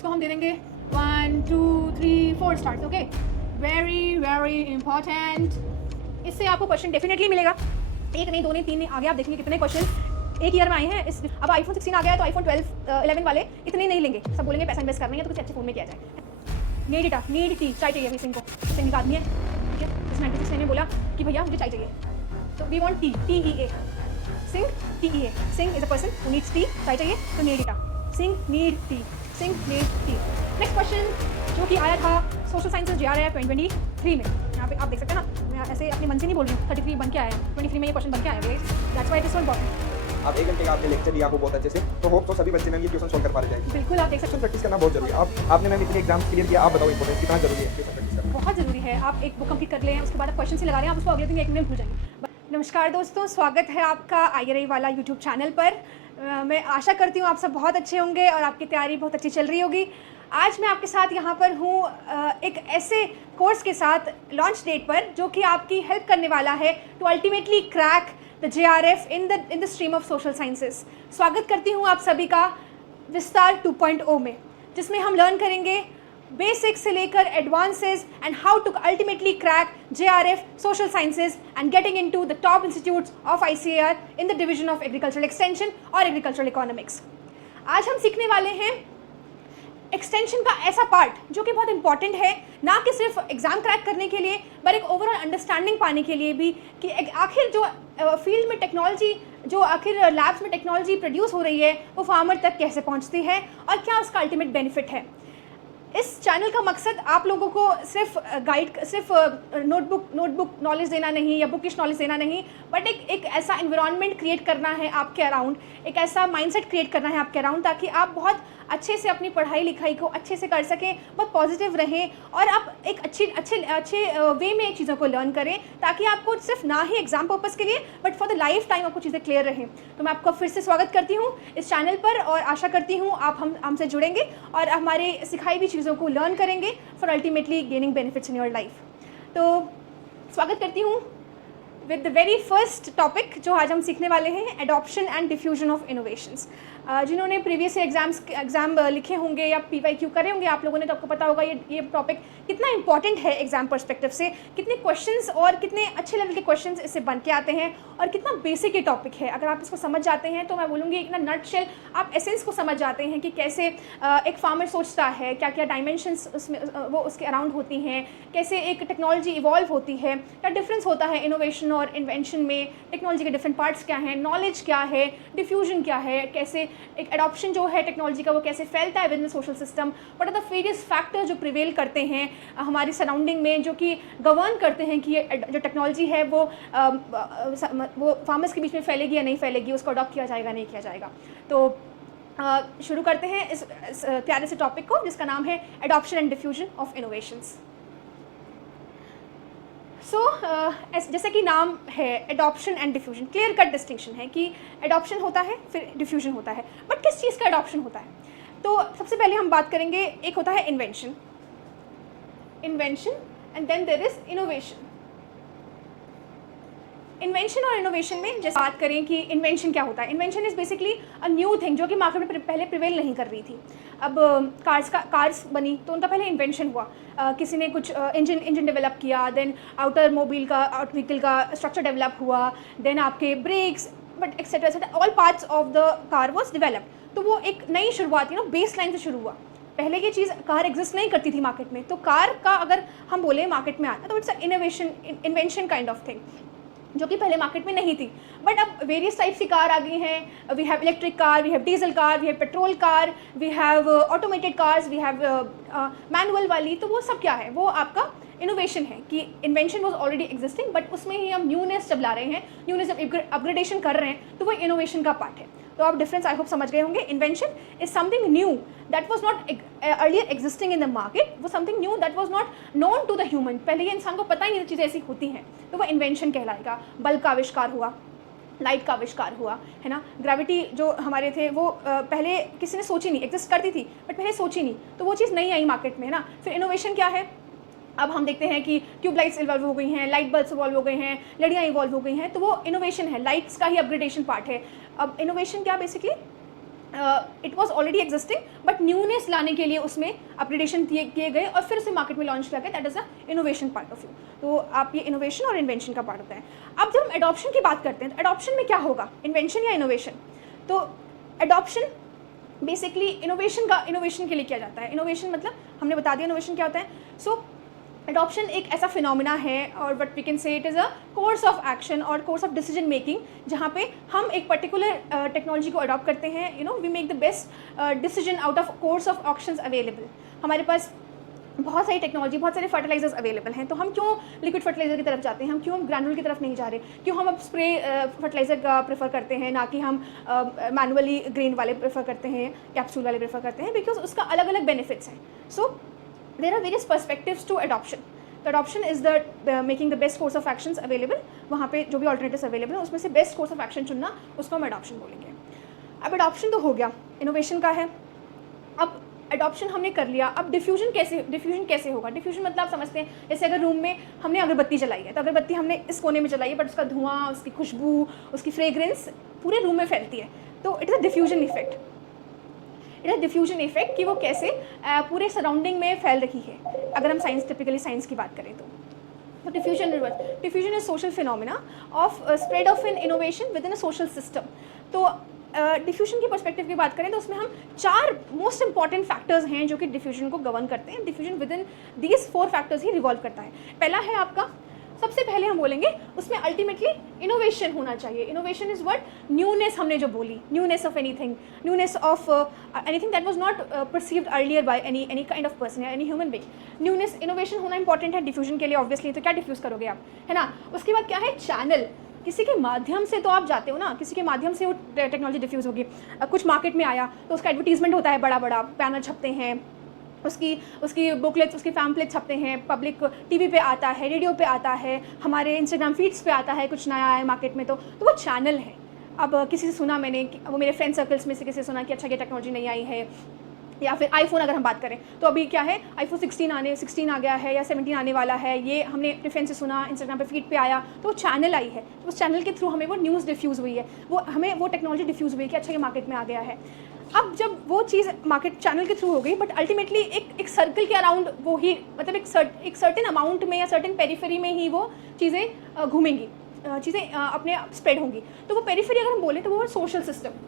इसको हम दे देंगे 1 2 3 4 stars. Okay, very very important. इससे आपको क्वेश्चन डेफिनेटली मिलेगा, एक नहीं, दो नहीं, तीन नहीं, आगे आप देखेंगे कितने क्वेश्चन एक ईयर में आए हैं। इस अब आईफोन 16 आ गया है तो आईफोन 11 वाले इतने नहीं लेंगे, सब बोलेंगे पैसा इन्वेस्ट करना है तो कुछ अच्छे फोन में किया जाए। नीड इटा, नीड टी, चाय चाहिए सिंह को, सिंह एक आदमी है, ठीक है। इस 96 ने बोला कि भैया मुझे चाय चाहिए, तो we want tea, TEA, Singh TEA, Singh is a person who needs tea, चाय चाहिए तो need it, Singh need tea, Singh need tea. Next question जो कि आया था सोशल साइंसेज JRF 2023 में, यहाँ पे आप देख सकते हैं ना, मैं ऐसे अपने मन से नहीं बोल रही हूँ, 33 बन के आया है, 23 में ये क्वेश्चन बन के आया है, that's why it is so important. आप 1 घंटे का आपने लेक्चर दिया आपको बहुत अच्छे से, तो होप तो सभी बच्चे मैम ये क्वेश्चन सॉल्व कर पा रहे हैं। बिल्कुल, आप देख सकते हैं प्रैक्टिस करना बहुत जरूरी है। आपने मैम इतने एग्जाम्स क्लियर किया, आप बताओ इंपॉर्टेंस कितना जरूरी है प्रैक्टिस करना? बहुत ज़रूरी है। आप एक बुक कंप्लीट कर लें, उसके बाद आप क्वेश्चन से लगा रहे हैं, आप उसको अगले दिन 1 मिनट भूल जाएंगे। नमस्कार दोस्तों, स्वागत है आपका IRI वाला यूट्यूब चैनल पर। मैं आशा करती हूँ आप सब बहुत अच्छे होंगे और आपकी तैयारी बहुत अच्छी चल रही होगी। आज मैं आपके साथ यहाँ पर हूँ एक ऐसे कोर्स के साथ लॉन्च डेट पर जो कि आपकी हेल्प करने वाला है to ultimately crack the JRF in the stream of social sciences. स्वागत करती हूँ आप सभी का विस्तार 2.0 में, जिसमें हम लर्न करेंगे बेसिक्स से लेकर advances and how to ultimately crack JRF social sciences and getting into the top institutes of ICAR in the division of agricultural extension और एग्रीकल्चरल इकोनॉमिक्स। आज हम सीखने वाले हैं एक्सटेंशन का ऐसा पार्ट जो कि बहुत इंपॉर्टेंट है, ना कि सिर्फ एग्जाम क्रैक करने के लिए पर एक ओवरऑल अंडरस्टैंडिंग पाने के लिए भी कि आखिर जो फील्ड में टेक्नोलॉजी, जो आखिर लैब्स में टेक्नोलॉजी प्रोड्यूस हो रही है वो फार्मर तक कैसे पहुंचती है और क्या उसका अल्टीमेट बेनिफिट है। इस चैनल का मकसद आप लोगों को सिर्फ नोटबुक नॉलेज देना नहीं या बुकिश नॉलेज देना नहीं, बट एक ऐसा एनवायरनमेंट क्रिएट करना है आपके अराउंड, एक ऐसा माइंडसेट क्रिएट करना है आपके अराउंड, ताकि आप बहुत अच्छे से अपनी पढ़ाई लिखाई को अच्छे से कर सकें, बहुत पॉजिटिव रहें और आप एक अच्छे वे में चीज़ों को लर्न करें, ताकि आपको सिर्फ ना ही एग्जाम पर्पज़ के लिए but for the life time आपको चीज़ें क्लियर रहें। तो मैं आपका फिर से स्वागत करती हूँ इस चैनल पर और आशा करती हूँ आप हमसे जुड़ेंगे और हमारे सिखाई हुई चीज़ों को लर्न करेंगे for ultimately gaining benefits in your life. तो स्वागत करती हूँ with the very first topic जो आज हम सीखने वाले हैं, adoption and diffusion of innovations. जिन्होंने प्रीवियस एग्जाम लिखे होंगे या PYQ करे होंगे आप लोगों ने, तो आपको पता होगा ये टॉपिक कितना इंपॉर्टेंट है एग्जाम पर्सपेक्टिव से, कितने क्वेश्चंस और कितने अच्छे लेवल के क्वेश्चंस इससे बन के आते हैं और कितना बेसिक ये टॉपिक है। अगर आप इसको समझ जाते हैं तो मैं बोलूँगी एक ना नटशेल आप एसेंस को समझ जाते हैं कि कैसे एक फार्मर सोचता है, क्या क्या डायमेंशंस उसमें वो उसके अराउंड होती हैं, कैसे एक टेक्नोलॉजी इवॉल्व होती है, क्या डिफरेंस होता है इनोवेशन और इन्वेंशन में, टेक्नोलॉजी के डिफरेंट पार्ट्स क्या हैं, नॉलेज क्या है, डिफ्यूजन क्या है, कैसे एक एडॉप्शन जो है टेक्नोलॉजी का वो कैसे फैलता है within social system, what are the various factors जो प्रिवेल करते हैं हमारी सराउंडिंग में, जो कि गवर्न करते हैं कि ये जो टेक्नोलॉजी है वो फार्मर्स के बीच में फैलेगी या नहीं फैलेगी, उसको अडॉप्ट किया जाएगा नहीं किया जाएगा। तो शुरू करते हैं इस प्यारे से टॉपिक को जिसका नाम है adoption and diffusion of innovations. जैसे कि नाम है adoption and diffusion, clear cut distinction है कि एडॉप्शन होता है फिर डिफ्यूजन होता है, बट किस चीज़ का एडॉप्शन होता है? तो सबसे पहले हम बात करेंगे, एक होता है invention and then there is innovation. Invention और इनोवेशन में जैसे बात करें कि इन्वेंशन क्या होता है, invention is basically a new thing जो कि मार्केट में पहले प्रिवेल नहीं कर रही थी। अब कार्स बनी तो उनका पहले इन्वेंशन हुआ, किसी ने कुछ इंजन डेवलप किया, देन आउट व्हीकल का स्ट्रक्चर डेवलप हुआ, देन आपके brakes but etcetera all parts of the car was developed. तो वो एक नई शुरुआत बेस लाइन से शुरू हुआ। पहले ये चीज़ कार एग्जिस्ट नहीं करती थी मार्केट में, तो कार का अगर हम बोले मार्केट में आता तो it's invention kind of thing जो कि पहले मार्केट में नहीं थी। बट अब वेरियस टाइप्स की कार आ गई हैं, we have electric car, we have diesel car, we have petrol car, we have automated cars, we have manual वाली। तो वो सब क्या है, वो आपका इनोवेशन है कि invention was already existing but उसमें ही हम न्यूनेस जब ला रहे हैं, न्यूनेस जब अपग्रेडेशन कर रहे हैं, तो वो इनोवेशन का पार्ट है। तो आप डिफरेंस आई होप समझ गए होंगे। Invention is something new that was not earlier existing in the market, वो something new that was not known to the human, पहले ये इंसान को पता ही नहीं चीज़ें ऐसी होती हैं, तो वो इन्वेंशन कहलाएगा। बल्ब का आविष्कार हुआ, लाइट का आविष्कार हुआ, है ना। ग्रेविटी जो हमारे थे वो पहले किसी ने सोची नहीं, एग्जिस्ट करती थी बट पहले सोची नहीं, तो वो चीज़ नहीं आई मार्केट में, है ना। फिर इनोवेशन क्या है, अब हम देखते हैं कि ट्यूबलाइट्स इवॉल्व हो गई हैं, लाइट बल्ब्स इवॉल्व हो गए हैं, लड़ियाँ इवॉल्व हो गई हैं, तो वो इनोवेशन है, लाइट्स का ही अपग्रेडेशन पार्ट है। अब इनोवेशन क्या basically it was already existing but newness लाने के लिए उसमें अपग्रेडेशन किए गए और फिर उसे मार्केट में लॉन्च किया गया. That is a innovation part of you. तो आप ये इनोवेशन और इन्वेंशन का पार्ट होता है. अब जब हम एडॉप्शन की बात करते हैं तो एडॉप्शन में क्या होगा, इन्वेंशन या इनोवेशन. तो एडॉप्शन बेसिकली इनोवेशन के लिए किया जाता है. इनोवेशन मतलब हमने बता दिया इनोवेशन क्या होता है. सो एडॉप्शन एक ऐसा फिनोमिना है और what we can say it is a course of action और कोर्स ऑफ डिसीजन मेकिंग जहाँ पे हम एक पर्टिकुलर टेक्नोलॉजी को अडॉप्ट करते हैं. You know we make the best decision out of course of options available. हमारे पास बहुत सारी टेक्नोलॉजी, बहुत सारे फर्टिलाइजर्स अवेलेबल हैं, तो हम क्यों लिक्विड फर्टिलाइजर की तरफ जाते हैं, हम क्यों ग्रैनुल की तरफ नहीं जा रहे, क्यों हम अब स्प्रे फर्टिलाइजर का प्रेफर करते हैं ना कि हम मैनुअली ग्रेन वाले प्रेफर करते हैं, कैप्सूल वाले प्रेफर करते हैं, बिकॉज उसका अलग अलग बेनिफिट्स हैं. So there are various perspectives to adoption. तो adoption is the making the best course of actions available. वहाँ पे जो भी ऑल्टरनेटिव्स अवेलेबल है उसमें से बेस्ट कोर्स ऑफ एक्शन चुनना, उसको हम एडॉप्शन बोलेंगे. अब एडॉप्शन तो हो गया, इनोवेशन का है. अब एडॉप्शन हमने कर लिया, अब डिफ्यूजन कैसे होगा. डिफ्यूजन मतलब आप समझते हैं जैसे अगर रूम में हमने अगरबत्ती जलाई है तो अगरबत्ती हमने इस कोने में जलाई है बट उसका धुआं, उसकी खुशबू, उसकी फ्रेग्रेंस पूरे रूम में फैलती है. तो it is a diffusion effect. It is diffusion effect कि वो कैसे पूरे सराउंडिंग में फैल रही है. अगर हम टिपिकली साइंस की बात करें तो diffusion is social phenomena of spread of an innovation within a social system. तो डिफ्यूजन की पर्सपेक्टिव की बात करें तो उसमें हम 4 मोस्ट इंपॉर्टेंट फैक्टर्स हैं जो कि डिफ्यूजन को गवर्न करते हैं. Diffusion with in these 4 factors he revolve करता है. पहला है आपका, सबसे पहले हम बोलेंगे उसमें अल्टीमेटली इनोवेशन होना चाहिए. Innovation is what, newness. हमने जो बोली newness of anything, newness of anything that was not perceived earlier by any kind of person या any human being. Newness, innovation होना इंपॉर्टेंट है डिफ्यूजन के लिए ऑब्वियसली. तो क्या डिफ्यूज़ करोगे आप, है ना. उसके बाद क्या है, चैनल. किसी के माध्यम से तो आप जाते हो ना, किसी के माध्यम से वो टेक्नोलॉजी डिफ्यूज़ होगी. कुछ मार्केट में आया तो उसका एडवर्टीजमेंट होता है, बड़ा बड़ा बैनर छपते हैं, उसकी बुकलेट्स, उसकी पैम्पलेट छपते हैं, पब्लिक टीवी पे आता है, रेडियो पे आता है, हमारे इंस्टाग्राम फीड्स पे आता है, कुछ नया आया है मार्केट में तो वो चैनल है. अब किसी से सुना मैंने, वो मेरे फ्रेंड सर्कल्स में से किसी से सुना कि अच्छा ये टेक्नोलॉजी नहीं आई है. या फिर आईफोन अगर हम बात करें तो अभी क्या है, आईफोन 16 आ गया है या 17 आने वाला है, ये हमने अपने फ्रेंड से सुना, इंस्टाग्राम पे फीड पे आया तो वो चैनल आई है. तो उस चैनल के थ्रू हमें वो न्यूज़ डिफ्यूज़ हुई है, हमें वो टेक्नोलॉजी डिफ्यूज़ हुई है कि अच्छा ये मार्केट में आ गया है. अब जब वो चीज़ मार्केट चैनल के थ्रू हो गई बट अल्टीमेटली एक सर्कल के अराउंड वो ही, मतलब एक सर्टेन अमाउंट में या सर्टेन पेरिफेरी में ही वो चीज़ें घूमेंगी, चीज़ें अपने स्प्रेड होंगी. तो वो पेरिफेरी अगर हम बोलें तो वो सोशल सिस्टम.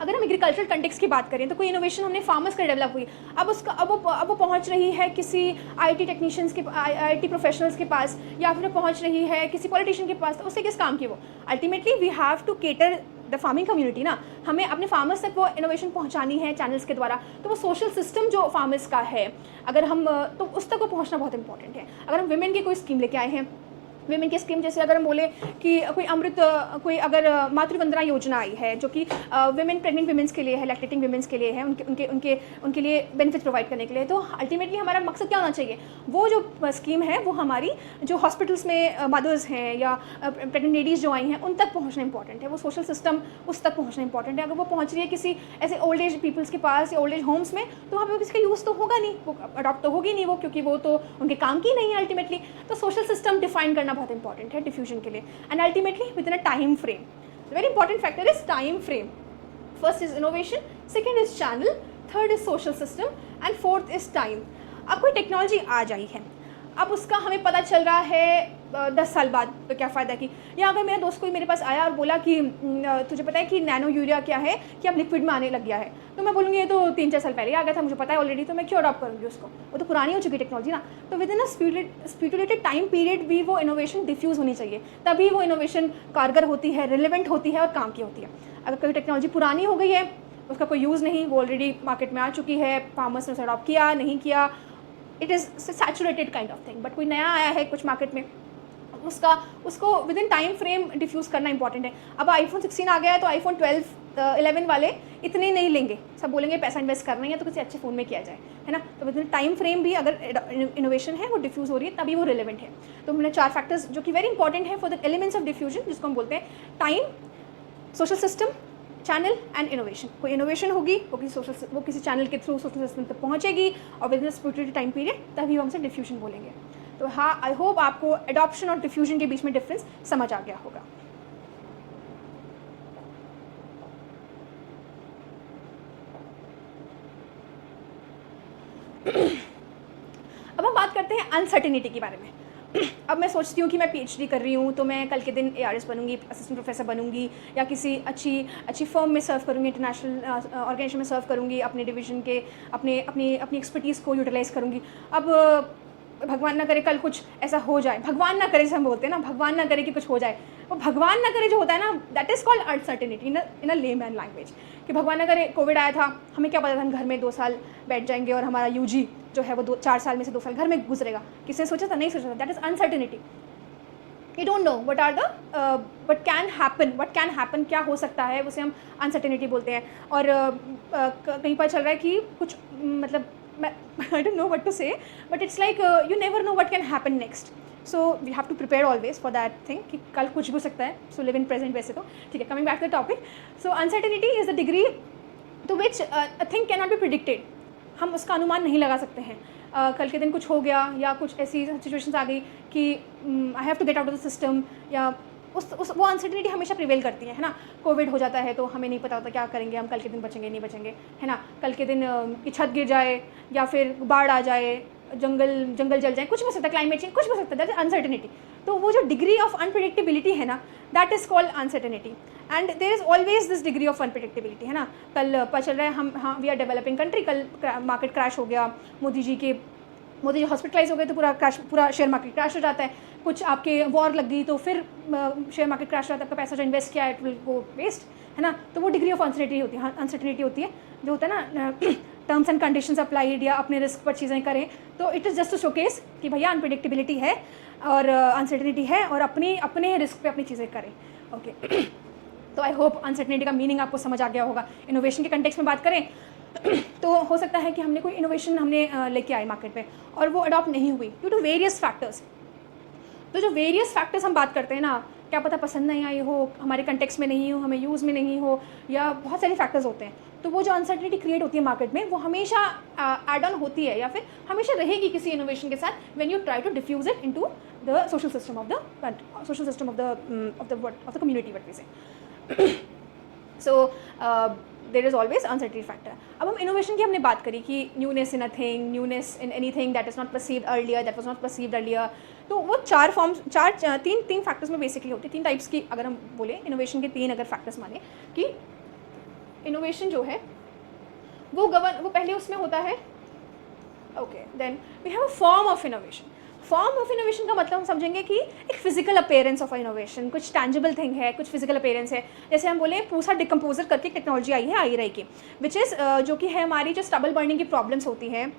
अगर हम एग्रीकल्चरल कंटेक्स्ट की बात करें तो कोई इनोवेशन हमने फार्मर्स का डेवलप हुई, अब वो पहुंच रही है किसी आईटी टेक्नीशियंस के, आईटी प्रोफेशनल्स के पास, या फिर पहुंच रही है किसी पॉलिटिशियन के पास. तो उससे किस काम की वो, ultimately we have to cater the farming community ना. हमें अपने फार्मर्स तक वो इनोवेशन पहुंचानी है चैनल्स के द्वारा. तो वो सोशल सिस्टम जो फार्मर्स का है, अगर हम तो उस तक वो पहुंचना बहुत इंपॉर्टेंट है. अगर हम विमेन की कोई स्कीम लेके आए हैं, विमेन की स्कीम जैसे अगर हम बोले कि कोई अगर मातृवंदना योजना आई है जो कि प्रेग्नेंट विमेंस के लिए है, लैक्टेटिंग विमेंस के लिए है, उनके लिए बेनिफिट प्रोवाइड करने के लिए. तो अल्टीमेटली हमारा मकसद क्या होना चाहिए, वो जो स्कीम है वो हमारी जो हॉस्पिटल्स में मदर्स हैं या प्रेग्नेंट लेडीज़ जो आई हैं उन तक पहुँचना इंपॉर्टेंट है. वो सोशल सिस्टम उस तक पहुँचना इंपॉर्टेंट है. अगर वो पहुँच रही है किसी ऐसे ओल्ड एज पीपल्स के पास या ओल्ड एज होम्स में तो वहाँ पर इसका यूज़ तो होगा नहीं, वो अडॉप्ट तो होगी नहीं वो, क्योंकि वो तो उनके काम की नहीं है अल्टीमेटली. तो सोशल सिस्टम डिफाइन करना बहुत इंपॉर्टेंट है डिफ्यूजन के लिए. And ultimately with in a time frame. Very important factor is time frame. First is innovation, second is channel, third is social system and fourth is time. अब कोई technology आ जाई है, अब उसका हमें पता चल रहा है 10 साल बाद तो क्या फ़ायदा की. या अगर मेरा दोस्त कोई मेरे पास आया और बोला कि तुझे पता है कि नैनो यूरिया क्या है, कि अब लिक्विड में आने लग गया है, तो मैं बोलूँगी ये तो 3-4 साल पहले आ गया था, मुझे पता है ऑलरेडी, तो मैं क्यों अडॉप्ट करूँगी उसको, वो तो पुरानी हो चुकी टेक्नोलॉजी ना. तो within a stipulated time period भी वो इनोवेशन डिफ्यूज़ होनी चाहिए, तभी वो इनोवेशन कारगर होती है, रिलेवेंट होती है और काम की होती है. अगर कोई टेक्नोलॉजी पुरानी हो गई है, उसका कोई यूज़ नहीं, वो ऑलरेडी मार्केट में आ चुकी है, फार्मर्स ने उसे अडॉप्ट किया नहीं किया, it is saturated kind of thing. But कोई नया आया है कुछ मार्केट में, उसको with in time frame diffuse करना इंपॉर्टेंट है. अब आईफोन 16 आ गया है तो आईफोन 11 वाले इतने नहीं लेंगे, सब बोलेंगे पैसा इन्वेस्ट करना ही है तो किसी अच्छे फ़ोन में किया जाए, है ना. तो विद इन टाइम फ्रेम भी अगर इनोवेशन है वो डिफ्यूज़ हो रही है तभी वो रिलेवेंट है. तो हमने 4 फैक्टर्स जो कि वेरी इंपॉर्टेंट है for the elements of diffusion, जिसको हम बोलते हैं time, social system, channel and innovation. कोई इनोवेशन होगी वो किसी चैनल के थ्रू सोशल सिस्टम तक पहुँचेगी और with in specific time period, तभी हम उसे डिफ्यूजन बोलेंगे. तो हाँ, आई होप आपको एडॉप्शन और डिफ्यूजन के बीच में डिफरेंस समझ आ गया होगा. अब हम बात करते हैं अनसर्टेनिटी के बारे में। अब मैं सोचती हूँ कि मैं पीएचडी कर रही हूँ, तो मैं कल के दिन एआरएस बनूंगी, असिस्टेंट प्रोफेसर बनूंगी, या किसी अच्छी फर्म में सर्व करूँगी, इंटरनेशनल ऑर्गेनाइजेशन में सर्व करूँगी, अपने डिवीजन के अपने अपनी अपनी एक्सपर्टीज़ को यूटिलाइज़ करूँगी। अब भगवान ना करे कल कुछ ऐसा हो जाए, भगवान ना करे जैसे हम बोलते हैं ना, भगवान ना करे कि कुछ हो जाए। वो भगवान ना करे जो होता है ना, that is called uncertainty in a layman language. कि भगवान ना करे कोविड आया था, हमें क्या पता था हम घर में 2 साल बैठ जाएंगे और हमारा यूजी जो है वो 4 साल में से 2 साल घर में गुजरेगा। किसने सोचा था? नहीं सोचा था। That is uncertainty. You don't know what are the what can happen, क्या हो सकता है, उसे हम अनसर्टेनिटी बोलते हैं। और कहीं पर चल रहा है कि कुछ मतलब I don't know what to say, but it's like you never know what can happen next. So we have to prepare always for that thing कि कल कुछ भी हो सकता है. So live in present वैसे तो ठीक है. Coming back to the topic, so uncertainty is the degree to which a thing cannot be predicted. हम उसका अनुमान नहीं लगा सकते हैं. कल के दिन कुछ हो गया या कुछ ऐसी सिचुएशंस आ गई कि I have to get out of the system, या वो अनसर्टेनिटी हमेशा प्रिवेल करती है ना. कोविड हो जाता है तो हमें नहीं पता होता क्या करेंगे हम, कल के दिन बचेंगे नहीं बचेंगे, है ना. कल के दिन की छत गिर जाए या फिर बाढ़ आ जाए, जंगल जल जाए, कुछ भी हो सकता है, क्लाइमेट चेंज कुछ भी हो सकता है. That is uncertainty. तो वो जो डिग्री ऑफ अनप्रिडिक्टेबिलिटी है ना, that is called uncertainty. And there is always this degree of unpredictability, है ना. कल पता चल रहा है हम वी आर डेवलपिंग कंट्री, कल मार्केट क्रैश हो गया, मोदी जी हॉस्पिटलाइज हो गए तो पूरा शेयर मार्केट क्रैश हो जाता है. कुछ आपके वॉर लग गई तो फिर शेयर मार्केट क्रैश हो जाता है, आपका पैसा जो इन्वेस्ट किया है इट विल गो वेस्ट, है ना. तो वो डिग्री ऑफ अनसर्टेनिटी होती है जो होता है ना, टर्म्स एंड कंडीशंस अप्लाइड या अपने रिस्क पर चीज़ें करें. तो it is just to showcase कि भैया अनप्रिडिक्टेबिलिटी है और अनसर्टेनिटी है और अपने रिस्क पे अपनी चीज़ें करें. ओके. तो आई होप अनसर्टेनिटी का मीनिंग आपको समझ आ गया होगा. इनोवेशन के कंटेक्स्ट में बात करें तो हो सकता है कि हमने कोई इनोवेशन लेके आए मार्केट में और वो अडॉप्ट नहीं हुई ड्यू टू वेरियस फैक्टर्स. तो जो वेरियस फैक्टर्स हम बात करते हैं ना, क्या पता पसंद नहीं आई हो, हमारे कंटेक्स्ट में नहीं हो, हमें यूज़ में नहीं हो, या बहुत सारे फैक्टर्स होते हैं. तो वो जो अनसर्टेनिटी क्रिएट होती है मार्केट में, वो हमेशा एड ऑन होती है या फिर हमेशा रहेगी किसी इनोवेशन के साथ when you try to diffuse it into the social system of the community what we say. So there is always uncertainty factor. अब हम इनोवेशन की हमने बात करी कि newness in a thing, newness in anything that is not perceived earlier, that was not perceived earlier. तो वो तीन फैक्टर्स में बेसिकली होती है. 3 टाइप्स की अगर हम बोले इनोवेशन के 3 अगर फैक्टर्स माने कि इनोवेशन जो है वो पहले उसमें होता है. Okay, then we have a form of innovation. Form of innovation का मतलब हम समझेंगे कि एक फिजिकल अपेयरेंस ऑफ इनोवेशन, कुछ टैंजिबल थिंग है, कुछ फिजिकल अपेयरेंस है. जैसे हम बोले पूसा डिकम्पोजर करके एक टेक्नोलॉजी आई है आई की, विच इज़ जो कि है हमारी जो स्टबल बर्निंग की प्रॉब्लम्स होती हैं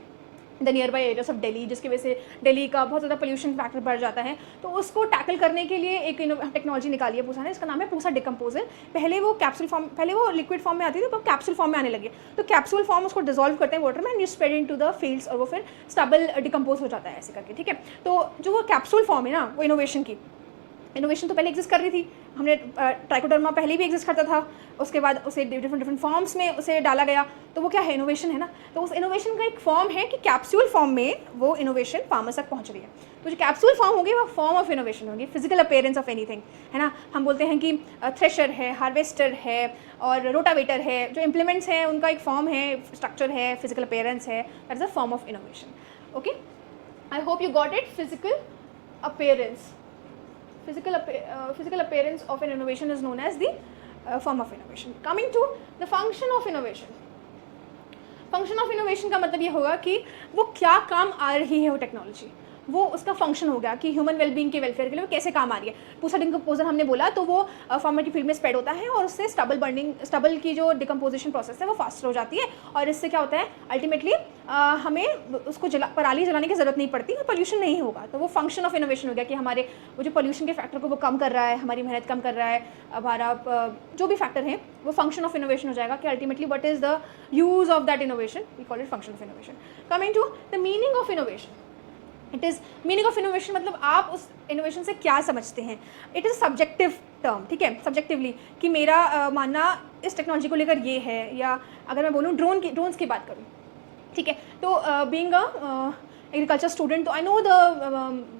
the near by areas of Delhi, जिसकी वजह से दिल्ली का बहुत ज़्यादा पोल्यूशन फैक्टर बढ़ जाता है. तो उसको टैकल करने के लिए एक टेक्नोलॉजी निकाली है पूसा ने, इसका नाम है पूसा डिकम्पोजर. पहले वो लिक्विड फॉर्म में आती थी, तो कैप्सूल फॉर्म में आने लगी. तो कैप्सूल फॉर्म उसको डिजोल्व करते हैं वाटर में and you spread into the fields, और वो फिर स्टबल डिकम्पोज हो जाता है ऐसे करके. ठीक है. तो जो वो कैप्सूल फॉर्म है ना, वो इनोवेशन तो पहले एग्जिस्ट कर रही थी. हमने ट्राइकोडर्मा पहले भी एग्जिस्ट करता था, उसके बाद उसे डिफरेंट फॉर्म्स में उसे डाला गया. तो वो क्या है? इनोवेशन है ना. तो उस इनोवेशन का एक फॉर्म है कि कैप्सूल फॉर्म में वो इनोवेशन फार्मर्स तक पहुंच रही है. तो जो कैप्सूल फॉर्म होगी वो फॉर्म ऑफ इनोवेशन होगी, फिजिकल अपेयरेंस ऑफ एनीथिंग, है ना. हम बोलते हैं कि थ्रेशर है, हार्वेस्टर है और रोटावेटर है, जो इम्प्लीमेंट्स हैं उनका एक फॉर्म है, स्ट्रक्चर है, फिजिकल अपेयरेंस है. That is a form of innovation. Okay, I hope you got it. Physical appearance. Physical appearance of an innovation is known as the form of innovation. Coming to the function of innovation. Function of innovation का मतलब ये होगा कि वो क्या काम आ रही है वो टेक्नोलॉजी, वो उसका फंक्शन हो गया कि ह्यूमन वेलबींग के वेलफेयर के लिए वो कैसे काम आ रही है. पूसा डिकम्पोजर हमने बोला तो वो फार्मा की फील्ड में स्प्रेड होता है और उससे स्टबल की जो डिकम्पोजिशन प्रोसेस है वो फास्टर हो जाती है और इससे क्या होता है अल्टीमेटली हमें उसको पराली जलाने की ज़रूरत नहीं पड़ती और पोल्यूशन नहीं होगा. तो वो फंक्शन ऑफ इनोवेशन हो गया कि हमारे वो जो पोल्यूशन के फैक्टर को वो कम कर रहा है, हमारी मेहनत कम कर रहा है, हमारा जो भी फैक्टर है वो फंक्शन ऑफ इनोवेशन हो जाएगा कि ultimately what is the use of that innovation, we call it function of innovation. Coming to the meaning of innovation. It is meaning of innovation मतलब आप उस इनोवेशन से क्या समझते हैं. It is subjective term. ठीक है, सब्जेक्टिवली कि मेरा मानना इस टेक्नोलॉजी को लेकर ये है, या अगर मैं बोलूँ ड्रोन्स की बात करूँ, ठीक है, तो बीइंग अ एग्रीकल्चर स्टूडेंट तो I know the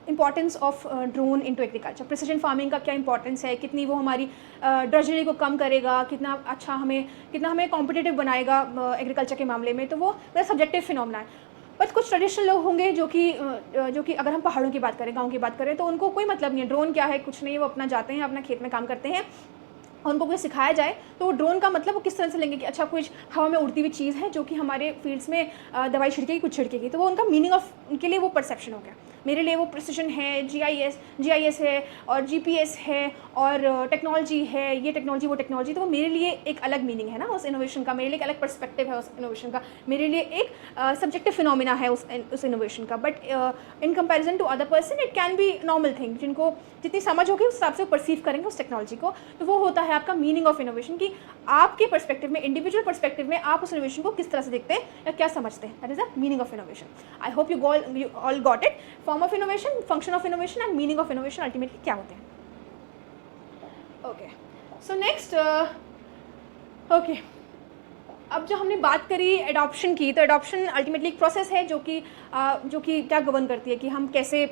importance of drone into agriculture. Precision farming का क्या इंपॉर्टेंस है, कितनी वो हमारी ड्रजरी को कम करेगा, कितना हमें कॉम्पिटिटिव बनाएगा एग्रीकल्चर के मामले में. तो वो मेरा सब्जेक्टिव फिनोमेना है. बट कुछ ट्रेडिशनल लोग होंगे जो कि अगर हम पहाड़ों की बात करें, गाँव की बात करें, तो उनको कोई मतलब नहीं है ड्रोन क्या है, कुछ नहीं, वो अपना जाते हैं, अपना खेत में काम करते हैं और उनको कोई सिखाया जाए तो वो ड्रोन का मतलब वो किस तरह से लेंगे कि अच्छा कुछ हवा में उड़ती हुई चीज़ है जो कि हमारे फील्ड्स में दवाई छिड़केगी, कुछ छिड़केगी, तो वो उनका मीनिंग ऑफ, उनके लिए वो परसेप्शन हो गया। मेरे लिए वो प्रिसिशन है, जीआईएस है और जीपीएस है और टेक्नोलॉजी है, ये टेक्नोलॉजी वो टेक्नोलॉजी, तो वो मेरे लिए एक अलग मीनिंग है ना उस इनोवेशन का, मेरे लिए एक अलग पर्सपेक्टिव है उस इनोवेशन का, मेरे लिए एक सब्जेक्टिव फिनोमिना है उस इनोवेशन का। But in comparison to other person it can be normal thing, जिनको जितनी समझ होगी उस हिसाब से वो परसीव करेंगे उस टेक्नोलॉजी को, तो वो होता है आपका मीनिंग ऑफ इनोवेशन, कि आपके पर्सपेक्टिव में, इंडिविजुअल पर्सपेक्टिव में आप उस इनोवेशन को किस तरह से देखते हैं या क्या समझते हैं। That is the meaning of innovation. I hope you all got it. Form of innovation, function of innovation and meaning of innovation ultimately क्या होते हैं। ओके, सो नेक्स्ट, ओके, अब जो हमने बात करी एडॉप्शन की, तो एडॉप्शन अल्टीमेटली एक प्रोसेस है जो कि क्या गवर्न करती है कि हम कैसे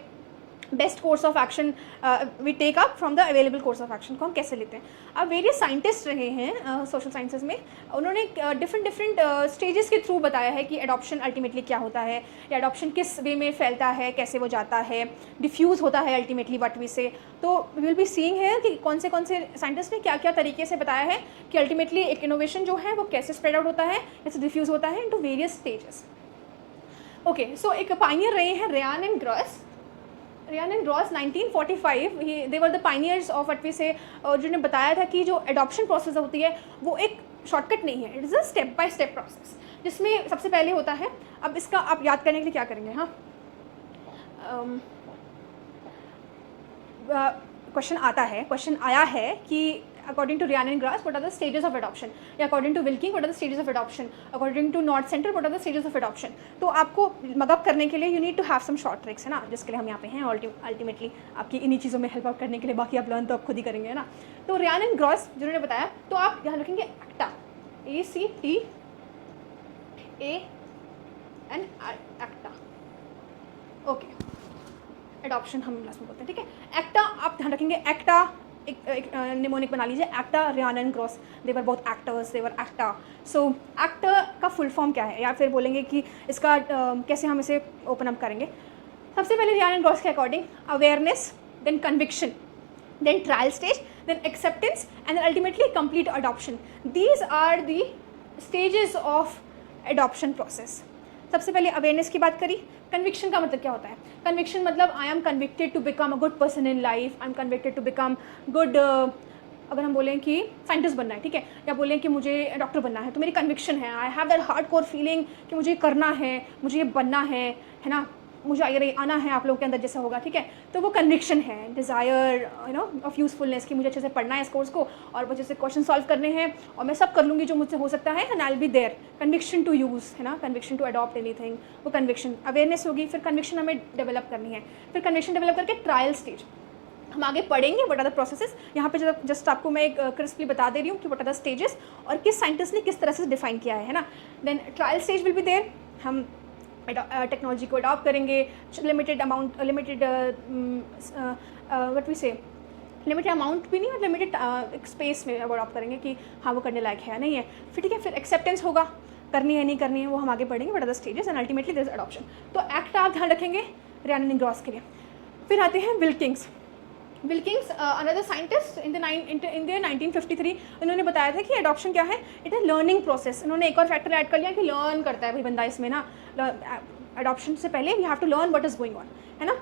best course of action we take up from the available course of action को हम कैसे लेते हैं। अब वेरियस साइंटिस्ट रहे हैं सोशल साइंसेज में, उन्होंने डिफरेंट स्टेजेस के थ्रू बताया है कि एडॉप्शन अल्टीमेटली क्या होता है, या एडॉप्शन किस वे में फैलता है, कैसे वो जाता है, डिफ्यूज़ होता है अल्टीमेटली व्हाट वी से। तो वी विल बी सीइंग है कि कौन से साइंटिस्ट ने क्या क्या तरीके से बताया है कि अल्टीमेटली एक इनोवेशन जो है वो कैसे स्प्रेड आउट होता है, कैसे डिफ्यूज़ होता है into various stages. Okay, so एक पायनियर रहे हैं Ryan and Gross 1945, they were the pioneers of what we say, जिन्होंने बताया था कि जो एडॉप्शन प्रोसेस होती है वो एक शॉर्टकट नहीं है, it is a step by step process, जिसमें सबसे पहले होता है, अब इसका आप याद करने के लिए क्या करेंगे, हाँ, क्वेश्चन आया है कि according to Ryan and Grass, what are the stages of adoption? या according to Wilking, what are the stages of adoption? According to North Center, what are the stages of adoption? तो आपको mug up करने के लिए you need to have some short tricks, है ना, जिसके लिए हम यहाँ पे हैं अल्टीमेटली आपकी इन्हीं चीज़ों में हेल्प आउट करने के लिए, बाकी आप लर्न तो आप खुद ही करेंगे, है ना। तो Ryan and Gross जिन्होंने बताया, तो आप यहाँ रखेंगे एक्टा, ACTA and एक्टा, ओके, एडॉप्शन हम इंग्लिश में बोलते हैं, ठीक है। एक्टा आप ध्यान रखेंगे, एक्टा एक निमोनिक बना लीजिए, acta, Ryan and Gross, they were both actors, they were acta. So actor का फुल फॉर्म क्या है, या फिर बोलेंगे कि इसका कैसे हम इसे ओपन अप करेंगे। सबसे पहले रियान एंड ग्रॉस के according awareness, then conviction, then trial stage, then acceptance and ultimately complete adoption. These are the stages of adoption process. सबसे पहले अवेयरनेस की बात करी। कन्विक्शन का मतलब क्या होता है, कन्विक्शन मतलब I am convicted to become a good person in life, I am convicted to become good, अगर हम बोलें कि साइंटिस्ट बनना है, ठीक है, या बोलें कि मुझे डॉक्टर बनना है, तो मेरी कन्विक्शन है, I have that hard core feeling कि मुझे करना है, मुझे ये बनना है ना, मुझे अगर ये आना है आप लोगों के अंदर जैसा होगा, ठीक है, तो वो कन्विक्शन है, डिज़ायर ऑफ यूज़फुलनेस कि मुझे अच्छे से पढ़ना है इस कोर्स को और मुझे से क्वेश्चन सॉल्व करने हैं और मैं सब कर लूँगी जो मुझसे हो सकता है, and I will be there. Conviction to use, है ना, कन्विक्शन टू अडॉप्ट एनीथिंग, वो कन्विक्शन। अवेयरनेस होगी, फिर कन्विक्शन हमें डेवलप करनी है, फिर कन्विक्शन डेवलप करके ट्रायल स्टेज हम आगे पढ़ेंगे, व्हाट आर द प्रोसेसेस। यहाँ पे जस्ट आपको मैं एक क्रिस्पली बता दे रही हूँ कि व्हाट आर द स्टेजेस और किस साइंटिस्ट ने किस तरह से डिफाइन किया है ना। Then trial stage will be there, हम टेक्नोलॉजी को अडॉप्ट करेंगे, limited amount, limited what we say, limited amount भी नहीं, मतलब लिमिटेड स्पेस में अडॉप्ट करेंगे कि हाँ वो करने लायक है या नहीं है, फिर ठीक है, फिर एक्सेप्टेंस होगा, करनी है नहीं करनी है वो हम आगे पढ़ेंगे, what are the stages and ultimately there is adoption. तो एक्ट आप ध्यान रखेंगे रियान एंड ग्रॉस के लिए। फिर आते हैं विल्किंग्स। अनदर साइंटिस्ट इन द 1953, इन्होंने बताया था कि एडॉप्शन क्या है, इट इज लर्निंग प्रोसेस। इन्होंने एक और फैक्टर ऐड कर लिया कि लर्न करता है भाई बंदा इसमें ना, एडॉप्शन से पहले we have to learn what is going on, है ना।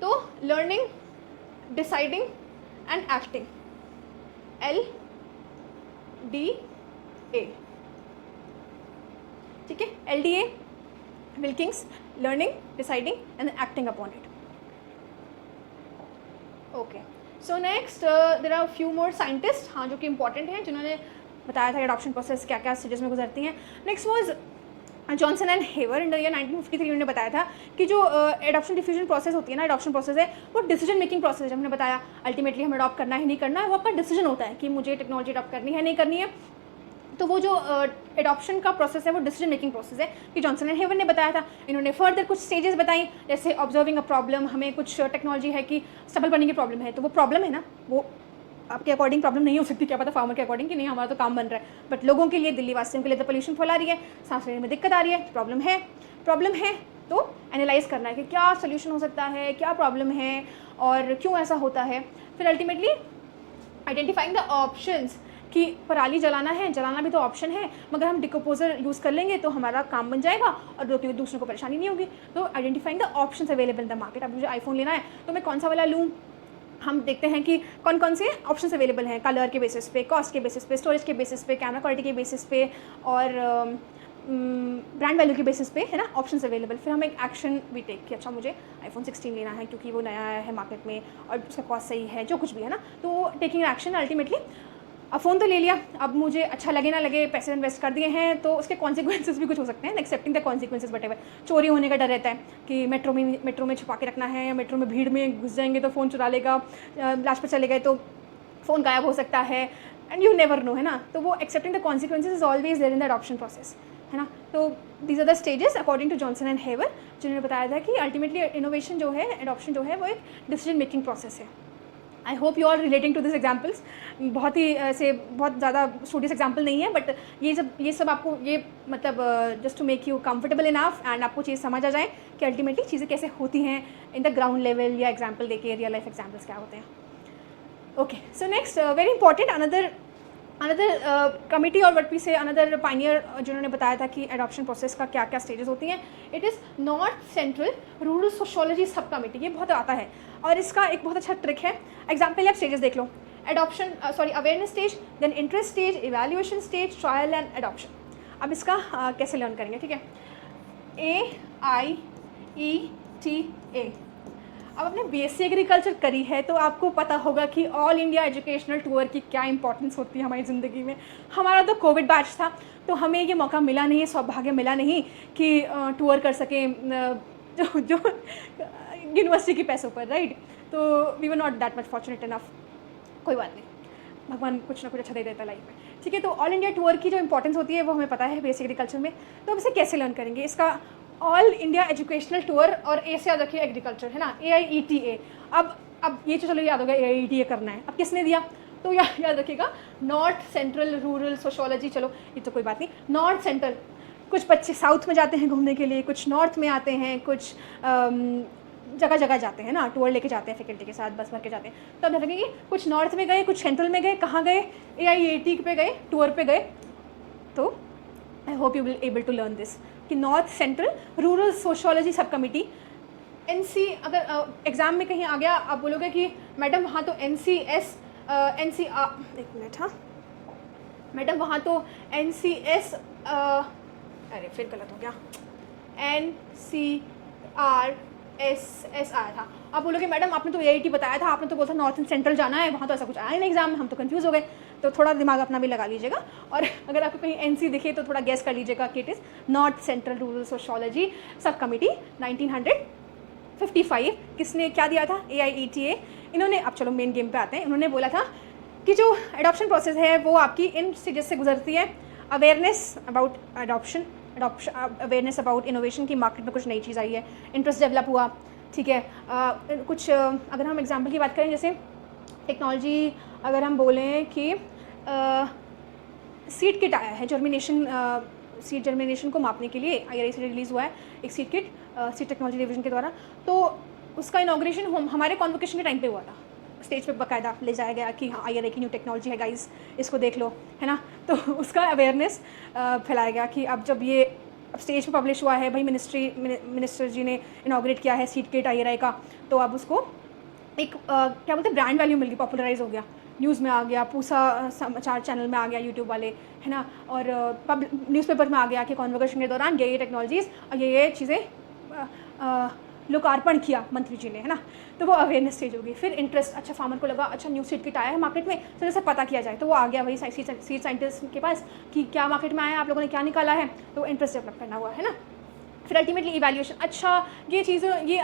तो learning, deciding and acting, LDA, ठीक है, LDA, Wilkings, learning, deciding and acting upon it. Okay, so next there are few more scientist, हाँ, जो कि इंपॉर्टेंट हैं, जिन्होंने बताया था एडॉप्शन प्रोसेस क्या क्या स्टेजेस में गुजरती हैं। Next was Johnson and Hever in the year 1953। उन्होंने बताया था कि जो एडॉप्शन डिफ्यूजन प्रोसेस होती है ना, एडॉप्शन प्रोसेस है वो डिसीजन मेकिंग प्रोसेस है। हमने बताया अल्टीमेटली हमें अडॉप्ट करना है नहीं करना है, वो आपका डिसीजन होता है कि मुझे टेक्नोलॉजी अडॉप्ट करनी है नहीं करनी है। तो वो जो एडॉप्शन का प्रोसेस है वो डिसीजन मेकिंग प्रोसेस है कि जॉनसन एंड हेवर ने बताया था। इन्होंने फर्दर कुछ स्टेजेस बताई, जैसे ऑब्जर्विंग अ प्रॉब्लम, हमें कुछ टेक्नोलॉजी है कि स्टेबल बनने की प्रॉब्लम है, तो वो प्रॉब्लम है ना, वो आपके अकॉर्डिंग प्रॉब्लम नहीं हो सकती, क्या पता फार्मर के अकॉर्डिंग कि नहीं हमारा तो काम बन रहा है, बट लोगों के लिए, दिल्ली वासियों के लिए तो पोल्यूशन फैला रही है, सांस लेने में दिक्कत आ रही है, प्रॉब्लम है। प्रॉब्लम है तो एनालाइज करना है कि क्या सोल्यूशन हो सकता है, क्या प्रॉब्लम है और क्यों ऐसा होता है। फिर अल्टीमेटली आइडेंटिफाइंग द ऑप्शंस कि पराली जलाना है, जलाना भी तो ऑप्शन है, मगर हम डिकम्पोजर यूज़ कर लेंगे तो हमारा काम बन जाएगा और दूसरों को परेशानी नहीं होगी। तो identifying the options available in the market. अब मुझे आईफोन लेना है तो मैं कौन सा वाला लूँ, हम देखते हैं कि कौन कौन से ऑप्शंस अवेलेबल हैं, कलर के बेसिस पे, कॉस्ट के बेसिस पे, स्टोरेज के बेसिस पे, कैमरा क्वालिटी के बेसिस पे और ब्रांड वैल्यू के बेसिस पे, है ना, ऑप्शंस अवेलेबल। फिर हम एक एक्शन भी टेक कि अच्छा मुझे आईफोन 16 लेना है क्योंकि वो नया आया है मार्केट में और उसका कॉस्ट सही है, जो कुछ भी है ना, तो टेकिंग एक्शन अल्टीमेटली। अब फ़ोन तो ले लिया, अब मुझे अच्छा लगे ना लगे, पैसे इन्वेस्ट कर दिए हैं तो उसके कॉन्सिक्वेंसेस भी कुछ हो सकते हैं, एक्सेप्टिंग द कॉन्सिक्वेंसेस बटे हुए। चोरी होने का डर रहता है कि मेट्रो में छुपा के रखना है, या मेट्रो में भीड़ में घुस जाएंगे तो फ़ोन चुरा लेगा, लास्ट पर चले गए तो फ़ोन गायब हो सकता है, एंड यू नेवर नो, है ना। तो वो accepting the consequences is always there in the adoption process, है ना। तो these are the stages according to Johnson and Hever, जिन्होंने बताया था कि अल्टीमेटली इनोवेशन जो है, एडॉप्शन जो है, वो एक डिसीजन मेकिंग प्रोसेस है। I hope you are relating to this examples. बहुत ही ऐसे बहुत ज़्यादा स्टूडियस एग्जाम्पल नहीं है, बट ये सब आपको ये मतलब just to make you comfortable enough and आपको चीज़ समझ आ जाए कि अल्टीमेटली चीज़ें कैसे होती हैं इन द ग्राउंड लेवल, या एग्जाम्पल देके रियल लाइफ एग्जाम्पल्स क्या होते हैं। Okay, so next very important another committee और व्हाट वी से अनदर पाइनियर जिन्होंने बताया था कि एडॉप्शन प्रोसेस का क्या क्या स्टेजेस होती हैं। It is north central rural sociology sub committee, ये बहुत आता है और इसका एक बहुत अच्छा ट्रिक है। एग्जाम्पल आप स्टेजेस देख लो, adoption awareness stage, then interest stage, evaluation stage, trial and adoption. अब इसका कैसे लर्न करेंगे, ठीक है। AIETA। अब आपने बीएससी एग्रीकल्चर करी है तो आपको पता होगा कि ऑल इंडिया एजुकेशनल टूर की क्या इंपॉर्टेंस होती है हमारी ज़िंदगी में। हमारा तो कोविड बैच था तो हमें ये मौका मिला नहीं, सौभाग्य मिला नहीं कि टूर कर सकें जो यूनिवर्सिटी के पैसों पर, राइट। तो we were not that much fortunate enough. कोई बात नहीं, भगवान कुछ ना कुछ अच्छा दे देता है लाइफ में, ठीक है। तो ऑल इंडिया टूर की जो इंपॉर्टेंस होती है वो हमें पता है बेसिक एग्रीकल्चर में। तो अब इसे कैसे लर्न करेंगे, इसका ऑल इंडिया एजुकेशनल टूर और ए से याद रखिए एग्रीकल्चर, है ना, AIETA। अब ये तो चलो याद होगा AIETA करना है, अब किसने दिया, तो याद रखिएगा नॉर्थ सेंट्रल रूरल सोशोलॉजी। चलो ये तो कोई बात नहीं, नॉर्थ सेंट्रल, कुछ बच्चे साउथ में जाते हैं घूमने के लिए, कुछ नॉर्थ में आते हैं, कुछ जगह जगह जाते हैं ना, टूर लेके जाते हैं फैकल्टी के साथ, बस भर के जाते हैं। तो अब देखेंगे कुछ नॉर्थ में गए, कुछ सेंट्रल में गए, कहाँ गए, AIETA पे गए, टूर पे गए। तो I hope you will able to learn this कि north central rural sociology sub committee NC। अगर एग्ज़ाम में कहीं आ गया आप बोलोगे कि मैडम वहाँ तो NCR, एक मिनट, हाँ मैडम वहाँ तो NCS, अरे फिर गलत हो गया, NCRSS आया था। आप बोलोगे मैडम आपने तो AIT बताया था, आपने तो बोला था नॉर्थ एंड सेंट्रल जाना है, वहाँ तो ऐसा कुछ आया नहीं एग्जाम में, हम तो कंफ्यूज हो गए। तो थोड़ा दिमाग अपना भी लगा लीजिएगा और अगर आपको कहीं NC दिखे तो थोड़ा गेस कर लीजिएगा कि it is north central rural sociology sub committee 1955। किसने क्या दिया था, AIETA। इन्होंने, अब चलो मेन गेम पे आते हैं, इन्होंने बोला था कि जो एडॉप्शन प्रोसेस है वो आपकी इन स्टेजेस से गुजरती है। Awareness about adoption, awareness about innovation की मार्केट में कुछ नई चीज़ आई है, इंटरेस्ट डेवलप हुआ, ठीक है। कुछ अगर हम एग्जांपल की बात करें, जैसे टेक्नोलॉजी, अगर हम बोलें कि सीड किट आया है जर्मिनेशन, सीड जर्मिनेशन को मापने के लिए IRA से रिलीज़ हुआ है एक seed kit, seed technology division के द्वारा। तो उसका इनॉग्रेशन हमारे कॉन्वोकेशन के टाइम पे हुआ था, स्टेज पे बाकायदा ले जाया गया कि हाँ IRA की न्यू टेक्नोलॉजी है गाइस, इसको देख लो, है ना। तो उसका अवेयरनेस फैलाया गया कि अब जब ये अब स्टेज पे पब्लिश हुआ है, भाई मिनिस्टर जी ने इनॉग्रेट किया है सीड किट IRA का, तो अब उसको एक क्या बोलते हैं ब्रांड वैल्यू मिल गई, पॉपुलराइज हो गया, न्यूज़ में आ गया, पूसा समाचार चैनल में आ गया, यूट्यूब वाले, है ना, और न्यूज़पेपर में आ गया कि कॉन्वोकेशन के दौरान ये टेक्नोलॉजीज़ और ये चीज़ें लोकार्पण किया मंत्री जी ने, है ना। तो वो अवेयरनेस स्टेज होगी। फिर इंटरेस्ट, अच्छा फार्मर को लगा अच्छा न्यू सीड किट आया है मार्केट में, तो जैसे पता किया जाए, तो वो आ गया वही सीड साइंटिस्ट के पास कि क्या मार्केट में आया, आप लोगों ने क्या निकाला है, तो इंटरेस्ट डेवलप करना हुआ, है ना। फिर अल्टीमेटली इवैल्यूएशन, अच्छा ये चीज़ ये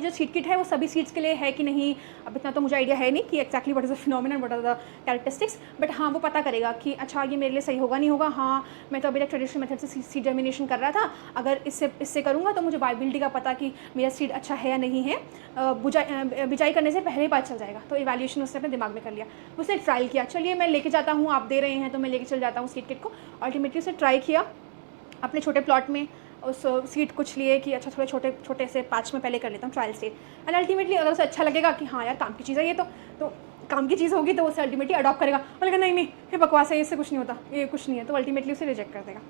जो सीड किट है वो सभी सीड्स के लिए है कि नहीं, अब इतना तो मुझे आइडिया है नहीं कि exactly what is the phenomenon, what are the characteristics, but हाँ वो पता करेगा कि अच्छा ये मेरे लिए सही होगा नहीं होगा। हाँ मैं तो अभी तक ट्रेडिशनल मेथड से सीड जर्मिनेशन कर रहा था, अगर इससे करूँगा तो मुझे वाइबिलिटी का पता कि मेरा सीड अच्छा है या नहीं है, बिजाई करने से पहले ही पता चल जाएगा। तो इवैल्यूएशन उसने अपने दिमाग में कर लिया, उसने ट्रायल किया, चलिए मैं लेके जाता हूँ, आप दे रहे हैं तो मैं लेके चल जाता हूँ सीड किट को। अल्टीमेटली उसने ट्राई किया अपने छोटे प्लॉट में, उस सीट कुछ लिए कि अच्छा थोड़े छोटे छोटे से 5 में पहले कर लेता हूँ ट्रायल स्टेज, एंड अल्टीमेटली अगर उसे अच्छा लगेगा कि हाँ यार काम की चीज़ है ये, तो काम की चीज़ होगी तो उसे अल्टीमेटली अडॉप्ट करेगा। बोलेगा नहीं नहीं ये बकवास है, इससे कुछ नहीं होता, ये कुछ नहीं है, तो अल्टीमेटली उसे रिजेक्ट कर देगा।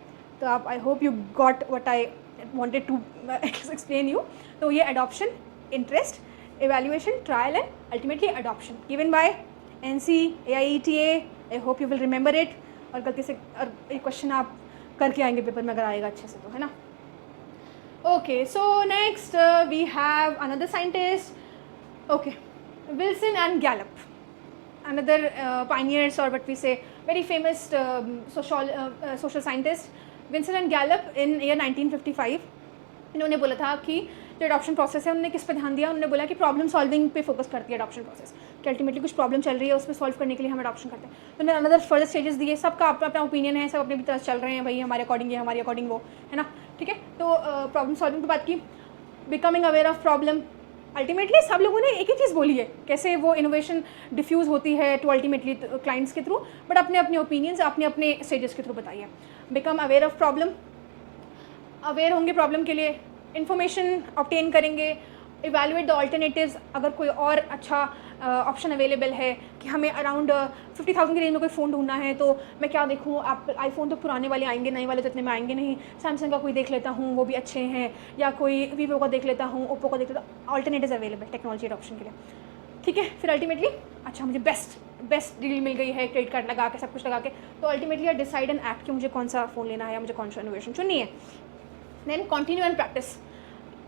तो आप, I hope you got what I wanted to explain you. तो ये adoption, interest, evaluation, trial and ultimately adoption given by NCAIETA. I hope you will remember it. और गलती से और एक क्वेश्चन आप करके आएंगे पेपर में अगर आएगा अच्छे से तो, है ना। Okay, so next we have another scientist, okay, Wilson and Gallup, another pioneers or what we say very famous social scientist, Wilson and Gallup in year 1955. इन्होंने बोला था कि जो अडॉप्शन प्रोसेस है उन्होंने किस पे ध्यान दिया, उन्होंने बोला कि प्रॉब्लम सॉल्विंग पे फोकस करती है अडॉप्शन प्रोसेस, कि अल्टीमेटली कुछ प्रॉब्लम चल रही है उसमें सॉल्व करने के लिए हम अडॉप्शन करते हैं। तो उन्होंने अनदर फर्दर स्टेजेस दिए, सबका अपना अपना ओपिनियन है, सब अपनी तरह चल रहे हैं, भाई हमारे अकॉर्डिंग ये, हमारे अकॉर्डिंग वो, है ना, ठीक है। तो प्रॉब्लम सॉल्विंग की बात की, becoming aware of problem, ultimately सब लोगों ने एक ही चीज़ बोली है, कैसे वो इनोवेशन डिफ्यूज़ होती है टू अल्टीमेटली क्लाइंट्स के थ्रू, बट अपने अपने ओपिनियंस अपने अपने स्टेजेस के थ्रू बताइए। Become aware of problem, aware होंगे प्रॉब्लम के लिए, इन्फॉर्मेशन ऑब्टेन करेंगे, इवैल्यूएट द ऑल्टरनेटिव्स, अगर कोई और अच्छा ऑप्शन अवेलेबल है कि हमें अराउंड 50,000 की रेंज में कोई फ़ोन ढूंढना है, तो मैं क्या देखूँ, आप आईफोन तो पुराने वाले आएंगे, नए वाले तो इतने में आएंगे नहीं, सैमसंग का कोई देख लेता हूँ वो भी अच्छे हैं, या कोई वीवो का देख लेता हूँ, ओप्पो का देख लेता हूँ, ऑल्टरनेटिव्स अवेलेबल टेक्नोलॉजी एडॉप्शन के लिए, ठीक है। फिर अल्टीमेटली अच्छा मुझे बेस्ट डील मिल गई है क्रेडिट कार्ड लगा के, सब कुछ लगा के, तो ultimately I decide and act कि मुझे कौन सा फ़ोन लेना है या मुझे कौन सा इनोवेशन चुननी है। Then continue and practice,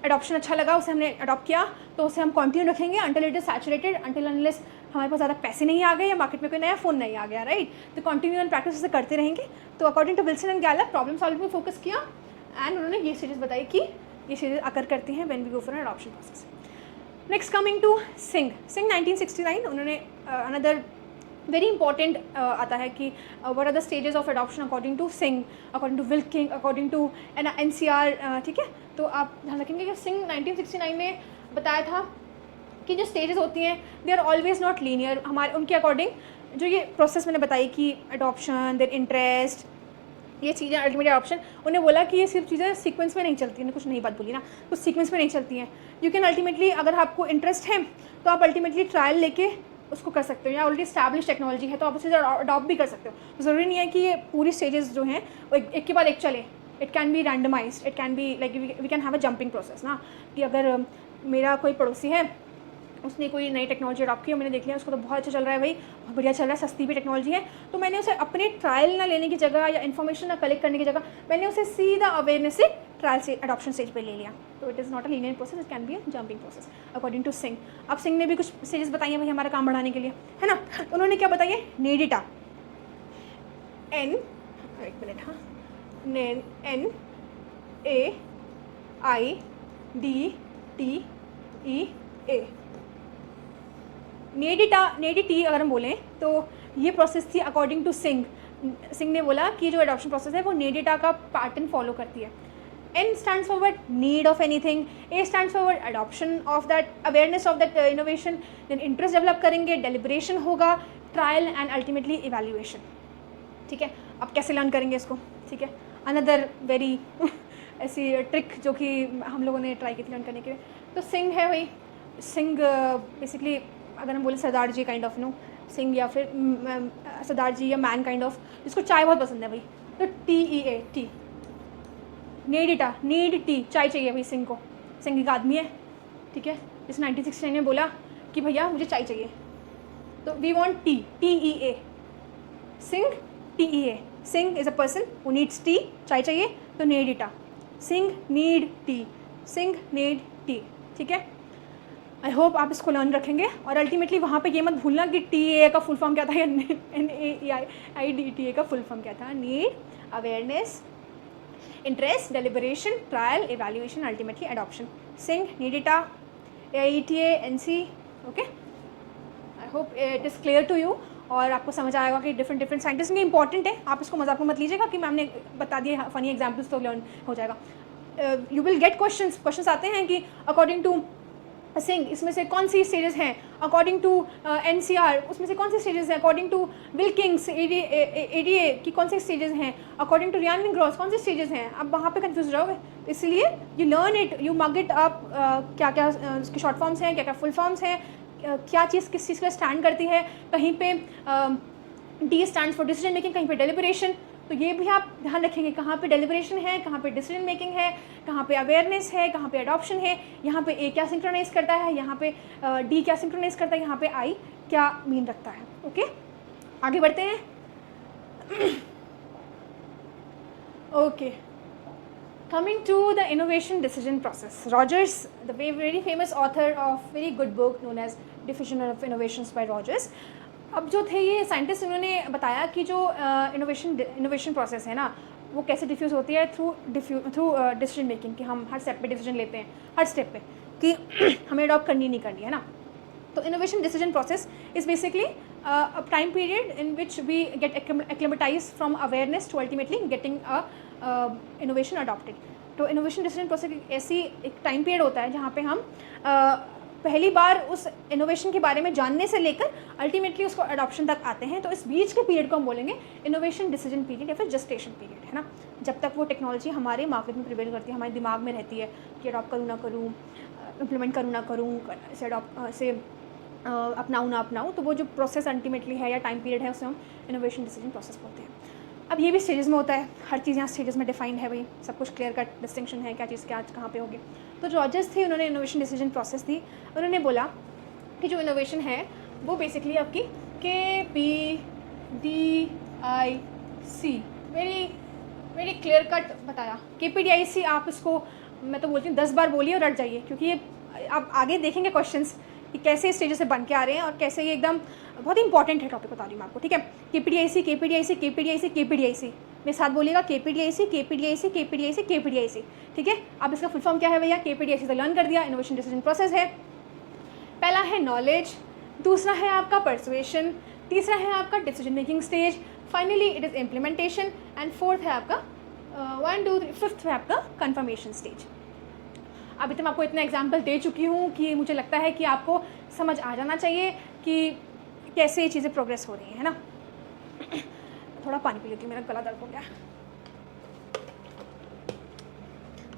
adoption अच्छा लगा, उसे हमने अडॉप्ट किया, तो उसे हम कंटिन्यू रखेंगे until it is saturated, until unless हमारे पास ज़्यादा पैसे नहीं आ गए या मार्केट में कोई नया फ़ोन नहीं आ गया, राइट। तो कंटिन्यू एंड प्रैक्टिस उसे करते रहेंगे। तो according to Wilson and Gallup problem solving में फोकस किया, एंड उन्होंने ये सीरीज बताई कि ये सीरीज आकर करती हैं when we go for an adoption process. Next coming to Singh 1969, उन्होंने अनदर वेरी इंपॉर्टेंट आता है कि what are the stages of adoption according to Singh, according to Wilking, according to NCR, ठीक है। तो आप ध्यान रखेंगे कि सिंह 1969 में बताया था कि जो स्टेजेस होती हैं they are always not linear, हमारे उनके अकॉर्डिंग जो ये प्रोसेस मैंने बताई कि एडॉप्शन, देन इंटरेस्ट, ये चीज़ें अल्टीमेट ऑप्शन, उन्हें बोला कि ये सिर्फ चीज़ें सीक्वेंस में नहीं चलती हैं, कुछ नई बात बोली ना, कुछ सीक्वेंस में नहीं चलती हैं। यू कैन अल्टीमेटली, अगर आपको इंटरेस्ट है तो आप अल्टीमेटली ट्रायल लेके उसको कर सकते हो, या ऑलरेडी स्टैब्लिश टेक्नोलॉजी है तो आप उसे अडॉप्ट भी कर सकते हो। तो ज़रूरी नहीं है कि ये पूरी स्टेजेस जो हैं वो एक के बाद एक चले, it can be randomized, it can be like we can have a jumping process ना, कि अगर मेरा कोई पड़ोसी है उसने कोई नई टेक्नोलॉजी अडॉप्ट की और मैंने देख लिया उसको तो बहुत अच्छा चल रहा है, भाई बहुत बढ़िया चल रहा है, सस्ती भी टेक्नोलॉजी है, तो मैंने उसे अपने ट्रायल ना लेने की जगह या इन्फॉर्मेशन ना कलेक्ट करने की जगह मैंने उसे सीधा अवेयरनेस से ट्रायल से एडॉप्शन स्टेज पे ले लिया। तो it is not a linear process, it can be a jumping process according to Singh. अब सिंह ने भी कुछ स्टेजेस बताई हैं भाई हमारा काम बढ़ाने के लिए, है ना। उन्होंने क्या बताइए, नेडिटा, एक मिनट, हाँ, NAIDTA, नेडिटी अगर हम बोलें तो ये प्रोसेस थी अकॉर्डिंग टू सिंह ने बोला कि जो एडॉप्शन प्रोसेस है वो नेडिटा का पैटर्न फॉलो करती है। N stands for what? Need of anything. A stands for what? Adoption of that, awareness of that innovation. Then interest develop करेंगे, deliberation होगा, trial and ultimately evaluation. ठीक है, अब कैसे लर्न करेंगे इसको, ठीक है। Another very ऐसी ट्रिक जो कि हम लोगों ने ट्राई की थी लर्न करने के लिए। तो सिंह है भाई, सिंह बेसिकली अगर हम बोले सरदार जी काइंड ऑफ नो, सिंह या फिर सरदार जी या मैन काइंड ऑफ, जिसको चाय बहुत पसंद है भाई, तो TEA, टी, नेडिटा, नीड टी, चाय चाहिए भाई सिंह को, सिंह एक आदमी है, ठीक है, जिस 1969 में बोला कि भैया मुझे चाय चाहिए, तो we want tea, TEA, Singh TEA, Singh is a person who needs tea, चाय चाहिए, तो नेडिटा, Singh need tea, Singh need tea, ठीक है। आई होप आप इसको लर्न रखेंगे, और अल्टीमेटली वहाँ पे ये मत भूलना कि TEA का फुल फॉर्म क्या था या NAIDTA का फुल फॉर्म क्या था, need, awareness, interest, deliberation, trial, evaluation, ultimately adoption. Singh, NIDTA, AIETA, NC, okay? I hope it is clear to you. और आपको समझ आएगा कि डिफरेंट साइंटिस्ट के इंपॉर्टेंट है, आप इसको मजाक में मत लीजिएगा कि मैम ने बता दिए फनी एग्जाम्पल्स तो लर्न हो जाएगा। यू विल गेट क्वेश्चंस आते हैं कि अकॉर्डिंग टू सिंह इसमें से कौन सी स्टेजेस हैं अकॉर्डिंग टू NCR उसमें से कौन से स्टेजेस हैं, अकॉर्डिंग टू विल्किंग्स ADA की कौन से स्टेजेस हैं, अकॉर्डिंग टू रियान ग्रॉस कौन से स्टेजेस हैं, आप वहाँ पे कंफ्यूज रहोगे। इसलिए you learn it, you mug it up, क्या क्या उसके शॉर्ट फॉर्म्स हैं, क्या क्या फुल फॉर्म्स हैं, क्या चीज़ किस चीज़ का स्टैंड करती है। कहीं पे D stand for decision making, कहीं पे डेलिब्रेशन, तो ये भी आप ध्यान रखेंगे कहाँ पे डेलिब्रेशन है, कहाँ पे डिसीजन मेकिंग है, कहाँ पे अवेयरनेस है, कहाँ पे अडॉप्शन है, यहाँ पे A क्या सिंक्रोनाइज करता है, यहाँ पे D क्या सिंक्रोनाइज करता है, यहाँ पे I क्या मीन रखता है। ओके, आगे बढ़ते हैं। Okay, coming to the innovation decision process, Rogers, the very famous author of very good book known as Diffusion of Innovations by Rogers, अब जो थे ये साइंटिस्ट, इन्होंने बताया कि जो इनोवेशन प्रोसेस है ना वो कैसे डिफ्यूज़ होती है थ्रू डिसीजन मेकिंग, कि हम हर स्टेप पे डिसीजन लेते हैं, हर स्टेप पे कि हमें अडॉप्ट करनी नहीं करनी है ना। तो innovation decision process is basically a time period in which we get acclimatize from awareness to ultimately getting a innovation adopted. तो इनोवेशन डिसीजन प्रोसेस ऐसी एक टाइम पीरियड होता है जहाँ पे हम पहली बार उस इनोवेशन के बारे में जानने से लेकर अल्टीमेटली उसको अडॉप्शन तक आते हैं। तो इस बीच के पीरियड को हम बोलेंगे इनोवेशन डिसीजन पीरियड या फिर जस्टेशन पीरियड, है ना। जब तक वो टेक्नोलॉजी हमारे मार्केट में प्रिवेल करती है, हमारे दिमाग में रहती है कि अडॉप्ट करूँ ना करूँ, इम्प्लीमेंट करूँ ना करूँ, से अपनाऊँ ना अपनाऊँ, तो वो जो प्रोसेस अल्टीमेटली है या टाइम पीरियड है उसे हम इनोवेशन डिसीजन प्रोसेस बोलते हैं। अब ये भी स्टेजेस में होता है, हर चीज़ यहाँ स्टेजेस में डिफाइंड है, भाई सब कुछ क्लियर कट डिस्टिंक्शन है, क्या चीज़ क्या कहाँ पे होगी। तो जो रॉजर्स थे उन्होंने इनोवेशन डिसीजन प्रोसेस दी, उन्होंने बोला कि जो इनोवेशन है वो बेसिकली आपकी KPDIC, वेरी क्लियर कट बताया। KPDIC आप इसको, मैं तो बोलती हूँ 10 बार बोलिए और रट जाइए, क्योंकि ये आप आगे देखेंगे क्वेश्चंस कि कैसे स्टेजेस से बन के आ रहे हैं और कैसे ये एकदम बहुत इंपॉर्टेंट है टॉपिक, बता रही हूँ मैं आपको, ठीक है। KPDIC मेरे साथ बोलिएगा, KPDIC, ठीक है। अब इसका फुल फॉर्म क्या है भैया, KPDIC तो लर्न कर दिया, इनोवेशन डिसीजन प्रोसेस है। पहला है नॉलेज, दूसरा है आपका परसुएशन, तीसरा है आपका decision making stage, finally it is implementation, and fourth है आपका 1 2 3 फिफ्थ है आपका कन्फर्मेशन स्टेज। अभी तक मैं आपको इतना एग्जाम्पल दे चुकी हूँ कि मुझे लगता है कि आपको समझ आ जाना चाहिए कि कैसे ये चीज़ें प्रोग्रेस हो रही हैं, है ना। थोड़ा पानी पी लेती हूँ, मेरा गला दर्द हो गया।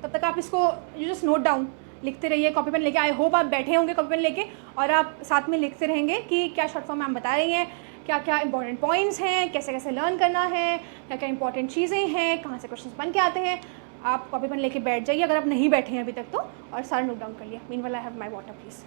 तब तक आप इसको यू जस्ट नोट डाउन, लिखते रहिए कॉपी पेन लेके। आई होप आप बैठे होंगे कॉपी पेन लेके और आप साथ में लिखते रहेंगे कि क्या शॉर्ट फॉर्म में हम बता रही हैं, क्या क्या इंपॉर्टेंट पॉइंट्स हैं, कैसे कैसे लर्न करना है, क्या क्या इंपॉर्टेंट चीज़ें हैं, कहाँ से क्वेश्चन बन के आते हैं। आप कॉपी पेन लेके बैठ जाइए अगर आप नहीं बैठे हैं अभी तक तो, और सारा नोट डाउन कर लिया। Meanwhile I have my water please.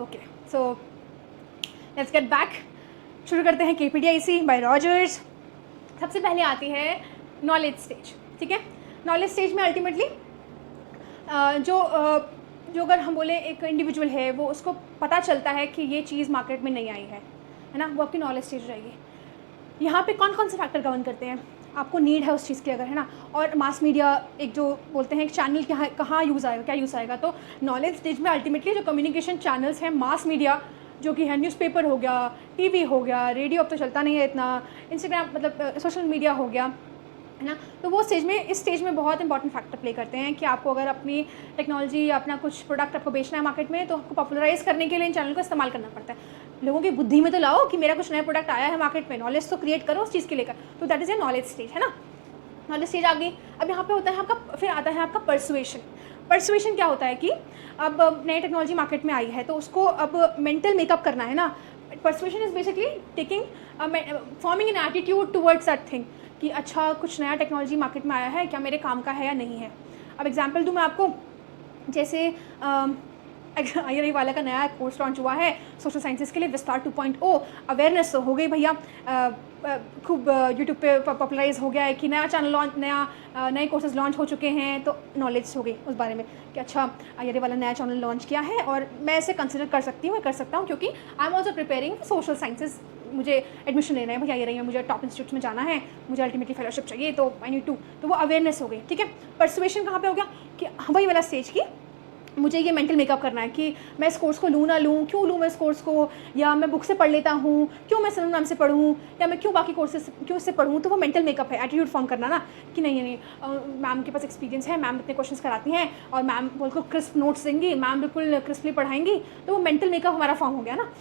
Okay, so let's get back. शुरू करते हैं KPDIC बाय रॉजर्स। सबसे पहले आती है नॉलेज स्टेज, ठीक है। नॉलेज स्टेज में अल्टीमेटली जो अगर हम बोले एक इंडिविजुअल है, वो उसको पता चलता है कि ये चीज़ मार्केट में नहीं आई है ना, वो आपकी नॉलेज स्टेज रहेगी। यहाँ पे कौन कौन से फैक्टर गवर्न करते हैं, आपको नीड है उस चीज़ की अगर, है ना, और मास मीडिया एक जो बोलते हैं एक चैनल कहाँ यूज़ आएगा, क्या यूज़ आएगा। तो नॉलेज स्टेज में अल्टीमेटली जो कम्युनिकेशन चैनल्स हैं, मास मीडिया जो कि है, न्यूज़पेपर हो गया, TV हो गया, रेडियो अब तो चलता नहीं है इतना, इंस्टाग्राम मतलब सोशल मीडिया हो गया, है ना। तो वो स्टेज में, इस स्टेज में बहुत इंपॉर्टेंट फैक्टर प्ले करते हैं कि आपको अगर अपनी टेक्नोलॉजी या अपना कुछ प्रोडक्ट आपको बेचना है मार्केट में, तो आपको पॉपुलराइज़ करने के लिए इन चैनल को इस्तेमाल करना पड़ता है। लोगों की बुद्धि में तो लाओ कि मेरा कुछ नया प्रोडक्ट आया है मार्केट में, नॉलेज तो क्रिएट करो उस चीज़ के लेकर। तो that is a knowledge stage, है ना। नॉलेज स्टेज आ गई। अब यहाँ पे होता है आपका, फिर आता है आपका परसुएशन। परसुएशन क्या होता है कि अब नई टेक्नोलॉजी मार्केट में आई है तो उसको अब मेंटल मेकअप करना है ना। Persuasion is basically taking forming an attitude towards that thing कि अच्छा कुछ नया टेक्नोलॉजी मार्केट में आया है, क्या मेरे काम का है या नहीं है। अब एग्जांपल दूँ मैं आपको, जैसे IRI वाला का नया कोर्स लॉन्च हुआ है सोशल साइंसेस के लिए, विस्तार 2.0। अवेयरनेस तो हो गई भैया, खूब यूट्यूब पे पॉपुलराइज हो गया है कि नया चैनल लॉन्च, नए कोर्सेज लॉन्च हो चुके हैं, तो नॉलेज हो गई उस बारे में कि अच्छा IRI वाला नया चैनल लॉन्च किया है और मैं इसे कंसिडर कर सकती हूँ, मैं कर सकता हूँ, क्योंकि I am also preparing social sciences. मुझे एडमिशन लेना है भैया IRI में, मुझे टॉप इंस्टीट्यूट में जाना है, मुझे अल्टीमेटली फेलोशिप चाहिए, तो आई नीड टू। तो वो अवेयरनेस हो गई, ठीक है। परसुएशन कहाँ पे हो गया कि वही वाला स्टेज की मुझे ये मेंटल मेकअप करना है कि मैं इस कोर्स को लूँ ना लूँ, क्यों लूँ मैं इस कोर्स को, या मैं बुक से पढ़ लेता हूँ, क्यों मैं सनम मैम से पढ़ूँ, या मैं क्यों बाकी कोर्सेज क्यों इससे पढ़ूँ। तो वो मेंटल मेकअप है, एटीट्यूड फॉर्म करना ना कि नहीं नहीं मैम के पास एक्सपीरियंस है, मैम इतने क्वेश्चंस कराती हैं और मैम बिल्कुल क्रिस्प नोट्स देंगी, मैम बिल्कुल क्रिस्पली पढ़ाएंगी। तो वो मेंटल मेकअप हमारा फॉर्म हो गया ना,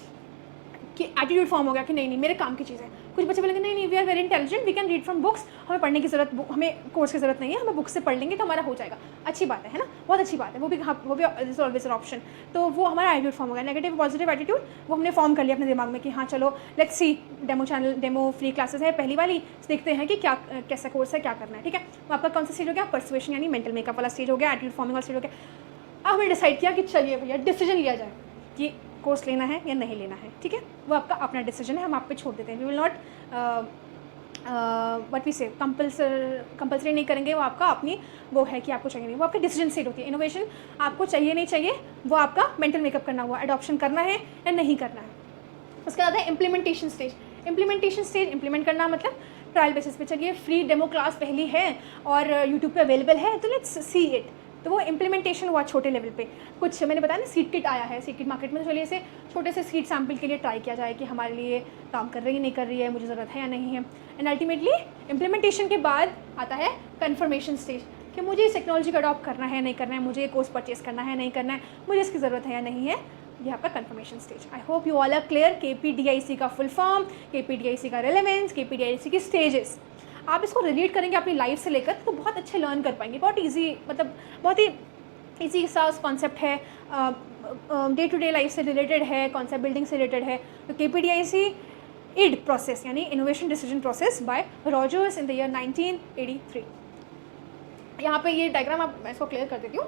कि एटीट्यूड फॉर्म हो गया कि नहीं नहीं मेरे काम की चीज़ है। कुछ बच्चे बोलेंगे नहीं नहीं we are very intelligent, we can read from books, हमें पढ़ने की ज़रूरत, हमें कोर्स की ज़रूरत नहीं है, हमें बुक्स से पढ़ लेंगे तो हमारा हो जाएगा। अच्छी बात है ना, बहुत अच्छी बात है, वो भी इज ऑलवेज एन ऑप्शन। तो वो हमारा एटीट्यूड फॉर्म हो गया, नेगेटिव पॉजिटिव एटीट्यूड वो हमने फॉर्म कर लिया अपने दिमाग में कि हाँ चलो let's see, demo free classes है पहली वाली, देखते हैं कि क्या कैसा कोर्स है, क्या करना है। ठीक है, तो आपका कौन सा स्टेज हो गया, परसुएशन यानी मेंटल मेकअप वाला स्टेज हो गया, एटीट्यूड फॉर्मिंग वाला स्टेज हो गया। अब हमने डिसाइड किया कि चलिए भैया डिसीजन लिया जाए कि कोर्स लेना है या नहीं लेना है। ठीक है, वो आपका अपना डिसीजन है, हम आप पे छोड़ देते हैं। We will not what we say compulsory नहीं करेंगे, वो आपका अपनी वो है कि आपको चाहिए नहीं, वो आपकी डिसीजन सेट होती है। इनोवेशन आपको चाहिए नहीं चाहिए वो आपका मेंटल मेकअप करना हुआ, एडॉप्शन करना है या नहीं करना है। उसके बाद है implementation stage. Implementation stage implement करना मतलब ट्रायल बेसिस पे, चलिए फ्री डेमो क्लास पहली है और यूट्यूब पे अवेलेबल है तो लेट्स सी इट। तो वो इम्प्लीमेंटेशन हुआ छोटे लेवल पे। कुछ मैंने बताया ना सीड किट आया है, सीड किट मार्केट में, तो चलिए इसे छोटे से सीड सैम्पल के लिए ट्राई किया जाए कि हमारे लिए काम कर रही है नहीं कर रही है, मुझे ज़रूरत है या नहीं है। एंड अल्टीमेटली इम्प्लीमेंटेशन के बाद आता है कन्फर्मेशन स्टेज कि मुझे इस टेक्नोलॉजी को अडॉप्ट करना है नहीं करना है, मुझे ये कोर्स परचेस करना है नहीं करना है, मुझे इसकी ज़रूरत है या नहीं है। ये आपका confirmation stage. I hope you all are clear. KPDIC का फुल फॉर्म, KPDIC का रेलेवेंस, KPDIC की स्टेजेस, आप इसको रिलेट करेंगे अपनी लाइफ से लेकर तो बहुत अच्छे लर्न कर पाएंगे। बहुत ईजी, मतलब बहुत ही ईजी सा कॉन्सेप्ट है, डे टू डे लाइफ से रिलेटेड है, कॉन्सेप्ट बिल्डिंग से रिलेटेड है। तो KPDIC ID प्रोसेस यानी innovation decision process by Rogers in the year 1983। यहाँ पे ये डायग्राम आप, मैं इसको क्लियर कर देती हूँ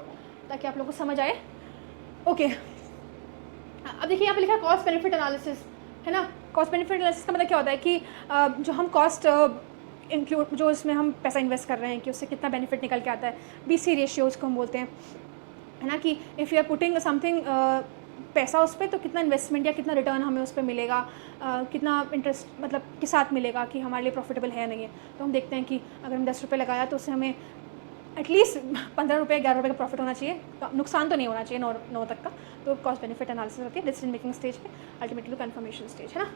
ताकि आप लोगों को समझ आए। ओके, अब देखिए यहाँ पे लिखा है कॉस्ट बेनिफिट एनालिसिस, है ना। कॉस्ट बेनिफिट एनालिसिस का मतलब क्या होता है कि जो हम कॉस्ट इंक्लूड, जो इसमें हम पैसा इन्वेस्ट कर रहे हैं कि उससे कितना बेनिफिट निकल के आता है, BC रेशियोज को हम बोलते हैं, है ना, कि if you are putting something पैसा उस पर तो कितना इन्वेस्टमेंट या कितना रिटर्न हमें उस पर मिलेगा, कितना इंटरेस्ट मतलब के साथ मिलेगा कि हमारे लिए प्रॉफिटेबल है नहीं है। तो हम देखते हैं कि अगर हम 10 रुपये लगाया तो उससे हमें एटलीस्ट 15 रुपये 11 रुपये का प्रॉफिट होना चाहिए, तो नुकसान तो नहीं होना चाहिए 9 तक का। तो कॉस्ट बेनिफिट एनालिसिस होती है डिसीजन मेकिंग स्टेज पे, अल्टीमेटली कन्फर्मेशन स्टेज, है ना।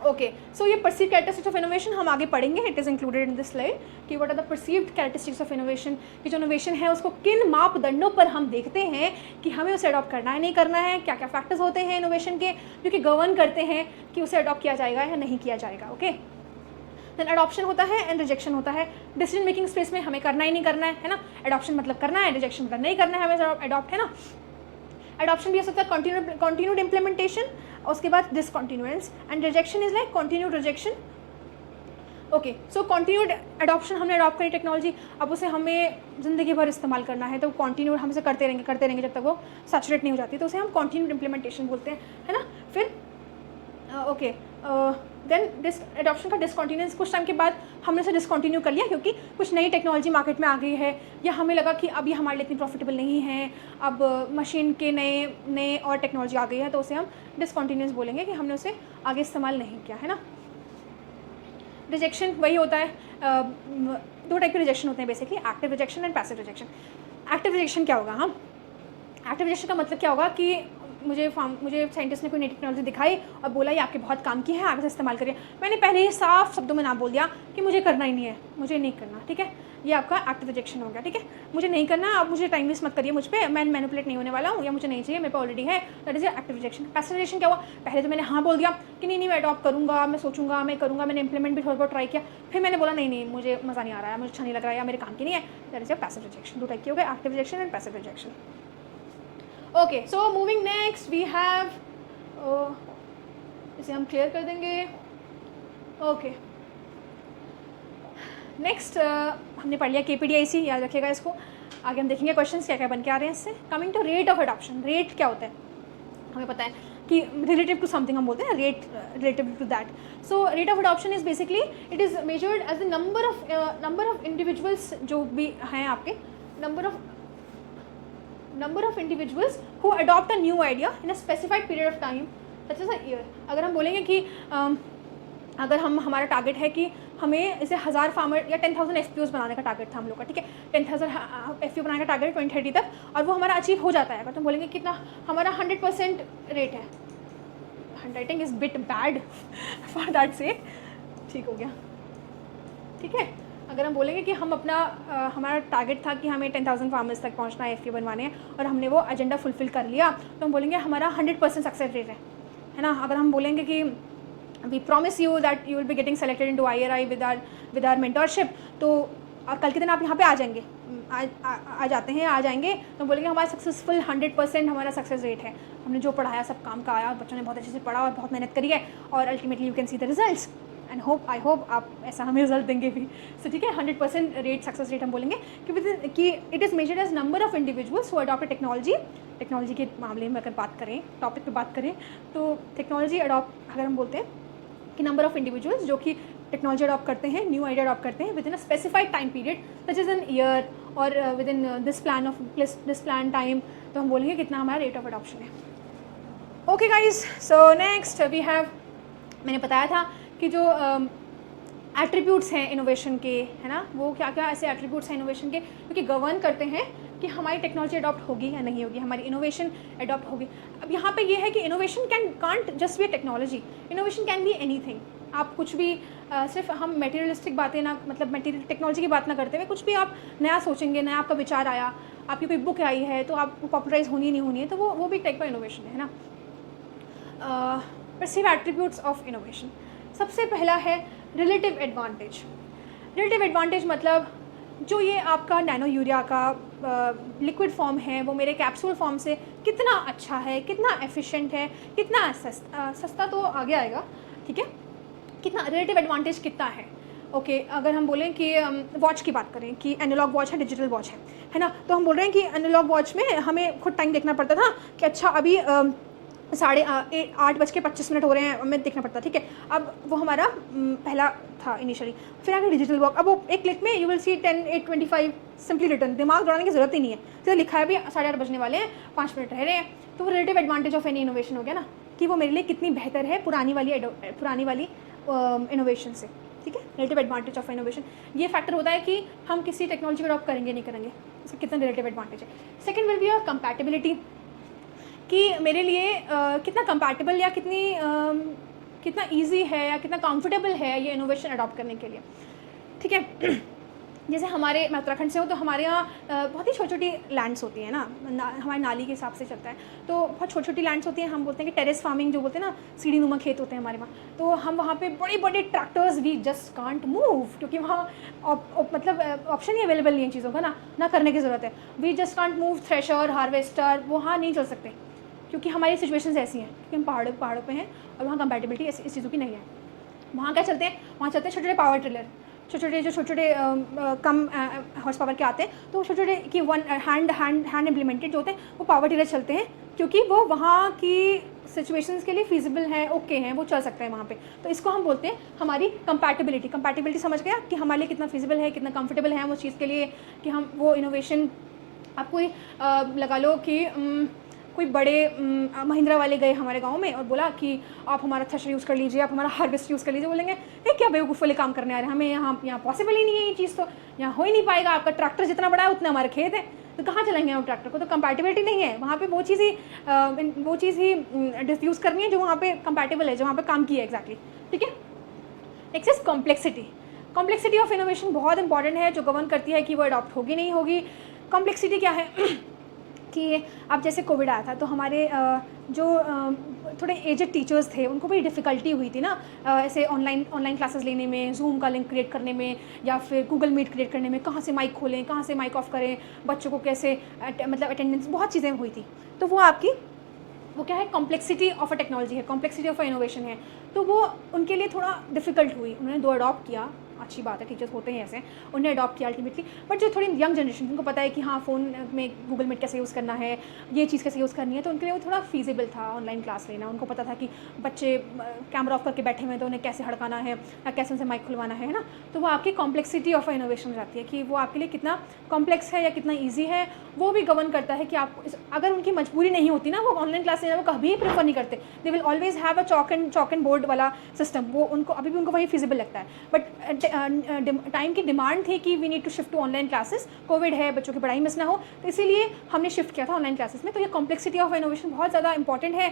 ओके, सो ये परसीव्ड कैरेक्टरिस्टिक्स ऑफ इनोवेशन हम आगे पढ़ेंगे, it is included in this slide कि what are the perceived characteristics of innovation, कि जो इनोवेशन है उसको किन मापदंडों पर हम देखते हैं कि हमें उसे अडॉप्ट करना है नहीं करना है, क्या क्या फैक्टर्स होते हैं इनोवेशन के जो कि गवर्न करते हैं कि उसे अडॉप्ट किया जाएगा या नहीं किया जाएगा। ओके, देन अडॉप्शन होता है एंड रिजेक्शन होता है। डिसीजन मेकिंग स्पेस में हमें करना ही नहीं करना है ना। अडॉप्शन मतलब करना है, रिजेक्शन मतलब नहीं करना है हमें अडॉप्ट, है ना। अडॉप्शन भी हो सकता है कंटिन्यूड इम्प्लीमेंटेशन, उसके बाद discontinuance, and rejection is like continued rejection. Okay, so continued adoption, हमने अडॉप्ट करी टेक्नोलॉजी, अब उसे हमें ज़िंदगी भर इस्तेमाल करना है तो कंटिन्यूड हम इसे करते रहेंगे जब तक वो सैचुरेट नहीं हो जाती, तो उसे हम कंटिन्यूड इम्प्लीमेंटेशन बोलते हैं, है ना। फिर ओके, देन अडॉप्शन का डिसकंटिन्यूएंस, कुछ टाइम के बाद हमने उसे डिसकंटिन्यू कर लिया क्योंकि कुछ नई टेक्नोलॉजी मार्केट में आ गई है, या हमें लगा कि अब ये हमारे लिए इतनी प्रॉफिटेबल नहीं है, अब मशीन के नए और टेक्नोलॉजी आ गई है, तो उसे हम डिसकंटिन्यूएंस बोलेंगे कि हमने उसे आगे इस्तेमाल नहीं किया, है ना। रिजेक्शन वही होता है, 2 टाइप के रिजेक्शन होते हैं basically, active rejection and passive rejection. Active rejection क्या होगा, हम एक्टिव रिजेक्शन का मतलब क्या होगा कि मुझे साइंटिस्ट ने कोई नई टेक्नोलॉजी दिखाई और बोला ये आपके बहुत काम की है, आप इसे इस्तेमाल करिए, मैंने पहले ही साफ शब्दों में ना बोल दिया कि मुझे करना ही नहीं है, मुझे नहीं करना, ठीक है, ये आपका एक्टिव रिजेक्शन हो गया, ठीक है। मुझे नहीं करना, आप मुझे टाइम वेस्ट मत करिए मुझ पर, मैं मैनिपुलेट नहीं होने वाला हूँ, या मुझे नहीं चाहिए, मेरे पे ऑलरेडी है, that is active rejection. Passive rejection क्या हुआ, पहले तो मैंने हाँ बोल दिया कि नहीं मैं अडॉप्ट करूँगा, मैं सोचूंगा, मैं करूँगा, मैंने इंप्लीमेंट भी थोड़ा बहुत ट्राई किया, फिर मैंने बोला नहीं मुझे मज़ा नहीं आ रहा है, मुझे अच्छा नहीं लग रहा है, या मेरे काम की नहीं है, that is passive rejection. 2 type के हो गए, active rejection and passive rejection. Okay, so moving next we have, इसे हम क्लियर कर देंगे। ओके, नेक्स्ट हमने पढ़ लिया KPDIC, याद रखिएगा इसको, आगे हम देखेंगे क्वेश्चंस क्या क्या बन के आ रहे हैं इससे। Coming to rate of adoption, rate क्या होता है हमें पता है कि रिलेटिव टू समथिंग हम बोलते हैं, rate relative to that. So rate of adoption is basically it is measured as the number of individuals जो भी हैं आपके, number of individuals who adopt a new idea in a specified period of time such as a year। अगर हम बोलेंगे कि अगर हमारा टारगेट है कि हमें इसे 1000 फार्मर या 10,000 FPOs बनाने का टारगेट था हम लोग का, ठीक है, 10,000 FPO बनाने का टारगेट 2030 तक, और वो हमारा अचीव हो जाता है। अगर तुम बोलेंगे कितना हमारा 100% रेट है, handwriting is bit bad for that sake, ठीक हो गया, ठीक है। अगर हम बोलेंगे कि हम अपना हमारा टारगेट था कि हमें 10,000 फार्मर्स तक पहुंचना है, FPO बनवाने हैं, और हमने वो एजेंडा फुलफिल कर लिया, तो हम बोलेंगे हमारा 100% सक्सेस रेट है ना। अगर हम बोलेंगे कि we promise you that you will be getting selected into IRI with our mentorship, तो कल के दिन आप यहाँ पे आ जाएंगे, आ जाते हैं, आ जाएंगे, तो बोलेंगे हमारा सक्सेसफुल 100% हमारा सक्सेस रेट है, हमने जो पढ़ाया सब काम का आया, बच्चों ने बहुत अच्छे से पढ़ा और बहुत मेहनत करी है, और ultimately you can see the results, and I hope आप ऐसा हमें रिजल्ट देंगे भी। सो ठीक है, 100% रेट, सक्सेस रेट हम बोलेंगे कि it is measured as number of individuals who adopt technology. Technology के मामले में अगर बात करें, टॉपिक पे बात करें, तो टेक्नोलॉजी अडॉप्ट अगर हम बोलते हैं कि नंबर ऑफ इंडिविजुअल्स जो कि टेक्नोलॉजी अडॉप्ट करते हैं, न्यू आइडिया अडॉप्ट करते हैं within a specified time period such as an year और within this plan time, तो हम बोलेंगे कितना हमारा रेट ऑफ अडॉप्शन है। Okay guys, so next we have, मैंने बताया था कि जो एट्रीब्यूट्स हैं इनोवेशन के, है ना, वो क्या क्या ऐसे एट्रीब्यूट्स हैं इनोवेशन के जो कि गवर्न करते हैं कि हमारी टेक्नोलॉजी अडॉप्ट होगी या नहीं होगी, हमारी इनोवेशन अडॉप्ट होगी। अब यहाँ पे ये है कि innovation can't just be technology, innovation can be anything. आप कुछ भी सिर्फ हम मटेरियलिस्टिक बातें ना, मतलब मटेरियल टेक्नोलॉजी की बात ना करते हुए कुछ भी आप नया सोचेंगे, नया आपका विचार आया, आपकी कोई बुक आई है तो आप पॉपुलराइज होनी नहीं होनी है, तो वो भी एक टाइप का इनोवेशन है ना। परसीव एट्रीब्यूट्स ऑफ इनोवेशन, सबसे पहला है रिलेटिव एडवांटेज। रिलेटिव एडवांटेज मतलब जो ये आपका नैनो यूरिया का लिक्विड फॉर्म है वो मेरे कैप्सूल फॉर्म से कितना अच्छा है, कितना एफिशिएंट है, कितना सस्ता तो आगे आएगा, ठीक है, कितना रिलेटिव एडवांटेज कितना है। ओके, अगर हम बोलें कि वॉच की बात करें कि एनालॉग वॉच है, डिजिटल वॉच है ना, तो हम बोल रहे हैं कि एनालॉग वॉच में हमें खुद टाइम देखना पड़ता था कि अच्छा अभी 8:25 हो रहे हैं, हमें देखना पड़ता, ठीक है। अब वो हमारा पहला था इनिशियली, फिर आगे डिजिटल वॉच, अब वो एक क्लिक में you will see 10:08:25 simply return, दिमाग दौड़ाने की जरूरत ही नहीं है, तो लिखा है भी 8:30 बजने वाले हैं, 5 मिनट रह रहे हैं, तो वो relative advantage of any innovation हो गया ना, कि वो मेरे लिए कितनी बेहतर है पुरानी वाली इनोवेशन से, ठीक है। रिलेटिव एडवांटेज ऑफ इनोवेशन ये फैक्टर होता है कि हम किसी टेक्नोलॉजी को अडॉप्ट करेंगे नहीं करेंगे, उसका कितना रिलेटिव एडवांटेज है। Second will be your compatibility, कि मेरे लिए कितना कंपैटिबल या कितना ईजी है या कितना कंफर्टेबल है ये इनोवेशन अडॉप्ट करने के लिए, ठीक है। जैसे मैं उत्तराखंड से हूँ, तो हमारे यहाँ बहुत ही छोटी छोटी लैंड्स होती हैं ना, हमारी नाली के हिसाब से चलता है, तो बहुत छोटी छोटी लैंड्स होती हैं, हम बोलते हैं कि टेरेस फार्मिंग जो बोलते हैं ना, सीढ़ी नुमा खेत होते हैं हमारे वहाँ, तो हम वहाँ पे बड़े बड़े tractors we just can't move, क्योंकि वहाँ मतलब ऑप्शन ही अवेलेबल नहीं है चीज़ों का ना करने की ज़रूरत है, we just can't move thresher, harvester, वहाँ नहीं चल सकते, क्योंकि हमारी सिचुएशंस ऐसी हैं कि हम पहाड़ों पे हैं और वहाँ कंपैटिबिलिटी इस चीज़ों की नहीं है। वहाँ क्या चलते हैं, वहाँ चलते हैं छोटे छोटे पावर टिलर, छोटे कम हॉर्स पावर के आते हैं, तो छोटे छोटे कि हैंड इम्प्लीमेंटेड जो होते हैं वो पावर टिलर चलते हैं, क्योंकि वो वहाँ की सिचुएशंस के लिए फिजिबल है, ओके हैं, वो चल सकते हैं वहाँ पे, तो इसको हम बोलते हैं हमारी कंपैटिबिलिटी समझ गया कि हमारे लिए कितना फिजिबल है, कितना कंफर्टेबल है हम उस चीज़ के लिए, कि हम वो इनोवेशन, आप कोई लगा लो कि कोई बड़े महिंद्रा वाले गए हमारे गांव में और बोला कि आप हमारा थ्रेशर यूज़ कर लीजिए, आप हमारा हार्वेस्ट यूज़ कर लीजिए, बोलेंगे ये क्या बेवकूफ़ वाले काम करने आ रहे हैं, हमें यहाँ पॉसिबल ही नहीं है ये चीज़, तो यहाँ हो ही नहीं पाएगा, आपका ट्रैक्टर जितना बड़ा है उतना हमारे खेत है, तो कहाँ चलेंगे हम ट्रैक्टर को, तो कंपैटिबिलिटी नहीं है वहाँ पे, वो चीज़ ही डिफ्यूज़ करनी है जो वहाँ पे कंपैटिबल है, जो वहाँ पे काम की है एग्जैक्टली, ठीक है। Next is complexity of innovation, बहुत इंपॉर्टेंट है, जो गवर्न करती है कि वो अडॉप्ट होगी नहीं होगी। कॉम्प्लेक्सिटी क्या है कि अब जैसे कोविड आया था, तो हमारे जो थोड़े एजेड टीचर्स थे उनको भी डिफ़िकल्टी हुई थी ना, ऐसे ऑनलाइन क्लासेस लेने में, जूम का लिंक क्रिएट करने में, या फिर गूगल मीट क्रिएट करने में, कहाँ से माइक खोलें, कहाँ से माइक ऑफ करें, बच्चों को कैसे मतलब अटेंडेंस, बहुत चीज़ें हुई थी, तो वो क्या है, कॉम्प्लेक्सिटी ऑफ अ टेक्नोलॉजी है, कॉम्प्लेक्सिटी ऑफ अ इनोवेशन है, तो वो उनके लिए थोड़ा डिफ़िकल्ट हुई, उन्होंने दो अडॉप्ट किया, अच्छी बात है, टीचर्स होते हैं ऐसे, उन्हें अडॉप्ट किया अल्टीमेटली, बट जो थोड़ी यंग जनरेशन उनको पता है कि हाँ फ़ोन में गूगल मीट कैसे यूज़ करना है, ये चीज़ कैसे यूज़ करनी है, तो उनके लिए वो थोड़ा फीजिबल था ऑनलाइन क्लास लेना, उनको पता था कि बच्चे कैमरा ऑफ करके बैठे हुए हैं तो उन्हें कैसे हड़काना है या कैसे उनसे माइक खुलवाना है ना, तो वो आपकी कॉम्प्लेक्सिटी ऑफ इनोवेशन हो जाती है कि वो आपके लिए कितना कॉम्प्लेक्स है या कितना ईजी है, वो भी गवर्न करता है कि आप अगर उनकी मजबूरी नहीं होती ना, वो ऑनलाइन क्लास लेना वो कभी प्रेफर नहीं करते, they will always have a chalk and board वाला सिस्टम, वो उनको अभी भी उनको वही फिजिबल लगता है, बट टाइम की डिमांड थी कि we need to shift to online classes, Covid है, बच्चों की पढ़ाई मिस ना हो, तो इसीलिए हमने शिफ्ट किया था ऑनलाइन क्लासेस में। तो ये कॉम्प्लेक्सिटी ऑफ इनोवेशन बहुत ज़्यादा इंपॉर्टेंट है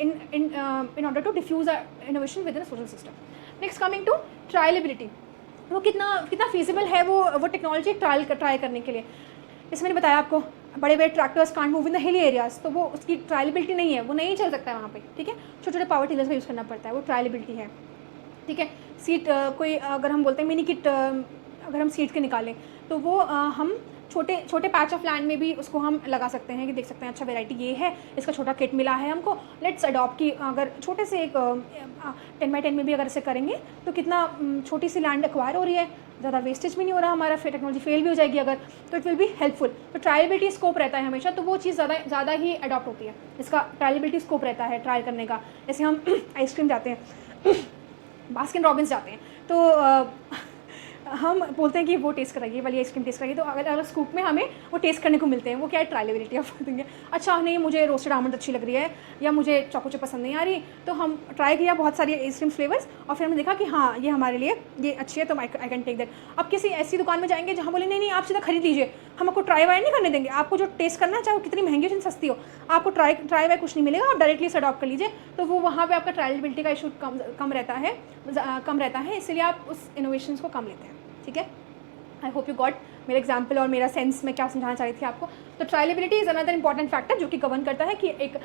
in order to diffuse innovation within social system. Next coming to trialability, वो कितना फीजिबल है वो टेक्नोलॉजी ट्राई करने के लिए। जैसे मैंने बताया आपको, बड़े बड़े tractors can't move in the hilly areas, तो वो उसकी ट्रायलेबिलिटी नहीं है, वो नहीं चल सकता है वहाँ पे, ठीक है। छोटे छोटे पावर टिलर्स का यूज़ करना पड़ता है, वो ट्रायलेबिलिटी है, ठीक है। सीट कोई अगर हम बोलते हैं मिनी किट, अगर हम सीट के निकालें तो वो हम छोटे पैच ऑफ लैंड में भी उसको हम लगा सकते हैं कि देख सकते हैं अच्छा वैरायटी ये है, इसका छोटा किट मिला है हमको, लेट्स अडॉप्ट की अगर छोटे से एक 10x10 में भी अगर इसे करेंगे तो कितना छोटी सी लैंड एक्वायर हो रही है, ज़्यादा वेस्टेज भी नहीं हो रहा हमारा, फिर टेक्नोलॉजी फेल भी हो जाएगी अगर, तो इट विल बी हेल्पफुल। तो ट्रायलेबिलिटी स्कोप रहता है हमेशा, तो वो चीज़ ज़्यादा ही अडॉप्ट होती है, इसका ट्रायलेबिलिटी स्कोप रहता है ट्राई करने का। जैसे हम आइसक्रीम जाते हैं, बास्किन रॉबिन्स जाते हैं, तो हम बोलते हैं कि वो टेस्ट कराइए, वाली आइसक्रीम टेस्ट कराइए, तो अगर स्कूप में हमें वो टेस्ट करने को मिलते हैं, वो क्या है, ट्रायलेबिलिटी ऑफ थिंग। अच्छा नहीं, मुझे रोस्टेड आमंड अच्छी लग रही है या मुझे चॉको चिप पसंद नहीं आ रही, तो हम ट्राई किया बहुत सारी आइसक्रीम फ्लेवर्स और फिर हमने देखा कि हाँ ये हमारे लिए ये अच्छी है, तो आई कैन टेक दैट। अब किसी ऐसी दुकान में जाएंगे जहाँ बोले नहीं आप सीधा खरीद लीजिए, हम आपको ट्राई वाई नहीं करने देंगे, आपको जो टेस्ट करना है चाहे वो कितनी महंगी हो सस्ती हो, आपको ट्राई वाई कुछ नहीं मिलेगा, आप डायरेक्टली इसे अडॉप्ट कर लीजिए। तो वो वहाँ पर आपका ट्रायलेबिलिटी का इशू कम रहता है, इसलिए आप उस इनोवेशन को कम लेते हैं, ठीक है। आई होप यू गॉट मेरा एग्जाम्पल और मेरा सेंस में क्या समझाना चाह रही थी आपको। तो ट्रायलेबिलिटी इज़ अनदर इंपॉर्टेंट फैक्टर जो कि गवर्न करता है कि एक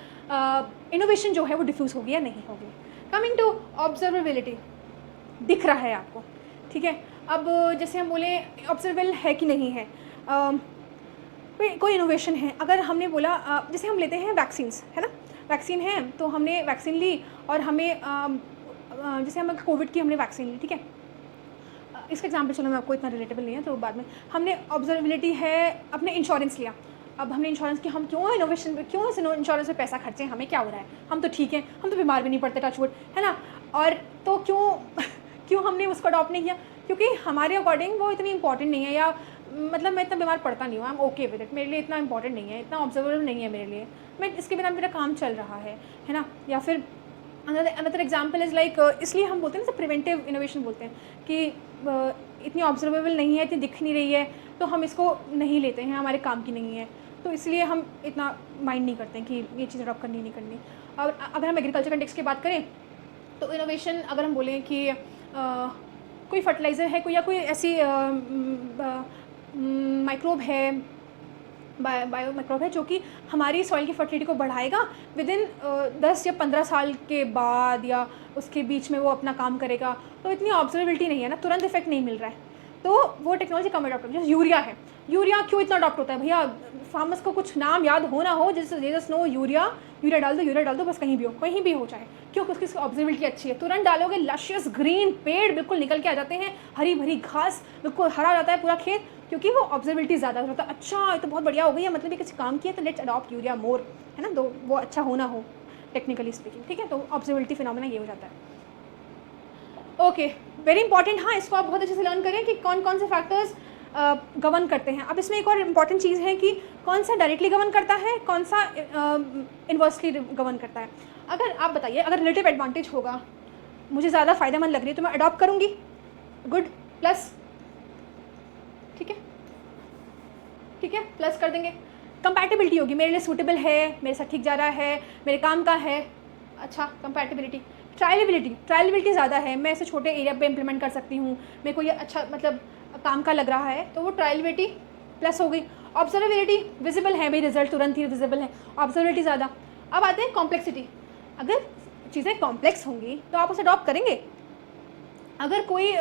इनोवेशन जो है वो डिफ्यूज़ होगी या नहीं होगी। कमिंग टू ऑब्जर्वेबिलिटी, दिख रहा है आपको, ठीक है। अब जैसे हम बोले ऑब्जर्वेबल है कि नहीं है, कोई इनोवेशन है, अगर हमने बोला जैसे हम लेते हैं वैक्सीन्स, है ना, वैक्सीन है तो हमने वैक्सीन ली और हमें जैसे हम कोविड की हमने वैक्सीन ली, ठीक है। इसका एग्जाम्पल चलो मैं आपको इतना रिलेटेबल नहीं है तो बाद में, हमने ऑब्जर्वेबिलिटी है, अपने इंश्योरेंस लिया, अब हमने इंश्योरेंस की, हम क्यों इनोवेशन क्यों इस इंश्योरेंस में पैसा खर्चें, हमें क्या हो रहा है, हम तो ठीक हैं, हम तो बीमार भी नहीं पड़ते टचवुड, है ना। और तो क्यों हमने उसको अडॉप्ट नहीं किया, क्योंकि हमारे अकॉर्डिंग वो इतनी इंपॉर्टेंट नहीं है, या मतलब मैं इतना बीमार पड़ता नहीं हूँ, I am okay with it, मेरे लिए इतना इंपॉर्टेंट नहीं है, इतना ऑब्जर्वेबल नहीं है मेरे लिए, मैं इसके बिना मेरा काम चल रहा है ना। या फिर अनदर एग्जाम्पल इज़ लाइक, इसलिए हम बोलते हैं ना प्रिवेंटिव इनोवेशन बोलते हैं कि इतनी ऑब्जर्वेबल नहीं है, इतनी दिख नहीं रही है, तो हम इसको नहीं लेते हैं, हमारे काम की नहीं है, तो इसलिए हम इतना माइंड नहीं करते हैं कि ये चीज़ अडॉप्ट करनी नहीं करनी। और अगर हम एग्रीकल्चर कंटेक्स्ट की बात करें तो इनोवेशन अगर हम बोलें कि कोई फर्टिलाइज़र है, कोई या कोई ऐसी माइक्रोब है, बायो माइक्रोब है जो कि हमारी सॉइल की फर्टिलिटी को बढ़ाएगा, विद इन 10 या 15 साल के बाद या उसके बीच में वो अपना काम करेगा, तो इतनी ऑब्जर्वेबिलिटी नहीं है ना, तुरंत इफेक्ट नहीं मिल रहा है, तो वो टेक्नोलॉजी कम अडॉप्ट होती है। जैसे यूरिया है, यूरिया क्यों इतना अडॉप्ट होता है भैया, फार्मर्स को कुछ नाम याद हो ना हो, जैसे जस्ट नो यूरिया डाल दो बस, कहीं भी हो चाहे, क्योंकि उसकी ऑब्जर्वेबिलिटी अच्छी है, तुरंत डालोगे लशियस ग्रीन पेड़ बिल्कुल निकल के आ जाते हैं, हरी भरी घास, बिल्कुल हरा जाता है पूरा खेत, क्योंकि वो ऑब्जर्वेबिलिटी ज़्यादा होता है। अच्छा ये तो बहुत बढ़िया हो गई है, मतलब ये किसी काम की है, तो लेट्स अडॉप्ट यूरिया मोर, है ना, तो वो अच्छा होना हो टेक्निकली स्पीकिंग, ठीक है। तो ऑब्जर्वेबिलिटी फिनोमेना ये हो जाता है। ओके, वेरी इंपॉर्टेंट, हाँ इसको आप बहुत अच्छे से लर्न करें कि कौन कौन से फैक्टर्स गवर्न करते हैं। अब इसमें एक और इम्पॉर्टेंट चीज़ है कि कौन सा डायरेक्टली गवर्न करता है, कौन सा इन्वर्सली गवर्न करता है। अगर आप बताइए, अगर रिलेटिव एडवांटेज होगा, मुझे ज़्यादा फ़ायदेमंद लग रही है तो मैं अडॉप्ट करूँगी, गुड, प्लस, ठीक है, प्लस कर देंगे। कंपैटिबिलिटी होगी, मेरे लिए सूटेबल है, मेरे साथ ठीक जा रहा है, मेरे काम का है, अच्छा कंपैटिबिलिटी। ट्रायलेबिलिटी ज़्यादा है, मैं इसे छोटे एरिया पे इंप्लीमेंट कर सकती हूँ, मेरे को ये अच्छा मतलब काम का लग रहा है, तो वो ट्रायलेबिलिटी प्लस हो गई। ऑब्जर्वेबिलिटी, विजिबल है भाई, रिजल्ट तुरंत ही विजिबल है, ऑब्जर्वेबिलिटी ज़्यादा। अब आते हैं कॉम्प्लेक्सिटी, अगर चीज़ें कॉम्प्लेक्स होंगी तो आप उसे अडॉप्ट करेंगे। अगर कोई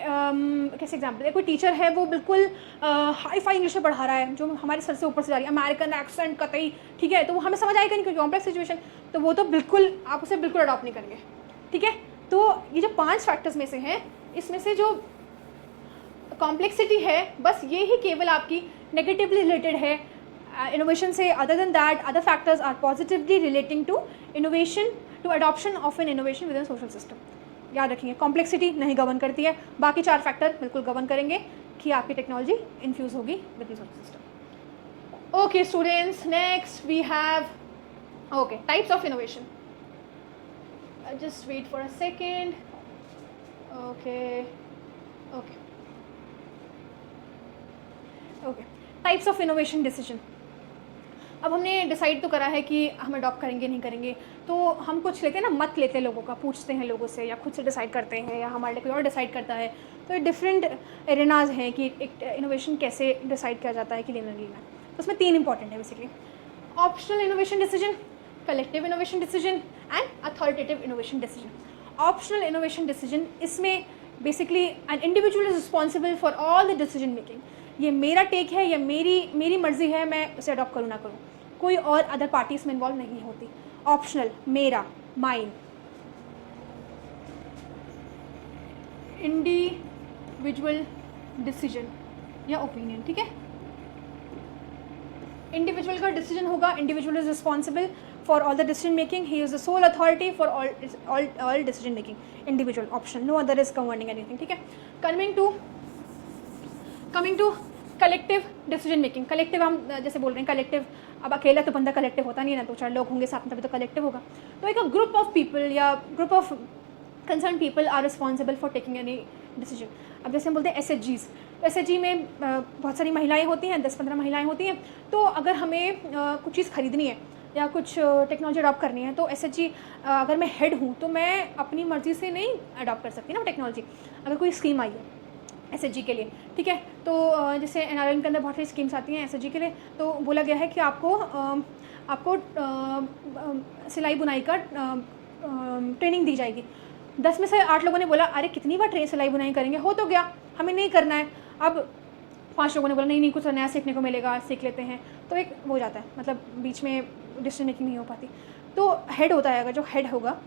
कैसे एग्जाम्पल है, कोई टीचर है वो बिल्कुल हाई फाई इंग्लिश में पढ़ा रहा है जो हमारे सर से ऊपर से जा रही है, अमेरिकन एक्सेंट कतई, ठीक है, तो वो हमें समझ आएगा नहीं क्योंकि कॉम्प्लेक्स सिचुएशन, तो वो तो बिल्कुल आप उसे बिल्कुल अडॉप्ट नहीं करेंगे, ठीक है। तो ये जो 5 फैक्टर्स में से हैं, इसमें से जो कॉम्प्लेक्सिटी है बस ये ही केवल आपकी नेगेटिवली रिलेटेड है इनोवेशन से। Other than that other factors are positively relating to innovation, to adoption of an innovation within social system. याद रखिए, कॉम्प्लेक्सिटी नहीं गवर्न करती है, बाकी 4 फैक्टर बिल्कुल गवर्न करेंगे कि आपकी टेक्नोलॉजी इन्फ्यूज़ होगी within social system. Okay students, next we have okay types of innovation. Just wait for a second. Okay okay okay types of innovation decision. अब हमने डिसाइड तो करा है कि हम अडॉप्ट करेंगे नहीं करेंगे, तो हम कुछ लेते हैं ना, मत लेते हैं लोगों का, पूछते हैं लोगों से या खुद से डिसाइड करते हैं या हमारे लिए कोई और डिसाइड करता है। तो ये डिफरेंट एरेनाज हैं कि एक इनोवेशन कैसे डिसाइड किया जाता है कि लेना नहीं लेना। तो उसमें 3 इंपॉर्टेंट है basically: optional innovation decision, collective innovation decision and authoritative innovation decision. Optional innovation decision, इसमें basically an individual is responsible for all the decision making. ये मेरा टेक है, ये मेरी मर्जी है, मैं उसे अडॉप्ट करूँ ना करूँ, कोई और अदर पार्टी इसमें इन्वॉल्व नहीं होती। ऑप्शनल, मेरा, माइन। इंडिविजुअल डिसीजन या ओपिनियन, ठीक है। इंडिविजुअल का डिसीजन होगा, individual is responsible for all the decision making, he is the sole authority for all decision making. Individual, optional, no other is governing anything, ठीक है। Coming to collective decision making. Collective हम जैसे बोल रहे हैं collective, अब अकेला तो बंदा कलेक्टिव होता नहीं है ना, 2-4 लोग होंगे साथ में तभी तो कलेक्टिव होगा। तो एक ग्रुप ऑफ पीपल या group of concern people are responsible for taking any decision. अब जैसे हम बोलते हैं SHGs, SHG में बहुत सारी महिलाएं होती हैं, 10-15 महिलाएं होती हैं। तो अगर हमें कुछ चीज़ खरीदनी है या कुछ टेक्नोलॉजी अडॉप्ट करनी है, तो SHG अगर मैं हेड हूँ तो मैं अपनी मर्ज़ी से नहीं अडॉप्ट कर सकती ना वो टेक्नोलॉजी। अगर कोई स्कीम आई है SHG के लिए, ठीक है, तो जैसे NRLM के अंदर बहुत सारी स्कीम्स आती हैं SHG के लिए, तो बोला गया है कि आपको सिलाई बुनाई का ट्रेनिंग दी जाएगी। 10 में से 8 लोगों ने बोला अरे कितनी बार सिलाई बुनाई करेंगे, हो तो गया, हमें नहीं करना है। अब 5 लोगों ने बोला नहीं कुछ नया सीखने को मिलेगा, सीख लेते हैं। तो एक हो जाता है, मतलब बीच में डिसीजन मेकिंग नहीं हो पाती। तो हेड होता है, अगर जो हेड होगा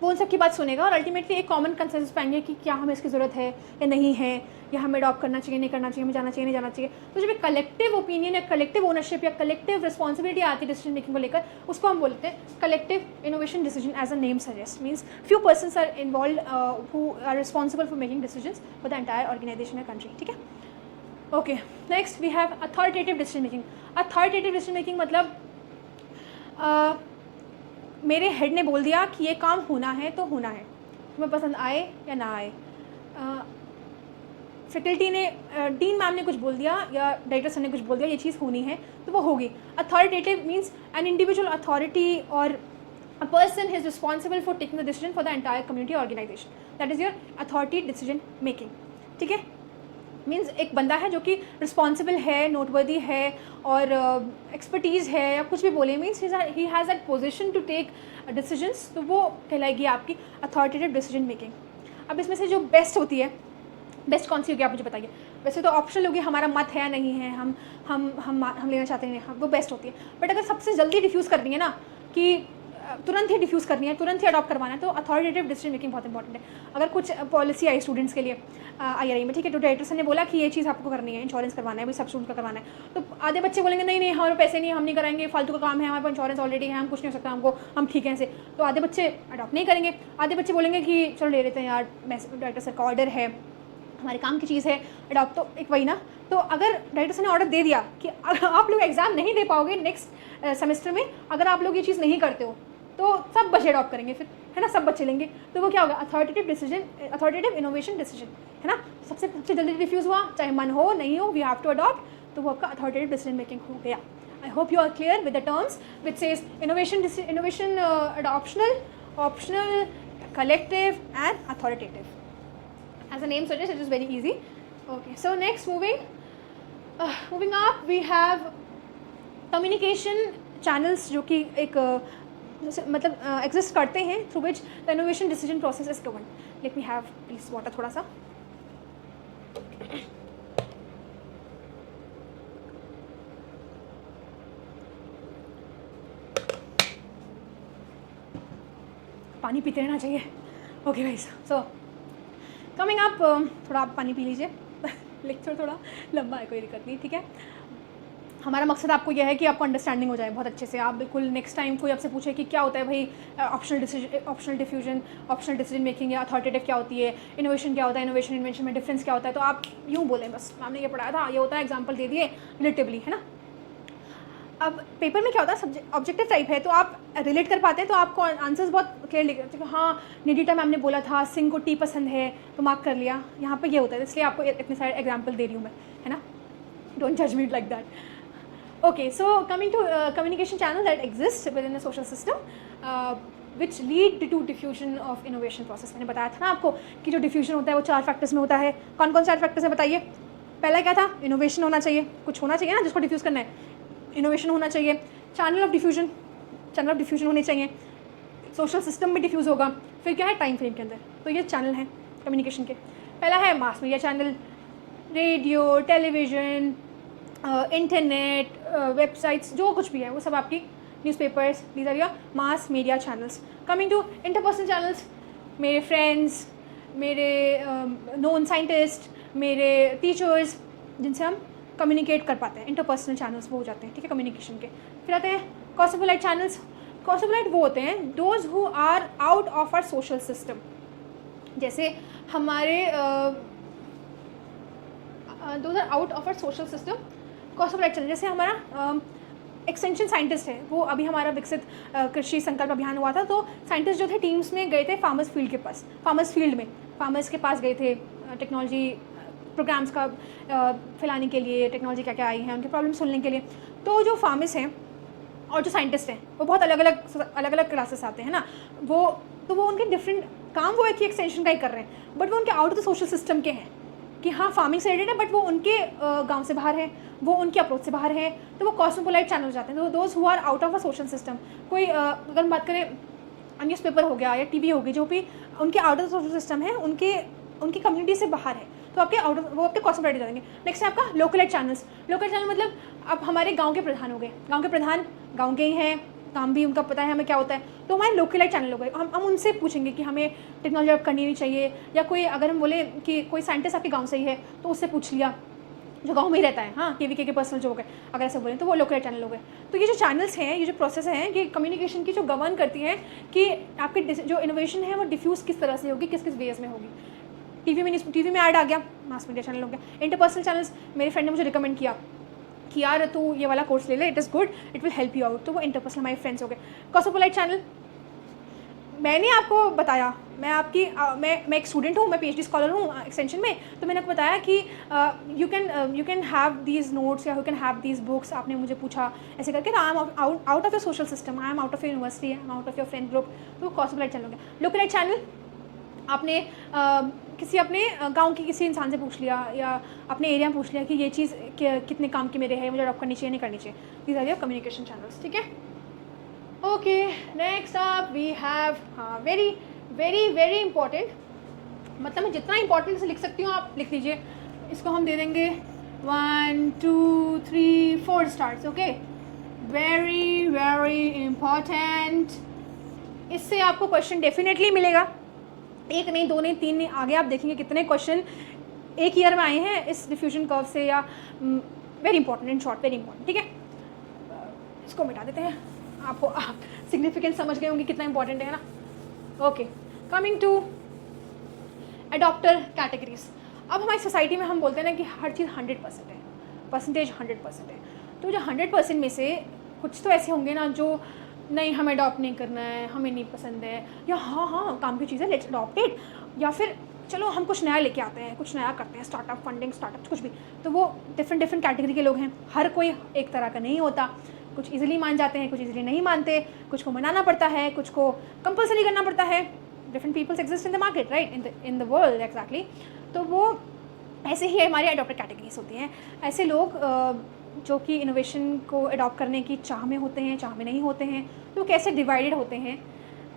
वो उन सब की बात सुनेगा और अल्टीमेटली एक कॉमन कंसेंसस पाएंगे कि क्या हमें इसकी ज़रूरत है या नहीं है, या हमें अडॉप्ट करना चाहिए नहीं करना चाहिए, हमें जाना चाहिए नहीं जाना चाहिए। तो जब एक कलेक्टिव ओपिनियन या कलेक्टिव ओनरशिप या कलेक्टिव रिस्पॉन्सिबिलिटी आती है डिसीजन मेकिंग को लेकर, उसको हम बोलते हैं collective innovation decision. As a name suggest means few persons are involve who are responsible for making decisions for the entire organisation या कंट्री, ठीक है। Okay, next we have authoritative decision making. Authoritative decision making मतलब मेरे head ने बोल दिया कि ये काम होना है तो होना है, तुम्हें पसंद आए या ना आए। फैकल्टी ने डीन मैम ने कुछ बोल दिया या डायरेक्टर सर ने कुछ बोल दिया ये चीज़ होनी है तो वो होगी। Authoritative means an individual authority और a person is responsible for taking the decision for the entire community organization, that is your authority decision making, ठीक है। मीन्स एक बंदा है जो कि रिस्पॉन्सिबल है, नोटवर्दी है और एक्सपर्टीज़ है या कुछ भी बोले, means he has that position to take decisions, तो वो कहलाएगी आपकी अथॉरिटेटिव डिसीजन मेकिंग। अब इसमें से जो बेस्ट होती है, बेस्ट कौन सी होगी आप मुझे बताइए। वैसे तो ऑप्शनल होगी, हमारा मत है या नहीं है, हम लेना चाहते हैं, वो बेस्ट होती है। बट अगर सबसे जल्दी डिफ्यूज़ करनी है ना, कि तुरंत ही डिफ्यूज़ करनी है, तुरंत ही अडॉप्ट करवाना है, तो अथॉरिटेटिव डिसीजन मेकिंग बहुत इंपॉर्टेंट है। अगर कुछ पॉलिसी आई स्टूडेंट्स के लिए IRI में, ठीक है, तो डायरेक्टर सर ने बोला कि ये चीज़ आपको करनी है, इंश्योरेंस करवाना है, भाई सब स्टूडेंट का करवाना है, तो आधे बच्चे बोलेंगे नहीं हमारे पैसे नहीं, हम नहीं कराएंगे, फालतू का काम है, हमारे पास इंश्योरेंस ऑलरेडी है, हम कुछ नहीं हो सकता हमको, हम ठीक है ऐसे। तो आधे बच्चे अडॉप्ट नहीं करेंगे, आधे बच्चे बोलेंगे कि चलो ले लेते हैं यार, डायरेक्टर सर का ऑर्डर है, हमारे काम की चीज़ है, अडॉप्ट तो एक वही ना। तो अगर डायरेक्टर सर ने ऑर्डर दे दिया कि आप लोग एग्ज़ाम नहीं दे पाओगे नेक्स्ट सेमेस्टर में अगर आप लोग ये चीज़ नहीं करते हो, तो सब बच्चे अडॉप्ट करेंगे फिर, है ना, सब बच्चे लेंगे, तो वो क्या होगा, authoritative decision, authoritative innovation decision, है ना। सबसे जल्दी डिफ्यूज़ हुआ, चाहे मन हो नहीं हो, वी हैव टू अडॉप्ट, तो वो आपका अथॉरिटेटिव डिसीजन मेकिंग हो गया। I hope you are clear with the terms which says innovation optional, collective and authoritative. As the name suggests, it is very easy. Okay, so next moving up, we have communication channels जो कि एक मतलब exist करते हैं through which the innovation decision process is govern. Let me have please water थोड़ा सा। पानी पीते रहना चाहिए। ओके गाइस, सो कमिंग अप, थोड़ा आप पानी पी लीजिए लेक्चर थोड़ा लंबा है, कोई दिक्कत नहीं, ठीक है। हमारा मकसद आपको यह है कि आपको अंडरस्टैंडिंग हो जाए बहुत अच्छे से, आप बिल्कुल नेक्स्ट टाइम कोई आपसे पूछे कि क्या होता है भाई optional diffusion, optional decision making या अथॉरिटेटिव क्या होती है, इनोवेशन क्या होता है, इनोवेशन इन्वेंशन में डिफरेंस क्या होता है, तो आप यूँ बोलें बस हमने ये पढ़ाया था, ये होता है, एग्जाम्पल दे दिए रिलेटिवली, है ना। अब पेपर में क्या होता है, सब्जेक्ट ऑब्जेक्टिव टाइप है, तो आप रिलेट कर पाते हैं, तो आपको आंसर्स बहुत क्लियर लिख सकते हैं। हाँ, निडिता मैम ने बोला था सिंह को टी पसंद है, तो मार्क कर लिया। यहाँ पे ये होता है, इसलिए आपको इतने सारे एग्जाम्पल दे रही हूँ मैं, है ना। डोंट जज me like that. Okay, so coming to communication channel that exist within the social system which lead to diffusion of innovation process. मैंने बताया था ना आपको कि जो डिफ्यूजन होता है वो 4 फैक्टर्स में होता है। कौन कौन 4 फैक्टर्स है बताइए। पहला क्या था, इनोवेशन होना चाहिए, कुछ होना चाहिए ना जिसको डिफ्यूज़ करना है, इनोवेशन होना चाहिए। चैनल ऑफ डिफ्यूजन होने चाहिए, सोशल सिस्टम में डिफ्यूज़ होगा। फिर क्या है, टाइम फ्रेम के अंदर। तो ये चैनल हैं कम्युनिकेशन के। पहला है mass media channel, radio, television, internet, websites, जो कुछ भी है वो सब आपकी newspapers, these are your mass media channels. Coming to interpersonal channels, मेरे फ्रेंड्स, मेरे नोन साइंटिस्ट, मेरे टीचर्स, जिनसे हम कम्युनिकेट कर पाते हैं, इंटरपर्सनल चैनल्स वो हो जाते हैं, ठीक है, कम्युनिकेशन के। फिर आते हैं कॉस्मोपोलाइट चैनल्स। कॉस्मोपोलाइट वो होते हैं those who are out of our social system. जैसे हमारे those are out of our social system, cosmopolite channel. जैसे हमारा एक्सटेंशन साइंटिस्ट है, वो अभी हमारा विकसित कृषि संकल्प अभियान हुआ था, तो साइंटिस्ट जो थे टीम्स में गए थे फार्मर्स फील्ड के पास, फार्मर्स के पास गए थे टेक्नोलॉजी प्रोग्राम्स का फैलाने के लिए, टेक्नोलॉजी क्या क्या आई है उनके प्रॉब्लम सुनने के लिए। तो जो फार्मर्स हैं और जो साइंटिस्ट हैं वो बहुत अलग अलग क्लासेस आते हैं ना, वो उनके डिफरेंट काम वो एक ही एक्सटेंशन का ही कर रहे हैं, बट वो उनके out of the social system के हैं कि हाँ फार्मिंग से रिलेटेड है, बट वो उनके गांव से बाहर है, वो उनके अप्रोच से बाहर है, तो वो कॉस्मोपोलाइट चैनल हो जाते हैं। तो those who are out of a social system. कोई अगर हम बात करें न्यूज़पेपर हो गया या टीवी हो गई, जो भी उनके आउट ऑफ सोशल सिस्टम है, उनकी कम्युनिटी से बाहर है, तो वो आपके कॉस्मोपोलाइट हो जाएंगे। नेक्स्ट है आपका लोकलाइट चैनल्स। लोकलाइट चैनल मतलब अब हमारे गाँव के प्रधान हो गए, गाँव के प्रधान गाँव के ही हैं, काम भी उनका पता है हमें क्या होता है, तो हमारे लोकलाइट चैनल हो गए। हम उनसे पूछेंगे कि हमें टेक्नोलॉजी अप करनी नहीं चाहिए, या कोई अगर हम बोले कि कोई साइंटिस्ट आपके गांव से ही है तो उससे पूछ लिया जो गांव में ही रहता है, हाँ केवीके के पर्सनल जो हो गए, अगर ऐसे बोलें तो वो लोकलाइट चैनल हो गए। तो ये जो चैनल्स हैं, ये जो प्रोसेस हैं, ये कम्युनिकेशन की जो गवर्न करती है कि आपकी जो इनोवेशन है वो डिफ्यूज़ किस तरह से होगी, किस किस वेज में होगी। टीवी में ऐड आ गया, मास मीडिया चैनल हो गया। इंटरपर्सनल चैनल्स, मेरे फ्रेंड ने मुझे रिकमेंड किया कि यार तू ये वाला कोर्स ले ले, it is good, it will help you out, तो वो इंटरपर्सनल हमारे फ्रेंड्स हो गए। कॉस्मोपोलाइट चैनल मैंने आपको बताया, मैं एक स्टूडेंट हूँ, मैं PhD स्कॉलर हूँ एक्सटेंशन में, तो मैंने आपको बताया कि you can have these notes या you can have these books. आपने मुझे पूछा ऐसे करके, तो I am out of your social system, I am out of your university, I am out of your friend group, तो कॉस्मोपोलाइट चैनल हो गया। लोकलाइट चैनल, आपने किसी अपने गांव के किसी इंसान से पूछ लिया या अपने एरिया में पूछ लिया कि ये चीज़ कितने काम की मेरे है, मुझे अडॉप्ट करनी चाहिए नहीं करनी चाहिए। These are your communication channels, ठीक है। Okay, next up we have, हाँ वेरी वेरी वेरी इंपॉर्टेंट, मतलब मैं जितना इंपॉर्टेंट से लिख सकती हूँ आप लिख लीजिए। इसको हम दे देंगे 1 2 3 4 stars, okay. Very very important, इससे आपको क्वेश्चन डेफिनेटली मिलेगा, एक नहीं, दो नहीं, तीन नहीं, आगे आप देखेंगे कितने क्वेश्चन एक ईयर में आए हैं इस डिफ्यूजन कर्व से, या very important, in short very important, ठीक है। इसको मिटा देते हैं, आप सिग्निफिकेंस समझ गए होंगे कितना इंपॉर्टेंट है ना। Okay, coming to adopter categories. अब हमारी सोसाइटी में हम बोलते हैं ना कि हर चीज़ 100% है, परसेंटेज 100% है, तो जो 100% में से कुछ तो ऐसे होंगे ना जो नहीं हमें अडॉप्ट नहीं करना है, हमें नहीं पसंद है, या हाँ काम की चीज़ है, लेट्स अडॉप्ट इट, या फिर चलो हम कुछ नया लेके आते हैं, कुछ नया करते हैं, स्टार्टअप फंडिंग, स्टार्टअप कुछ भी। तो वो डिफरेंट कैटेगरी के लोग हैं, हर कोई एक तरह का नहीं होता, कुछ इजीली मान जाते हैं, कुछ इजीली नहीं मानते, कुछ को मनाना पड़ता है, कुछ को कंपलसरी करना पड़ता है। Different peoples exist in the market, right, in the world exactly. तो वो ऐसे ही हमारी अडॉप्टेड कैटेगरीज होती हैं। ऐसे लोग जो कि इनोवेशन को अडॉप्ट करने की चाह में होते हैं, चाह में नहीं होते हैं, तो कैसे डिवाइडेड होते हैं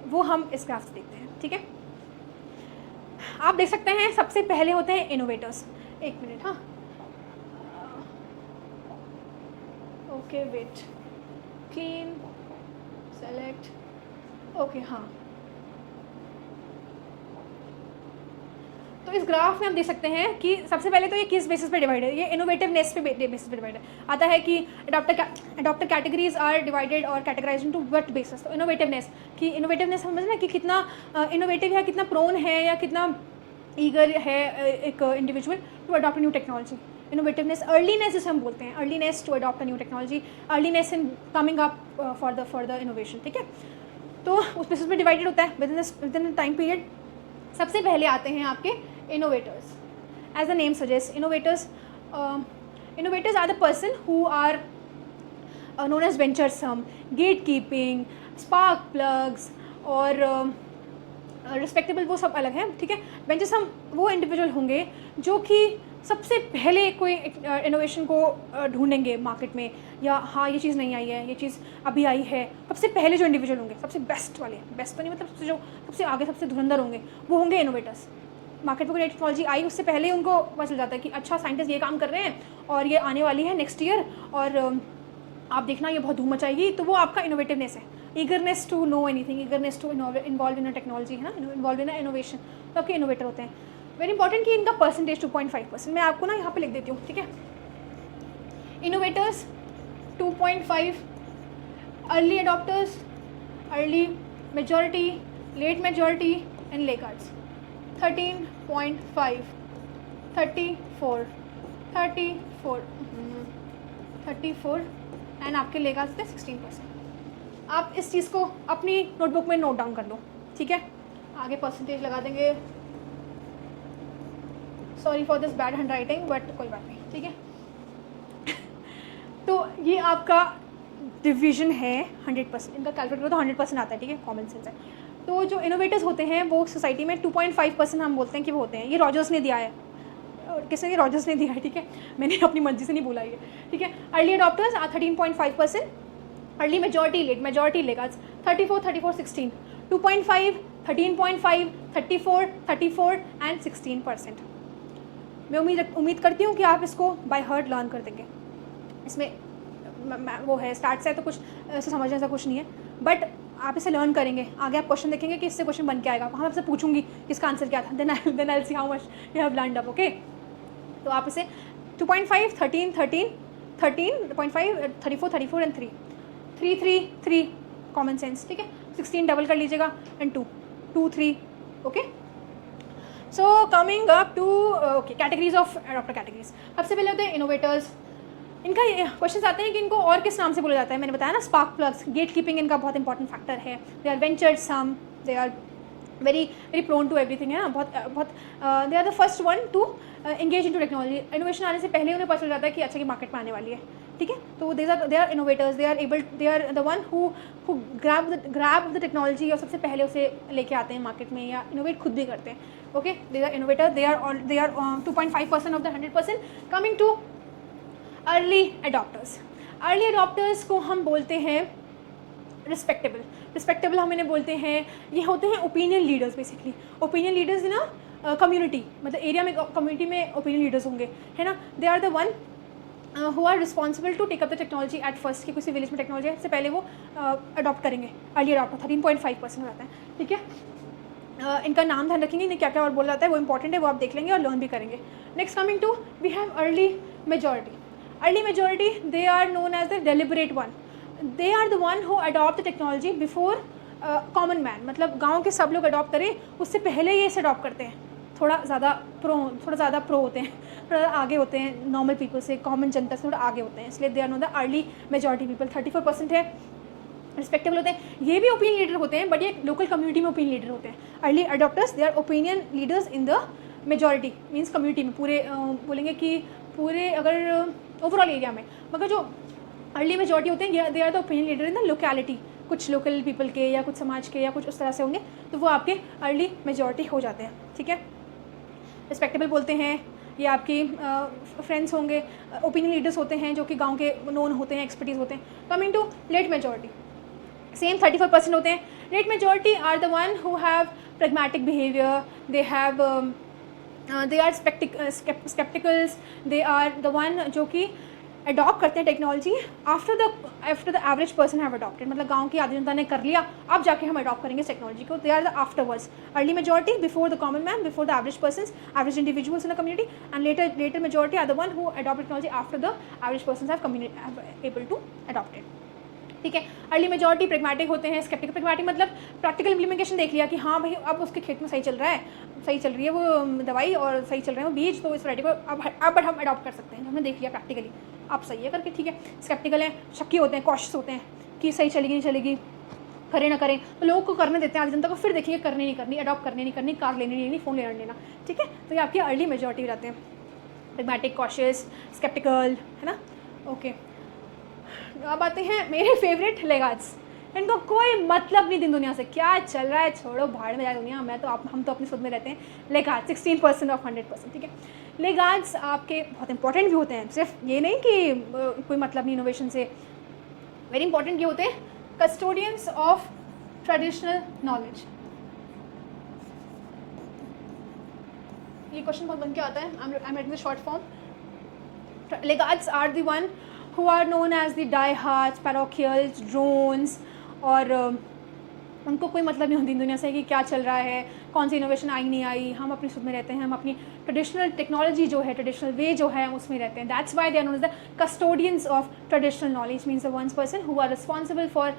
वो हम इस ग्राफ से देखते हैं, ठीक है। आप देख सकते हैं सबसे पहले होते हैं इनोवेटर्स। एक मिनट, हाँ okay wait, clean select, okay हाँ। तो इस ग्राफ में हम देख सकते हैं कि सबसे पहले तो ये किस बेसिस पे डिवाइड है, ये इनोवेटिवनेस पे बेसिस पे डिवाइड है। आता है कि अडॉप्टर कैटेगरीज आर डिवाइडेड और कैटेगराइज्ड इनटू व्हाट बेसिस। तो इनोवेटिवनेस समझना कि कितना इनोवेटिव है, कितना प्रोन है, या कितना ईगर है एक individual to adopt new technology. Innovativeness, earliness जिसे हम बोलते हैं, earliness to adopt a new technology, earliness in coming up for the innovation, ठीक है। तो उस बेसिस में डिवाइडेड होता है विद इन टाइम पीरियड। सबसे पहले आते हैं आपके innovators. As the name suggest, innovators are the person who are known as venturesome, gatekeeping, spark plugs और रिस्पेक्टेबल, वो सब अलग है, ठीक है। वेंचरसम वो इंडिविजुअल होंगे जो कि सबसे पहले कोई इनोवेशन को ढूंढेंगे मार्केट में, या हाँ ये चीज़ नहीं आई है, ये चीज़ अभी आई है, सबसे पहले जो इंडिविजुअल होंगे, सबसे बेस्ट वाले, बेस्ट तो नहीं मतलब जो सबसे आगे सबसे धुरंधर होंगे, वो होंगे इनोवेटर्स। मार्केट में कोई टेक्नोलॉजी आई उससे पहले ही उनको पता चल जाता है कि अच्छा साइंटिस्ट ये काम कर रहे हैं और ये आने वाली है नेक्स्ट ईयर, और आप देखना ये बहुत धूम मचाएगी, तो वो आपका इनोवेटिवनेस है, eagerness to know anything, eagerness to involve in a technology, है ना, इन्वॉल्व इन अ इनोवेशन, तो आपके इनोवेटर होते हैं। वेरी इंपॉर्टेंट कि इनका परसेंटेज 2.5%, मैं आपको ना यहाँ पे लिख देती हूँ, ठीक है। Innovators 2.5, early adopters, early majority, late majority and laggards 13.5, 34, 34 and आपके लेगार्ड्स थे 16%। आप इस चीज़ को अपनी नोटबुक में नोट डाउन कर लो, ठीक है। आगे परसेंटेज लगा देंगे, sorry for this bad hand writing but कोई बात नहीं, ठीक है। तो ये आपका डिवीजन है 100%, इनका कैलकुलेट करो तो 100% आता है, ठीक है, कॉमन सेंस है। तो जो इनोवेटर्स होते हैं वो सोसाइटी में 2.5% हम बोलते हैं कि वो होते हैं। ये रॉजर्स ने दिया है, किसने, रॉजर्स ने दिया है, ठीक है, मैंने अपनी मर्जी से नहीं बोला ये, ठीक है। Early adopters 13.5%, early majority, late majority, laggards 34, 16, 2.5, 13.5, 34 and 16%। मैं उम्मीद करती हूँ कि आप इसको बाय हार्ट लर्न कर देंगे। इसमें वो है स्टार्ट से है तो कुछ ऐसे समझने ऐसा कुछ नहीं है, बट आप इसे लर्न करेंगे, आगे आप क्वेश्चन देखेंगे कि इससे क्वेश्चन बन के आएगा, वहाँ आपसे पूछूंगी इसका आंसर क्या था, then I see how much you have learned up, okay. तो आप इसे 2.5, 13, 13.5, 34 एंड 3 कॉमन सेंस, ठीक है। 16 डबल कर लीजिएगा and 2 3, okay. So coming up to okay categories of adopter categories. सबसे पहले होते हैं इनोवेटर्स। इनका क्वेश्चन आते हैं कि इनको और किस नाम से बोला जाता है। मैंने बताया ना, स्पार्क प्लग्स, गेट कीपिंग इनका बहुत इंपॉर्टेंट फैक्टर है। They are venturesome, they are very prone to everything, है ना, बहुत they are the first one to engage into technology. Innovation आने से पहले उन्हें पता चल जाता है कि अच्छा की मार्केट में आने वाली है, ठीक है। तो they are innovators, they are the one who grab the technology और सबसे पहले उसे लेके आते हैं मार्केट में, या इनोवेट खुद भी करते हैं, okay. They are innovator, they are 2.5% of the 100%। Coming to early adopters. Early adopters को हम बोलते हैं रिस्पेक्टेबल हम इन्हें बोलते हैं। ये होते हैं opinion leaders, basically opinion leaders ना कम्युनिटी, मतलब एरिया में कम्युनिटी में ओपिनियन लीडर्स होंगे, है ना। They are the one who are responsible to take up the technology at first, कि किसी विलेज में टेक्नोलॉजी है से पहले वो अडॉप्ट करेंगे। अर्ली अडॉप्टर 13.5% हो जाता है, ठीक है। इनका नाम ध्यान रखेंगे, इन्हें क्या क्या और बोला जाता है, वो इंपॉर्टेंट है, वो आप देख लेंगे और लर्न भी करेंगे। Next coming to we have early majority. Early majority, they are known as the deliberate one. They are the one who adopt the technology before common man. मतलब गांव के सब लोग अडॉप्ट करें उससे पहले ये इसे अडॉप्ट करते हैं। थोड़ा ज़्यादा प्रो होते हैं, थोड़ा आगे होते हैं नॉर्मल पीपल से, कॉमन जनता से थोड़ा आगे होते हैं, इसलिए they are no the early majority people. 34% है, रिस्पेक्टेबल होते हैं। ये भी ओपिनियन लीडर होते हैं, बट ये लोकल कम्युनिटी में ओपिनियन लीडर होते हैं। Early adopters, they are opinion leaders in the majority, means community में, पूरे बोलेंगे कि पूरे अगर ओवरऑल एरिया में, मगर जो अर्ली मेजॉरिटी होते हैं they are the opinion leader in the locality, कुछ लोकल पीपल के या कुछ समाज के या कुछ उस तरह से होंगे, तो वो आपके अर्ली मेजॉरिटी हो जाते हैं, ठीक है। रिस्पेक्टेबल बोलते हैं, ये आपकी फ्रेंड्स होंगे, ओपिनियन लीडर्स होते हैं जो कि गांव के नोन होते हैं, एक्सपर्टीज होते हैं। Coming to late majority, same 34% होते हैं। Late majority are the one who have pragmatic behaviour, they have they are skepticals, they are the one जो कि अडॉप्ट करते हैं technology after the average person have adopted, मतलब गांव की आधी जनता ने कर लिया, अब जाके हम अडॉप्ट करेंगे टेक्नोलॉजी को। They are the afterwards. Early majority before the common man, before the average persons, average individuals in the community, and later majority are the one who adopt technology after the average persons have able to adopted, ठीक है। Early majority pragmatic होते हैं, sceptical. Pragmatic मतलब practical implementation देख लिया कि हाँ भाई अब उसके खेत में सही चल रहा है, सही चल रही है वो दवाई और सही चल रहे हैं वो बीज, तो इस वैरायटी को अब हम अडॉप्ट कर सकते हैं। हमने देख लिया प्रैक्टिकली आप सही है करके, ठीक है। स्केप्टिकल है, शक्की होते हैं, कॉशियस होते हैं कि सही चलेगी नहीं चलेगी, करें ना करें, तो लोगों को करने देते हैं आधी जनता को, फिर देखिए करनी नहीं करनी, अडॉप्ट करनी नहीं करनी, कार लेनी नहीं लेनी, फ़ोन लेना नहीं लेना, ठीक है। तो ये आपकी अर्ली मेजॉरिटी हो जाते हैं, प्रेगमेटिक, कॉशियस, स्केप्टिकल, है ना। ओके, अब आते हैं मेरे फेवरेट लेगार्ड्स। इनको कोई मतलब नहीं दिन दुनिया से, क्या चल रहा है छोड़ो, भाड़ में जाए दुनिया, हम तो अपनी खुद में रहते हैं। लेगार्ड्स 16% ऑफ 100%, ठीक है। लेगार्ड्स आपके बहुत इंपॉर्टेंट भी होते हैं, सिर्फ ये नहीं कि कोई मतलब नहीं इनोवेशन से, वेरी इंपॉर्टेंट ये होते हैं कस्टोडियंस ऑफ ट्रेडिशनल नॉलेज। ये क्वेश्चन बहुत बन के आता है, I am writing the short form. Laggards are the one who are known as the diehards, parochials, drones, और उनको कोई मतलब नहीं होती दुनिया से कि क्या चल रहा है, कौन सी इनोवेशन आई नहीं आई, हम अपनी खुद में रहते हैं, हम अपनी ट्रेडिशनल टेक्नोलॉजी जो है, ट्रेडिशनल वे जो है, हम उसमें रहते हैं। That's why they are known as the custodians of traditional knowledge, means the ones person who are responsible for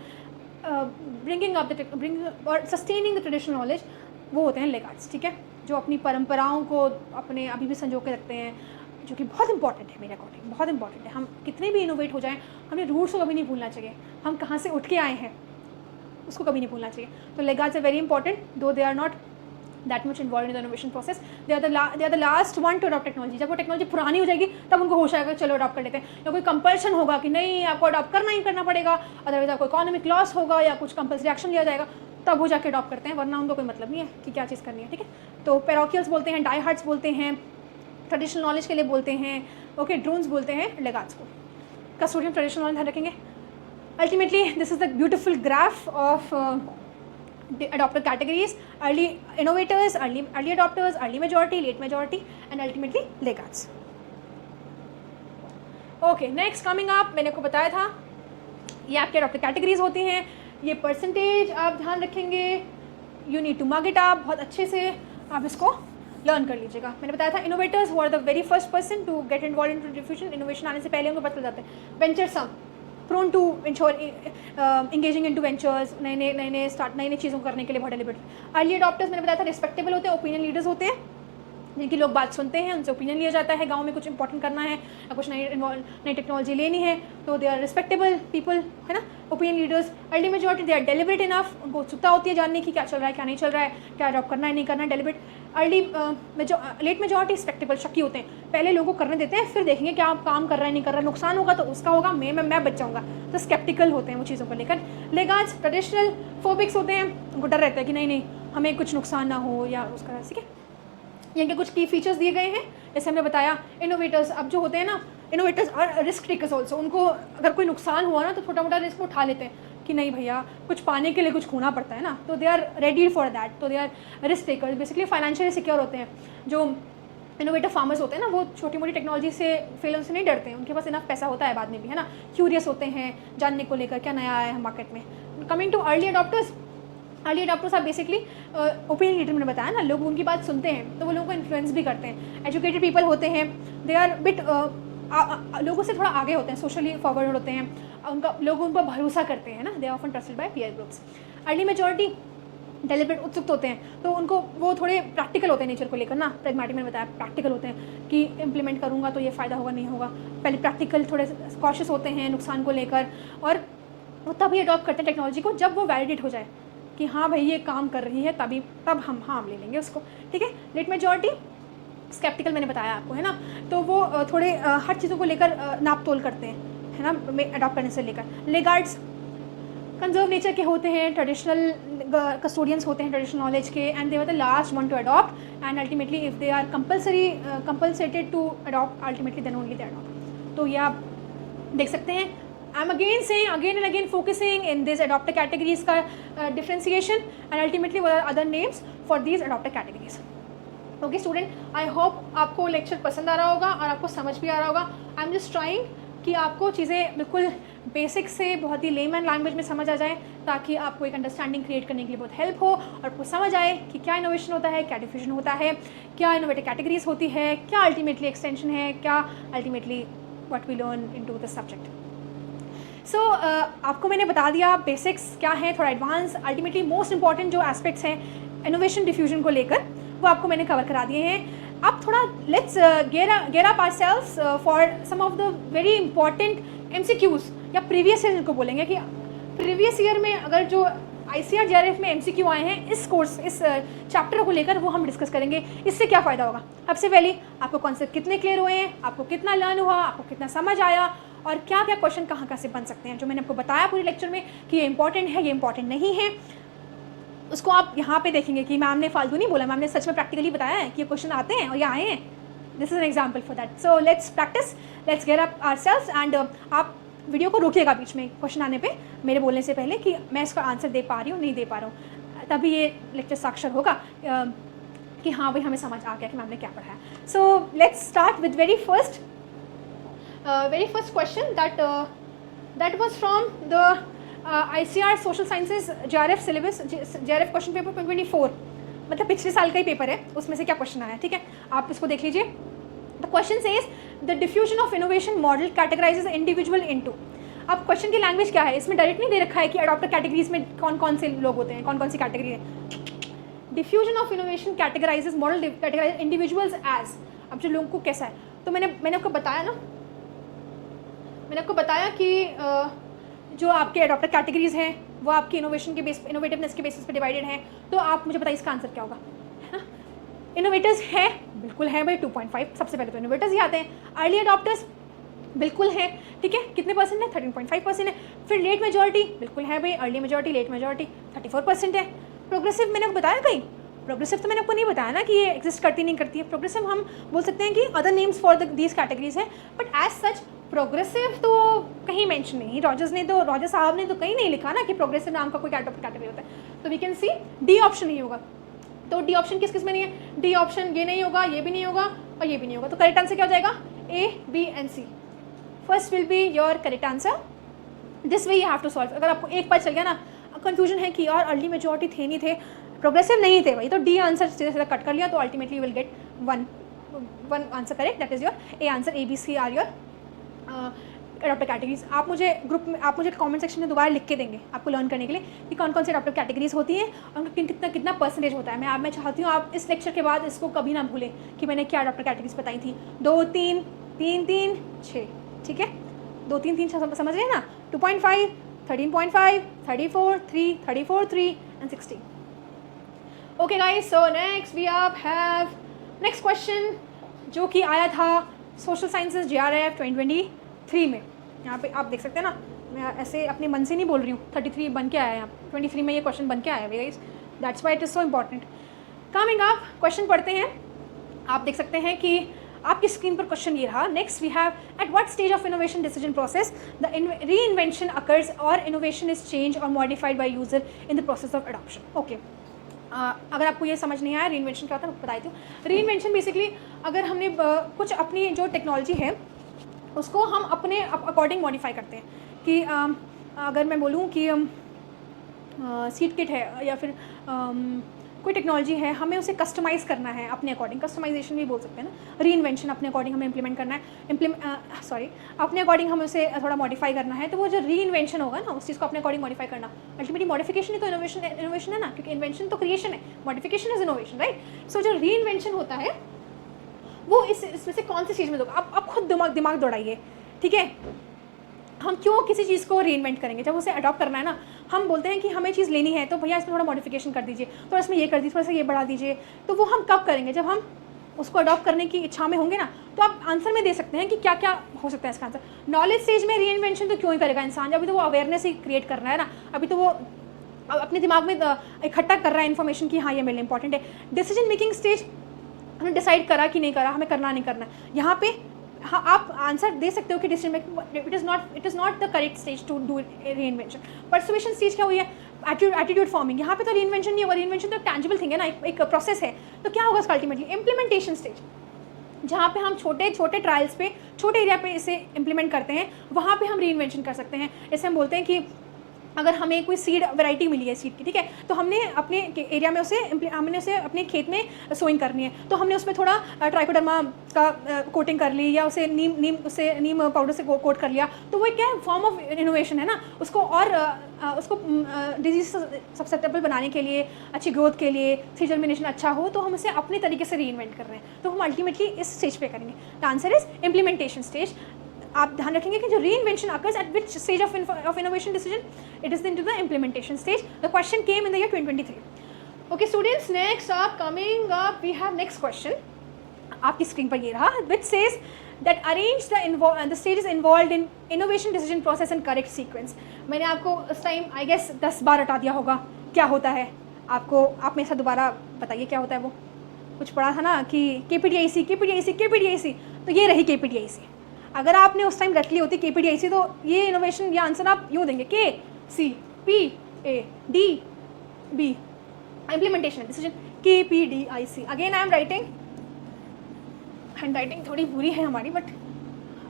bringing और सस्टेनिंग द ट्रेडिशनल नॉलेज, वो होते हैं लेगार्ड्स, ठीक है। जो अपनी परंपराओं को अपने अभी भी संजो के रखते हैं, जो कि बहुत इंपॉर्टेंट है मेरे अकॉर्डिंग, बहुत इंपॉर्टेंट है। हम कितने भी इनोवेट हो जाएं, हमें रूट्स को कभी नहीं भूलना चाहिए, हम कहाँ से उठ के आए हैं उसको कभी नहीं भूलना चाहिए। तो laggards are very important, though they are not that much involve in the innovation process, they are the last one to adopt technology. जब वो टेक्नोलॉजी पुरानी हो जाएगी तब उनको होश आएगा चलो अडॉप्ट कर लेते हैं, या कोई कंपल्शन होगा कि नहीं आपको अडॉप्ट करना ही करना पड़ेगा, अदरवाइज आपको इकोनॉमिक लॉस होगा या कुछ कंपल्सरी एक्शन लिया जाएगा, तब वो जाके अडॉप्ट करते हैं, वरना उनको कोई मतलब नहीं है कि क्या चीज़ करनी है, ठीक है। तो पैरोकियल्स बोलते हैं, डाईहार्ड्स बोलते हैं, ट्रेडिशनल नॉलेज के लिए बोलते हैं, ओके, ड्रोन्स बोलते हैं लेगार्ड्स को। कस्टोडियन ट्रेडिशनल नॉलेज ध्यान रखेंगे। Ultimately this is the beautiful graph of adopter categories: early innovators, early adopters, early majority, late majority, and ultimately laggards. Okay, next coming up, मैंने आपको बताया था ये आपके adopter categories होती हैं, ये परसेंटेज आप ध्यान रखेंगे, you need to mug it up, बहुत अच्छे से आप इसको लर्न कर लीजिएगा। मैंने बताया था innovators who are the very first person to get involve in diffusion, innovation आने से पहले उनको पता चल जाता है। Venturesome, prone to engaging into ventures, नए चीज़ों को करने के लिए बहुत डेलिबरेट। अर्ली अडॉप्टर्स मैंने बताया था रिस्पेक्टेबल होते हैं, ओपिनियन लीडर्स होते हैं, जिनकी लोग बात सुनते हैं, उनसे ओपिनियन लिया जाता है, गांव में कुछ इंपॉर्टेंट करना है या कुछ नई टेक्नोलॉजी लेनी है तो दे आर रिस्पेक्टेबल पीपल, है ना, opinion leaders. Early majority they are deliberate enough, उनको उत्सुकता होती है जानने की क्या चल रहा है क्या नहीं चल रहा है, क्या अडॉप्ट करना है नहीं करना है, डेलिबरेट। लेट मेजॉरिटी रिस्पेक्टेबल, शक्की होते हैं, पहले लोगों को करने देते हैं फिर देखेंगे क्या आप काम कर रहा है नहीं कर रहा है, नुकसान होगा तो उसका होगा, मैं बच जाऊँगा, तो स्केप्टिकल होते हैं वो चीज़ों को लेकर। लेगार्ड्स ट्रेडिशनल फोबिक्स होते हैं, उनको डर रहता है कि नहीं हमें कुछ नुकसान ना हो या उसका, ठीक है। यहाँ के कुछ की फीचर्स दिए गए हैं, जैसे हमने बताया इनोवेटर्स अब जो होते हैं ना, इनोवेटर्स और रिस्क टेकर्स ऑल्सो, उनको अगर कोई नुकसान हुआ ना तो छोटा मोटा रिस्क उठा लेते हैं कि नहीं भैया कुछ पाने के लिए कुछ खोना पड़ता है ना, तो they are ready for that, तो they are risk takers, basically financially secure होते हैं। जो इनोवेटिव फार्मर्स होते हैं ना वो छोटी मोटी टेक्नोलॉजी से फेल से नहीं डरते हैं, उनके पास इनफ पैसा होता है बाद में भी, है ना, क्यूरियस होते हैं जानने को लेकर क्या नया आया है मार्केट में। Coming to early adopters, early adopters आप बेसिकली ओपिनियन लीडर मैंने बताया ना, लोग उनकी बात सुनते हैं तो वो लोगों को इन्फ्लुएंस भी करते हैं। एजुकेटेड पीपल होते हैं, दे आर बिट लोगों से थोड़ा आगे होते हैं, सोशली फॉरवर्ड होते हैं, उनका लोग उन पर भरोसा करते हैं ना, they are often trusted by peer groups. Early majority deliberate, उत्सुक होते हैं, तो उनको वो थोड़े प्रैक्टिकल होते हैं नेचर को लेकर ना, प्रैग्मेटिक मैंने बताया प्रैक्टिकल होते हैं कि इम्प्लीमेंट करूँगा तो ये फ़ायदा होगा नहीं होगा, पहले प्रैक्टिकल थोड़े कॉशियस होते हैं नुकसान को लेकर, और वो तभी अडॉप्ट करते हैं टेक्नोलॉजी को जब वो वैलिडेट हो जाए कि हाँ भाई ये काम कर रही है, तब हम ले लेंगे उसको, ठीक है। लेट मेजॉरिटी स्केप्टिकल मैंने बताया आपको, है ना, तो वो थोड़े हर चीज़ों को लेकर नाप तोल करते हैं, है ना, अडॉप्ट करने से लेकर। लेगार्ड्स कंजर्व नेचर के होते हैं, ट्रेडिशनल कस्टोडियंस होते हैं ट्रेडिशनल नॉलेज के, and they are the last one to adopt, and ultimately if they are compulsated to adopt, ultimately then only they adopt. तो ये आप देख सकते हैं। I'm again saying again and again focusing in this adopter categories का differentiation and ultimately what are other names for these adopter categories. Okay student, I hope आपको lecture पसंद आ रहा होगा और आपको समझ भी आ रहा होगा। I'm just trying कि आपको चीज़ें बिल्कुल बेसिक से बहुत ही लेमन लैंग्वेज में समझ आ जाए, ताकि आपको एक अंडरस्टैंडिंग क्रिएट करने के लिए बहुत हेल्प हो और आपको समझ आए कि क्या इनोवेशन होता है, क्या डिफ्यूजन होता है, क्या इनोवेटिव कैटेगरीज होती है, क्या अल्टीमेटली एक्सटेंशन है, क्या ultimately what we learn into the subject. So आपको मैंने बता दिया बेसिक्स क्या है, थोड़ा एडवांस, अल्टीमेटली मोस्ट इंपॉर्टेंट जो एस्पेक्ट्स हैं इनोवेशन डिफ्यूजन को लेकर वो आपको मैंने कवर करा दिए हैं। अब थोड़ा let's gear up ourselves for some of the very important MCQs या प्रीवियस ईयर जिनको बोलेंगे कि प्रीवियस ईयर में अगर जो ICAR JRF में MCQ आए हैं इस कोर्स इस चैप्टर को लेकर वो हम डिस्कस करेंगे। इससे क्या फ़ायदा होगा, सबसे पहले आपको कॉन्सेप्ट कितने क्लियर हुए हैं, आपको कितना लर्न हुआ, आपको कितना समझ आया और क्या क्या क्वेश्चन कहाँ से बन सकते हैं, जो मैंने आपको बताया पूरे लेक्चर में कि ये इंपॉर्टेंट है, ये इंपॉर्टेंट नहीं है, उसको आप यहाँ पे देखेंगे कि मैम ने फालतू नहीं बोला, मैम ने सच में प्रैक्टिकली बताया है कि ये क्वेश्चन आते हैं और ये आए हैं। This is an example for that. So let's practice, let's gear up ourselves and आप वीडियो को रोकिएगा बीच में क्वेश्चन आने पे मेरे बोलने से पहले कि मैं इसका आंसर दे पा रही हूँ नहीं दे पा रहा हूँ, तभी ये लेक्चर साक्षर होगा कि हाँ भाई हमें समझ आ गया कि मैम ने क्या पढ़ाया। So let's start with very first question that was from the ICAR social sciences JRF syllabus, JRF question paper 2024, मतलब पिछले साल का ही पेपर है, उसमें से क्या क्वेश्चन आया, ठीक है, आप इसको देख लीजिए। The question says the diffusion of innovation model कैटेगराइजेज individual into. अब क्वेश्चन की लैंग्वेज क्या है, इसमें डायरेक्ट नहीं दे रखा है कि अडॉप्टर कैटेगरीज में कौन कौन से लोग होते हैं, कौन कौन सी कैटेगरी है। Diffusion of innovation categorises model categorise individuals as. अब जो लोगों को कैसा है, तो मैंने आपको बताया ना, मैंने आपको बताया कि जो आपके अडॉप्टर कैटेगरीज हैं वो आपकी इनोवेशन के बेस इनोवेटिवनेस के बेसिस पे डिवाइडेड हैं। तो आप मुझे बताइए इसका आंसर क्या होगा, है ना। इनोवेटर्स है, बिल्कुल है भाई 2.5, सबसे पहले तो इनोवेटर्स ही आते हैं। अर्ली अडॉप्टर्स बिल्कुल है, ठीक है, कितने परसेंट है, 13.5% है। फिर लेट मेजॉरिटी बिल्कुल है भाई, अर्ली मेजॉरिटी लेट मेजॉरिटी 34% है। प्रोग्रेसिव मैंने आपको बताया कहीं, प्रोग्रेसिव तो मैंने आपको नहीं बताया ना कि ये एग्जिस्ट करती नहीं करती है। प्रोग्रेसिव हम बोल सकते हैं कि other names for these categories हैं, बट एज सच प्रोग्रेसिव तो कहीं मेंशन नहीं, रॉजर साहब ने तो कहीं नहीं लिखा ना कि प्रोग्रेसिव नाम का कोई कैटेगरी होता है। तो we can see D option नहीं होगा। तो डी ऑप्शन किस में नहीं है, डी ऑप्शन ये नहीं होगा, ये भी नहीं होगा और ये भी नहीं होगा। तो करेक्ट आंसर क्या हो जाएगा, A, B and C। First will be your correct answer. This way you have to solve. अगर आपको एक बार चल गया ना, कंफ्यूजन है कि यार अर्ली मेजॉरिटी थे नहीं थे, प्रोग्रेसिव नहीं थे भाई, तो डी आंसर सीधा सीधा कट कर लिया, तो ultimately you will get one answer correct, that is your A answer. A, B, C are your adopter categories. आप मुझे ग्रुप में, आप मुझे कमेंट सेक्शन में दोबारा लिख के देंगे आपको लर्न करने के लिए कि कौन कौन सी अडॉप्टर कैटेगरीज होती हैं और उनका कितना परसेंटेज होता है। मैं चाहती हूँ आप इस लेक्चर के बाद इसको कभी ना भूलें कि मैंने क्या अडॉप्टर कैटेगरीज बताई थी। 2, 3, 3, 3, 6, ठीक है, 2, 3, 3 समझ रहे हैं ना। 2.5, 13.5, 34, 3, 34, 3 and 60। Okay guys, so next we have next question जो कि आया था सोशल साइंसेज JRF 2023 में। यहाँ पे आप देख सकते हैं ना, मैं ऐसे अपने मन से नहीं बोल रही हूँ, 33 बन के आया है यहाँ 23 में, ये क्वेश्चन बन के आया है guys, that's why it is so important. Coming up question पढ़ते हैं। आप देख सकते हैं कि आपकी स्क्रीन पर क्वेश्चन ये रहा। Next we have at what stage of innovation decision process the reinvention occurs और इनोवेशन इज चेंज और modified by user in the process of adoption. Okay, अगर आपको ये समझ नहीं आया री इन्वेंशन क्या होता है, मैं बताई थी। री इन्वेंशन बेसिकली अगर हमने कुछ अपनी जो टेक्नोलॉजी है उसको हम अपने अकॉर्डिंग मॉडिफाई करते हैं कि अगर मैं बोलूँ कि सीड किट है या फिर कोई टेक्नोलॉजी है, हमें उसे कस्टमाइज़ करना है अपने अकॉर्डिंग, कस्टमाइजेशन भी बोल सकते हैं ना। री इन्वेंशन अपने अकॉर्डिंग हमें इम्प्लीमेंट करना है, अपने अकॉर्डिंग हमें उसे थोड़ा मॉडिफाई करना है। तो वो जो री इन्वेंशन होगा ना, उस चीज़ को अपने अकॉर्डिंग मॉडिफाई करना, अल्टीमेटली मॉडिफिकेशन ही तो इनोवेशन है ना, क्योंकि इन्वेंशन तो क्रिएशन है, मॉडिफिकेशन इज इनोवेशन, राइट। सो जो री इन्वेंशन होता है वो इसमें से कौन सी चीज़ में होगा, आप खुद दिमाग दौड़ाइए, ठीक है। हम क्यों किसी चीज़ को रीइन्वेंट करेंगे, जब उसे अडॉप्ट करना है ना, हम बोलते हैं कि हमें चीज़ लेनी है तो भैया इसमें थोड़ा मॉडिफिकेशन कर दीजिए, थोड़ा इसमें ये कर दीजिए, थोड़ा सा ये बढ़ा दीजिए। तो वो हम कब करेंगे, जब हम उसको अडॉप्ट करने की इच्छा में होंगे ना। तो आप आंसर में दे सकते हैं कि क्या क्या हो सकता है इसका आंसर। नॉलेज स्टेज में रीइन्वेंशन तो क्यों ही करेगा इंसान, अभी तो वो अवेयरनेस ही क्रिएट कर रहा है ना, अभी तो वो अपने दिमाग में इकट्ठा कर रहा है इन्फॉर्मेशन कि हाँ ये मेरे लिए इंपॉर्टेंट है। डिसीजन मेकिंग स्टेज हमने डिसाइड करा कि नहीं करा, हमें करना नहीं करना, यहाँ पे हाँ आप आंसर दे सकते हो कि decision making it is not the correct stage to do reinvention. Persuasion stage क्या हुई है, एटीट्यूड फॉर्मिंग, यहाँ पे तो रीइन्वेंशन नहीं होगा, रीइन्वेंशन तो टैंजिबल थिंग है ना, एक प्रोसेस है। तो क्या होगा इसका अल्टीमेटली इम्प्लीमेंटेशन स्टेज, जहाँ पे हम छोटे छोटे ट्रायल्स पे छोटे एरिया पे इसे इम्प्लीमेंट करते हैं, वहाँ पे हम रीइन्वेंशन कर सकते हैं। जैसे हम बोलते हैं कि अगर हमें कोई सीड वैरायटी मिली है सीड की, ठीक है, तो हमने अपने एरिया में हमने उसे अपने खेत में सोइंग करनी है, तो हमने उसमें थोड़ा ट्राइकोडर्मा का कोटिंग कर ली, या उसे नीम पाउडर से कोट कर लिया, तो वो क्या है, फॉर्म ऑफ इनोवेशन है ना, उसको और उसको डिजीज सब्सेप्टेबल बनाने के लिए, अच्छी ग्रोथ के लिए, सीड जर्मिनेशन अच्छा हो, तो हम उसे अपने तरीके से री इन्वेंट कर रहे हैं, तो हम अल्टीमेटली इस स्टेज पे करेंगे। The answer is implementation stage. आप ध्यान रखेंगे कि जो reinvention occurs at which stage of innovation decision, it is into the implementation stage. The question came in the year 2023। Okay students, next आप coming up we have next question आपकी screen पर ये रहा, which says that arrange the stages involved in innovation decision process in correct sequence। मैंने आपको उस time I guess 10 बार हटा दिया होगा क्या होता है, आपको आप मेरे साथ दोबारा बताइए क्या होता है। वो कुछ पढ़ा था ना कि KPDIC, तो ये रही KPDIC। अगर आपने उस टाइम रट ली होती KPDIC, तो ये इनोवेशन, ये आंसर आप यूँ देंगे KCPADB, implementation decision KPDIC। Again I am writing, hand writing थोड़ी बुरी है हमारी, बट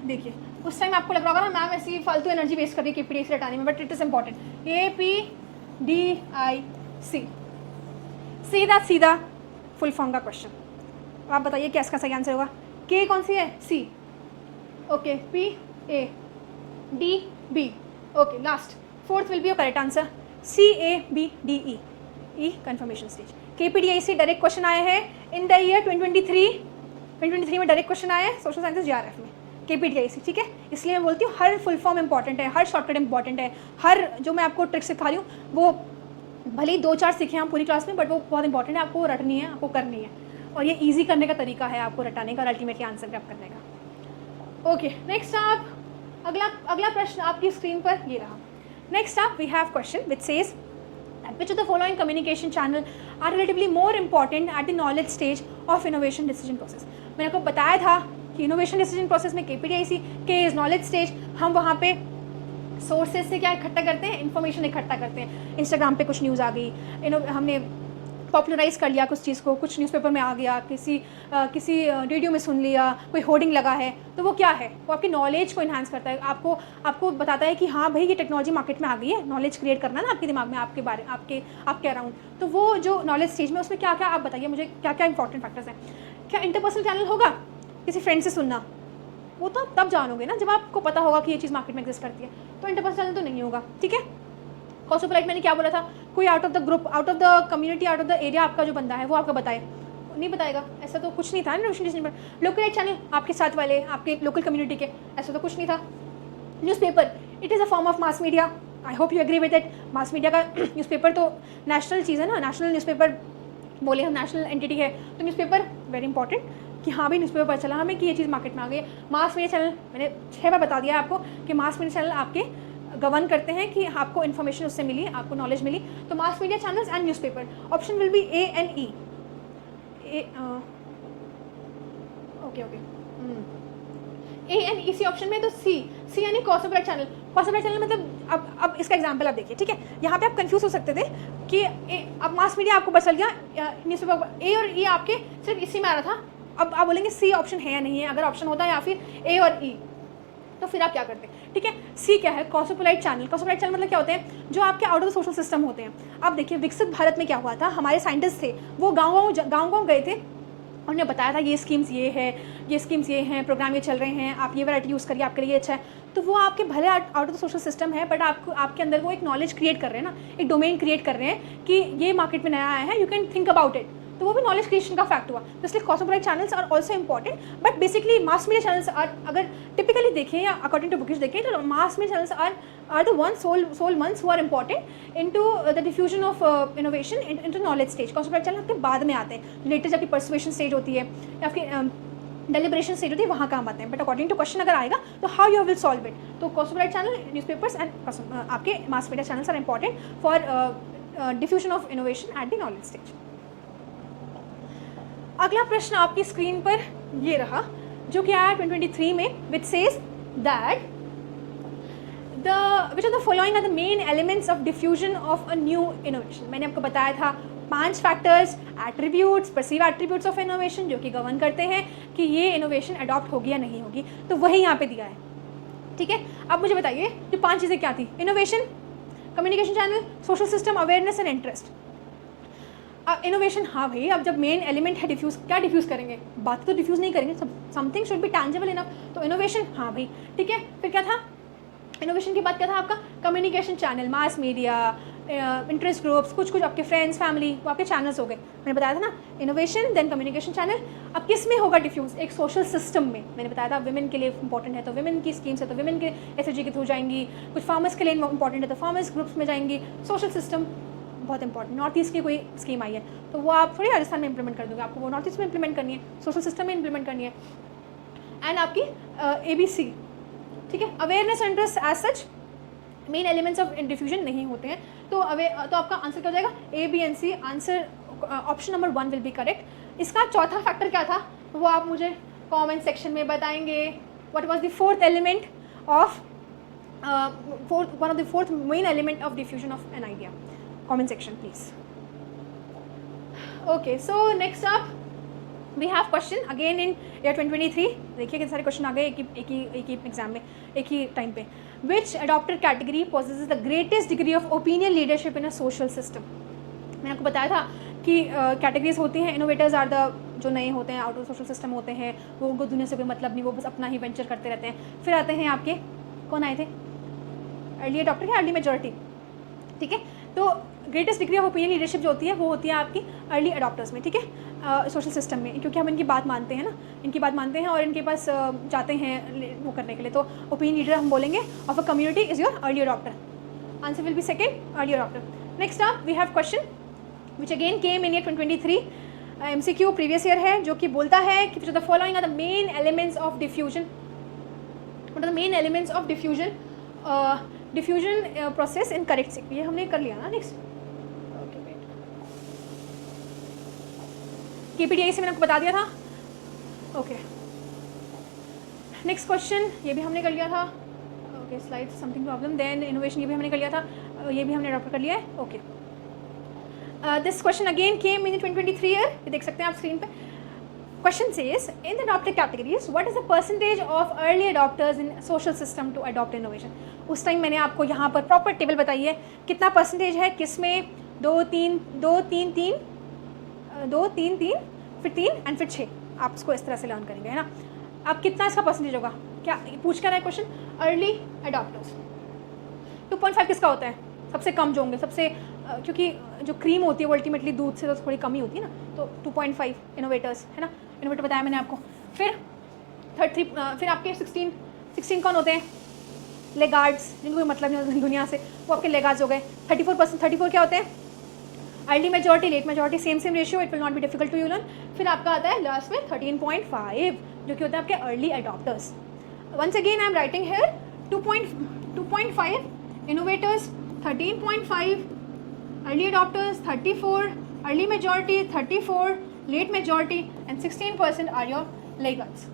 देखिए उस टाइम आपको लग रहा होगा ना मैम ऐसी फालतू एनर्जी वेस्ट कर रही है KPDIC रटाने में, but it is important. KPDIC सीधा फुल फॉर्म का क्वेश्चन। आप बताइए क्या इसका सही आंसर होगा। K कौन सी है, C, okay, PADB, okay, last fourth will be your correct answer CABDE, E confirmation stage. KPDIC direct question आए हैं इन द ईयर 2023 में डायरेक्ट क्वेश्चन आए हैं सोशल साइंसेज JRF में KPDIC, ठीक है। इसलिए मैं बोलती हूँ हर फुल फॉर्म इंपॉर्टेंट है, हर शॉर्टकट इंपॉर्टेंट है, हर जो मैं आपको ट्रिक सिखा रही हूँ वो भले ही 2-4 सीखे हम पूरी क्लास में, बट वो बहुत इंपॉर्टेंट है, आपको रटनी है, आपको करनी है, और ये ईजी करने का तरीका है आपको रटाने का और अल्टीमेटली आंसर ग्रैब करने का। ओके, नेक्स्ट आप अगला प्रश्न आपकी स्क्रीन पर ये रहा। नेक्स्ट आप we have question which says which of the following communication channel are relatively more important at the knowledge stage of innovation decision process। मैंने आपको बताया था कि innovation decision process में KPDIC के इज knowledge stage, हम वहाँ पे सोर्सेज से क्या इकट्ठा करते हैं, इन्फॉर्मेशन इकट्ठा करते हैं। इंस्टाग्राम पे कुछ न्यूज़ आ गई, हमने पॉपुलराइज कर लिया कुछ चीज़ को, कुछ न्यूज़पेपर में आ गया, किसी रेडियो में सुन लिया, कोई होर्डिंग लगा है, तो वो क्या है, वो आपकी नॉलेज को इन्हांस करता है, आपको बताता है कि हाँ भाई ये टेक्नोलॉजी मार्केट में आ गई है, नॉलेज क्रिएट करना ना आपके दिमाग में, आपके बारे आपके अराउंड। तो वो जो नॉलेज स्टेज में उसमें क्या क्या आप बताइए मुझे, क्या क्या इंपॉर्टेंट फैक्टर्स हैं। क्या इंटरपर्सनल चैनल होगा, किसी फ्रेंड से सुनना, वो तो तब जानोगे ना जब आपको पता होगा कि ये चीज़ मार्केट में एग्जिस्ट करती है, तो इंटरपर्सनल चैनल तो नहीं होगा, ठीक है। कॉस्मोपोलाइट मैंने क्या बोला था, कोई out of the group, out of the community, out of the area आपका जो बंदा है वो आपको बताए, नहीं बताएगा, ऐसा तो कुछ नहीं था इनोवेशन डिसीजन पर। लोकलाइट चैनल आपके साथ वाले, आपके लोकल कम्युनिटी के, ऐसा तो कुछ नहीं था। Newspaper, it is a form of mass media, I hope you agree with it. Mass media का न्यूज़पेपर तो नेशनल चीज़ है ना, नेशनल न्यूज़पेपर बोले हम, नेशनल एंटिटी है, तो न्यूज़पेपर वेरी इंपॉर्टेंट कि हाँ भाई न्यूज़पेपर पता चला हमें कि ये चीज़ मार्केट में आ गई है। मास मीडिया चैनल मैंने 6 बार बता दिया आपको कि मास मीडिया चैनल आपके गवर्न करते हैं कि आपको इन्फॉर्मेशन उससे मिली, आपको नॉलेज मिली, तो mass media channels and newspaper. Option will be A and E। Okay A and E C option में, तो सी यानी कॉस्मोपोलाइट चैनल। कॉस्मोपोलाइट चैनल मतलब अब इसका एग्जांपल आप देखिए, ठीक है। यहाँ पे आप कंफ्यूज हो सकते थे कि अब मास मीडिया आपको बचल गया, न्यूज़पेपर A और E आपके सिर्फ इसी में आ रहा था, अब आप बोलेंगे सी ऑप्शन है या नहीं है। अगर ऑप्शन होता है या फिर A और E, तो फिर आप क्या करते हैं, ठीक है। सी क्या है, कॉस्मोपोलाइट चैनल। कॉस्मोपोलाइट चैनल मतलब क्या होते हैं, जो आपके out of the social system होते हैं। आप देखिए विकसित भारत में क्या हुआ था, हमारे साइंटिस्ट थे वो गाँव गए थे, उन्होंने बताया था ये स्कीम्स ये है, ये स्कीम्स ये हैं, प्रोग्राम ये चल रहे हैं, आप ये वैरायटी यूज़ करिए, आपके लिए अच्छा है। तो वो आपके भले out of the social system है, बट आपके अंदर वो एक नॉलेज क्रिएट कर रहे हैं ना, एक डोमेन क्रिएट कर रहे हैं कि ये मार्केट में नया आया है, you can think about it. तो वो भी नॉलेज क्रिएशन का फैक्ट हुआ। तो इसलिए cosmopolite channels are also important, but basically mass media channels are, अगर टिपिकली देखें या अकॉर्डिंग टू बुकिश देखें, तो mass media channels are the one sole months who are important into the diffusion of innovation into knowledge stage. Cosmopolite channel आपके बाद में आते हैं, लेटेस्ट आपकी पर्सुएशन स्टेज होती है या फिर डेलिब्रेशन स्टेज होती है, वहाँ काम आते हैं। बट अकॉर्डिंग टू क्वेश्चन अगर आएगा तो how you will solve it, तो कॉस्मोपोलाइट चैनल, न्यूज़पेपर्स एंड आपके mass media channels are important for diffusion of innovation at the knowledge stage. अगला प्रश्न आपकी स्क्रीन पर ये रहा, जो कि आया 2023 में, which says that which of the following are the main elements of diffusion of a new innovation. मैंने आपको बताया था 5 factors, attributes, perceived attributes of innovation, जो कि गवर्न करते हैं कि ये इनोवेशन अडॉप्ट होगी या नहीं होगी। तो वही यहाँ पे दिया है, ठीक है। अब मुझे बताइए जो 5 चीज़ें क्या थी, innovation, communication channel, social system, awareness and interest. Innovation, हाँ भाई, अब जब मेन एलिमेंट है डिफ्यूज़, क्या डिफ्यूज़ करेंगे, बात तो डिफ्यूज़ नहीं करेंगे, something should be tangible enough, तो इनोवेशन, हाँ भाई, ठीक है। फिर क्या था, इनोवेशन की बात क्या था आपका, communication channel, mass media, interest groups, कुछ कुछ आपके फ्रेंड्स, फैमिली, वो आपके चैनल्स हो गए, मैंने बताया था ना, इनोवेशन देन कम्युनिकेशन चैनल। अब किस में होगा डिफ्यूज़, एक सोशल सिस्टम में, मैंने बताया था विमेन के लिए इंपॉर्टेंट है तो विमेन की स्कीम्स है तो विमेन के SHG के थ्रू जाएंगी, कुछ फार्मर्स के लिए इंपॉर्टेंट है तो फार्मर्स ग्रुप्स में जाएंगी। सोशल सिस्टम बहुत इंपॉर्टेंट, नॉर्थ ईस्ट की कोई स्कीम आई है तो वो आप थोड़ी राजस्थान में इंप्लीमेंट कर दोगे, आपको वो नॉर्थ ईस्ट में इंप्लीमेंट करनी है, सोशल सिस्टम में इंप्लीमेंट करनी है। एंड आपकी ABC, ठीक है। Awareness and interest as such main elements of diffusion नहीं होते हैं, तो आपका आंसर क्या हो जाएगा, A, B and C, answer option number 1 will be correct. इसका चौथा फैक्टर क्या था वो आप मुझे कमेंट सेक्शन में बताएंगे। What was the fourth element of one of the fourth main element of diffusion of an idea, comment section please. Okay, so next up we have question again in year 2023। देखिए कितने सारे question आ गए एक ही exam में, एक ही time पे। Which adopter category possesses the greatest degree of opinion leadership in a social system. मैंने आपको बताया था कि कैटेगरीज होती हैं, इनोवेटर्स आर द जो नए होते हैं, आउट ऑफ सोशल सिस्टम होते हैं, वो उनको दुनिया से कोई मतलब नहीं, वो बस अपना ही वेंचर करते रहते हैं। फिर आते हैं आपके, कौन आए थे, अर्ली अडॉप्टर या अर्ली मेजॉरिटी, ठीक है। तो greatest degree of opinion leadership जो होती है वो होती है आपकी अर्ली अडॉप्टर्स में, ठीक है, सोशल सिस्टम में, क्योंकि हम इनकी बात मानते हैं ना, इनकी बात मानते हैं और इनके पास जाते हैं वो करने के लिए। तो ओपिनियन लीडर हम बोलेंगे of a community is your early adopter, answer will be second, early adopter. Next up we have question which again came in year 2023, MCQ previous year है, जो कि बोलता है कि the following are the main elements of diffusion, what are the main elements of diffusion process in correct sequence. ये हमने कर लिया ना। नेक्स्ट KPTI से मैंने आपको बता दिया था। ओके, नेक्स्ट क्वेश्चन, ये भी हमने कर लिया था। Okay, slide something problem, then innovation, ये भी हमने कर लिया था, ये भी हमने अडॉप्ट कर लिया है। Okay, this question again came in 2023 year, ये देख सकते हैं आप स्क्रीन पे। Question says in the adopted categories what is the percentage of early adopters in social system to adopt innovation. उस टाइम मैंने आपको यहाँ पर प्रॉपर टेबल बताई है कितना परसेंटेज है, किस में 2 3 2 3 3 2 3 3 फिर 3 एंड फिर 6, आप इसको इस तरह से लर्न करेंगे, है ना। अब कितना इसका परसेंटेज होगा, क्या पूछ कर रहा है क्वेश्चन, अर्ली अडॉप्टर्स। 2.5 किसका होता है, सबसे कम जो होंगे, सबसे क्योंकि जो क्रीम होती है वो अल्टीमेटली दूध से तो थोड़ी कम ही होती है ना, तो 2.5 इनोवेटर्स, है ना। इनोवेटर बताया मैंने आपको। फिर 33, फिर आपके 16 कौन होते हैं, लेगार्ड्स, जिनको कोई मतलब नहीं होता दुनिया से, वो आपके लेगार्ड्स हो गए। 34%, 34 क्या होते हैं, early majority, late majority, same ratio, it will not be difficult to you learn. फिर आपका आता है लास्ट में 13.5, जो कि होते हैं आपके early adopters. Once again I am writing here 2.5 innovators, 13.5 early adopters, 34 early majority, 34 late majority and 16% are your laggards,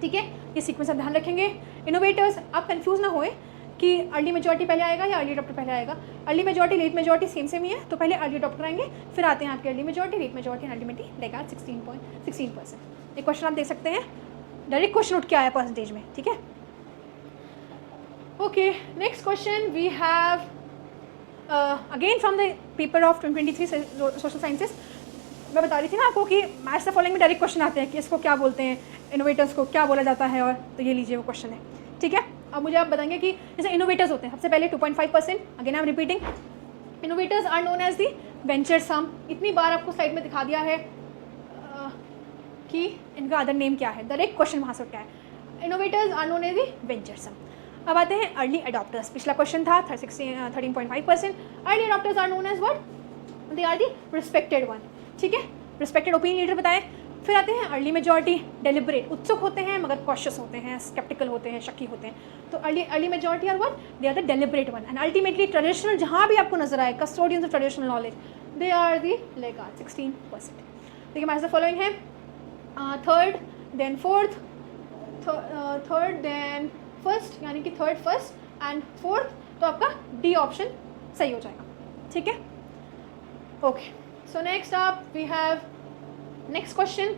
ठीक है। ये सीक्वेंस आप ध्यान रखेंगे। इनोवेटर्स, आप कंफ्यूज ना होए कि अर्ली मेजॉरिटी पहले आएगा या अर्ली अडॉप्टर पहले आएगा। Early majority late majority same ही है, तो पहले अर्ली अडॉप्टर आएंगे, फिर आते हैं आपके early majority, late majority and ultimately laggard 16%। ये क्वेश्चन आप देख सकते हैं, डायरेक्ट क्वेश्चन उठ के आया परसेंटेज में, ठीक है। Okay, next question we have again from the paper of 2023 social sciences. मैं बता रही थी ना आपको कि मैथ्स द फॉलोइंग में डायरेक्ट क्वेश्चन आते हैं कि इसको क्या बोलते हैं, इनोवेटर्स को क्या बोला जाता है, और तो ये लीजिए वो क्वेश्चन है, ठीक है। अब मुझे आप बताएंगे कि जैसे इनोवेटर्स होते हैं, सबसे पहले 2.5%, again I am repeating, innovators are known as the venturesome. इतनी बार आपको स्लाइड में दिखा दिया है कि इनका अदर नेम क्या है, डायरेक्ट क्वेश्चन वहाँ से क्या है। Innovators are known as the venturesome. अब आते हैं अर्ली अडॉप्टर्स, पिछला क्वेश्चन था 13.5%। Early adopters are known as what, they are the respected one, ठीक है, रिस्पेक्टेड ओपिनियन लीडर बताए। फिर आते हैं अर्ली मेजॉरिटी, डेलिब्रेट, उत्सुक होते हैं मगर कॉशियस होते हैं, स्केप्टिकल होते हैं, शक्की होते हैं। तो early majority are what, they are the deliberate one. And ultimately traditional, जहाँ भी आपको नजर आए, custodians of traditional knowledge, they are the laggard 16%। देखिए हमारे फॉलोइंग है third then fourth, third then first, यानी कि थर्ड फर्स्ट एंड फोर्थ, तो आपका डी ऑप्शन सही हो जाएगा, ठीक है। Okay, so next up we have next question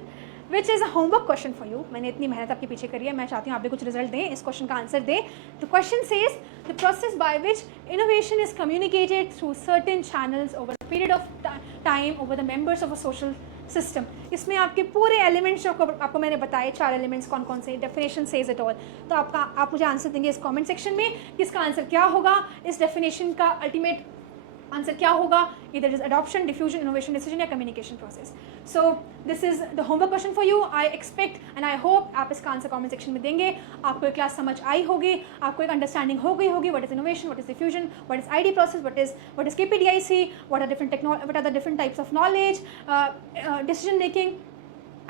which is a homework question for you. मैंने इतनी मेहनत आपके पीछे करी है, मैं चाहती हूँ आप भी कुछ रिजल्ट दें, इस क्वेश्चन का आंसर दें। The question says the process by which innovation is communicated through certain channels over a period of time over the members of a social system. इसमें आपके पूरे एलिमेंट्स जो आपको मैंने बताए, 4 एलिमेंट्स कौन कौन से, डेफिनेशन सेज इट ऑल। तो आप मुझे आंसर देंगे इस कमेंट सेक्शन में कि इसका आंसर क्या होगा, इस डेफिनेशन का अल्टीमेट आंसर क्या होगा, इधर is adoption, diffusion, innovation, decision या communication process. So this is the homework question for you. I expect and I hope आप इसका आंसर कमेंट सेक्शन में देंगे। आपको एक क्लास समझ आई होगी, आपको एक अंडरस्टैंडिंग हो गई होगी, what is innovation, what is diffusion, what is ID process, what is KPDIC, what are the different types of knowledge, decision making.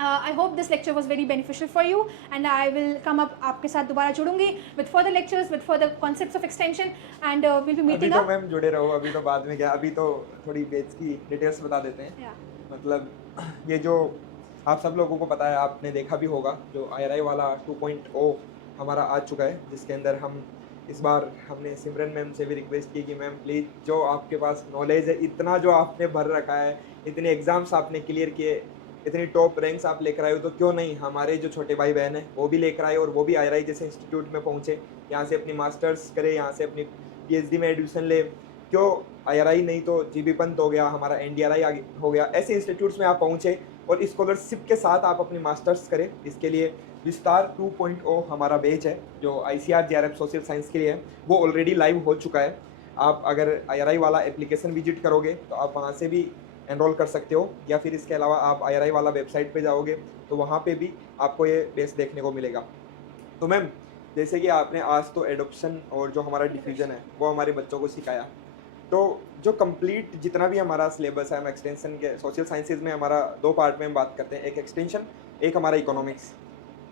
I hope this lecture was very beneficial for you and I will come up आपके साथ दोबारा जुड़ूंगी with further lectures, with further concepts of extension and we'll be meeting अभी up। तो ma'am जुड़े रहो, अभी तो बाद में क्या, अभी तो थोड़ी बेच की डिटेल्स बता देते हैं। Yeah. मतलब ये जो आप सब लोगों को पता है, आपने देखा भी होगा, जो IRI वाला 2.0 हमारा आ चुका है, जिसके अंदर हम इस बार हमने सिमरन मैम से भी रिक्वेस्ट की कि मैम प्लीज़ जो आपके पास नॉलेज है, इतना जो आपने भर रखा है, इतने एग्ज़ाम्स आपने क्लियर किए, इतनी टॉप रैंक्स आप लेकर आए हो, तो क्यों नहीं हमारे जो छोटे भाई बहन हैं वो भी लेकर आए और वो भी IRI जैसे इंस्टीट्यूट में पहुँचे, यहाँ से अपनी मास्टर्स करे, यहाँ से अपनी PhD में एडमिशन ले। क्यों IRI नहीं तो GB पंत हो गया, हमारा NDRI हो गया, ऐसे इंस्टीट्यूट्स में आप पहुँचे और स्कॉलरशिप के साथ आप अपनी मास्टर्स करें। इसके लिए विस्तार 2.0 हमारा बैच है जो ICAR JRF सोशल साइंस के लिए है, वो ऑलरेडी लाइव हो चुका है। आप अगर IRI वाला एप्लीकेशन विजिट करोगे तो आप वहाँ से भी एनरोल कर सकते हो, या फिर इसके अलावा आप IRI वाला वेबसाइट पे जाओगे तो वहाँ पे भी आपको ये बेस देखने को मिलेगा। तो मैम जैसे कि आपने आज तो एडॉप्शन और जो हमारा डिफ्यूजन है वो हमारे बच्चों को सिखाया, तो जो कंप्लीट जितना भी हमारा सिलेबस है, हम एक्सटेंशन के सोशल साइंसेज में हमारा 2 पार्ट में हम बात करते हैं, एक एक्सटेंशन, एक हमारा इकोनॉमिक्स।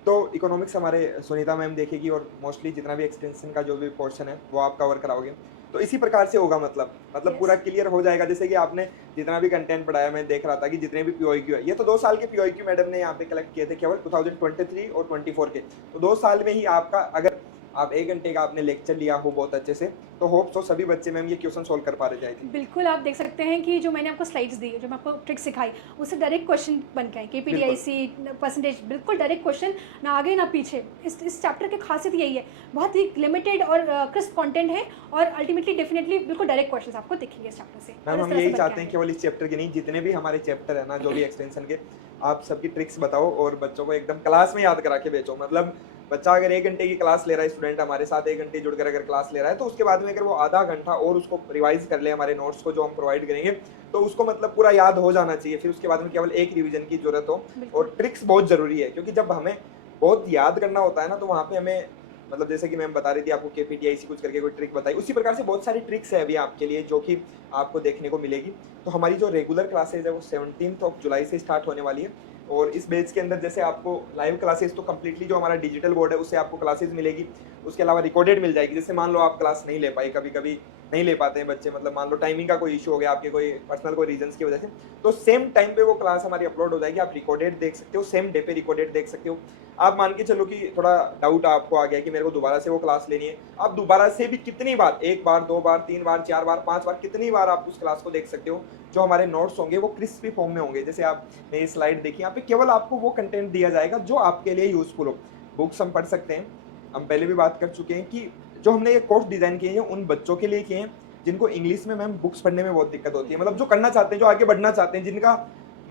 तो इकोनॉमिक्स हमारे सुनीता मैम देखेगी और मोस्टली जितना भी एक्सटेंशन का जो भी पोर्शन है वो आप कवर कराओगे। तो इसी प्रकार से होगा, मतलब Yes. पूरा क्लियर हो जाएगा। जैसे कि आपने जितना भी कंटेंट पढ़ाया, मैं देख रहा था कि जितने भी POIQ है, ये तो 2 साल के POIQ मैडम ने यहाँ पे कलेक्ट किए थे केवल 2023 और 24 के। तो 2 साल में ही आपका, अगर आप 1 घंटे का आपने लेक्चर लिया हो बहुत अच्छे से, तो होप सो सभी बच्चे मैम ये क्वेश्चन सोल्व कर पा रहे थे। बिल्कुल, आप देख सकते हैं कि जो मैंने आपको स्लाइड्स दी, जो मैं आपको ट्रिक सिखाई, उससे डायरेक्ट क्वेश्चन बन के आए, KPDIC परसेंटेज, बिल्कुल डायरेक्ट क्वेश्चन, ना आगे ना पीछे। इस चैप्टर की खासियत यही है, बहुत ही लिमिटेड और क्रिस्प कंटेंट है और अल्टीमेटली डेफिनेटली बिल्कुल डायरेक्ट क्वेश्चन आपको दिखेंगे इस चैप्टर से। मैम हम यही चाहते हैं केवल इस चैप्टर के नहीं, जितने भी हमारे चैप्टर है ना, जो भी एक्सटेंशन के, आप सबकी ट्रिक्स बताओ और बच्चों को एकदम क्लास में याद करा के भेजो। मतलब बच्चा अगर 1 घंटे की क्लास ले रहा है, स्टूडेंट हमारे साथ 1 घंटे जुड़कर अगर क्लास ले रहा है, तो उसके बाद में अगर वो आधा घंटा और उसको रिवाइज कर ले हमारे नोट्स को जो हम प्रोवाइड करेंगे, तो उसको मतलब पूरा याद हो जाना चाहिए। फिर उसके बाद में केवल एक रिवीजन की जरूरत हो। और ट्रिक्स बहुत जरूरी है, क्योंकि जब हमें बहुत याद करना होता है ना, तो वहाँ पे हमें, मतलब जैसे कि मैम बता रही थी आपको KPDIC कुछ करके कोई ट्रिक बताई, उसी प्रकार से बहुत सारी ट्रिक्स है अभी आपके लिए जो कि आपको देखने को मिलेगी। तो हमारी जो रेगुलर क्लासेज है वो 17 जुलाई से स्टार्ट होने वाली है। और इस बैच के अंदर जैसे आपको लाइव क्लासेस तो कम्प्लीटली जो हमारा डिजिटल बोर्ड है उससे आपको क्लासेस मिलेगी, उसके अलावा रिकॉर्डेड मिल जाएगी। जैसे मान लो आप क्लास नहीं ले पाई, कभी कभी नहीं ले पाते हैं बच्चे, मतलब मान लो टाइमिंग का कोई इशू हो गया आपके, कोई पर्सनल कोई रीजंस की वजह से, तो सेम टाइम पे वो क्लास हमारी अपलोड हो जाएगी, आप रिकॉर्डेड देख सकते हो, सेम डे पे रिकॉर्डेड देख सकते हो। आप मान के चलो कि थोड़ा डाउट आपको आ गया कि मेरे को दोबारा से वो क्लास लेनी है, आप दोबारा से भी कितनी बार, 1 बार 2 बार 3 बार 4 बार 5 बार, कितनी बार आप उस क्लास को देख सकते हो। जो हमारे नोट्स होंगे वो क्रिस्पी फॉर्म में होंगे। जैसे आपने ये स्लाइड देखी, यहाँ पे केवल आपको वो कंटेंट दिया जाएगा जो आपके लिए यूजफुल हो। बुक्स हम पढ़ सकते हैं, हम पहले भी बात कर चुके हैं कि जो हमने ये कोर्स डिजाइन किए हैं उन बच्चों के लिए किए हैं जिनको इंग्लिश में मैम बुक्स पढ़ने में बहुत दिक्कत होती है, मतलब जो करना चाहते हैं, जो आगे बढ़ना चाहते हैं, जिनका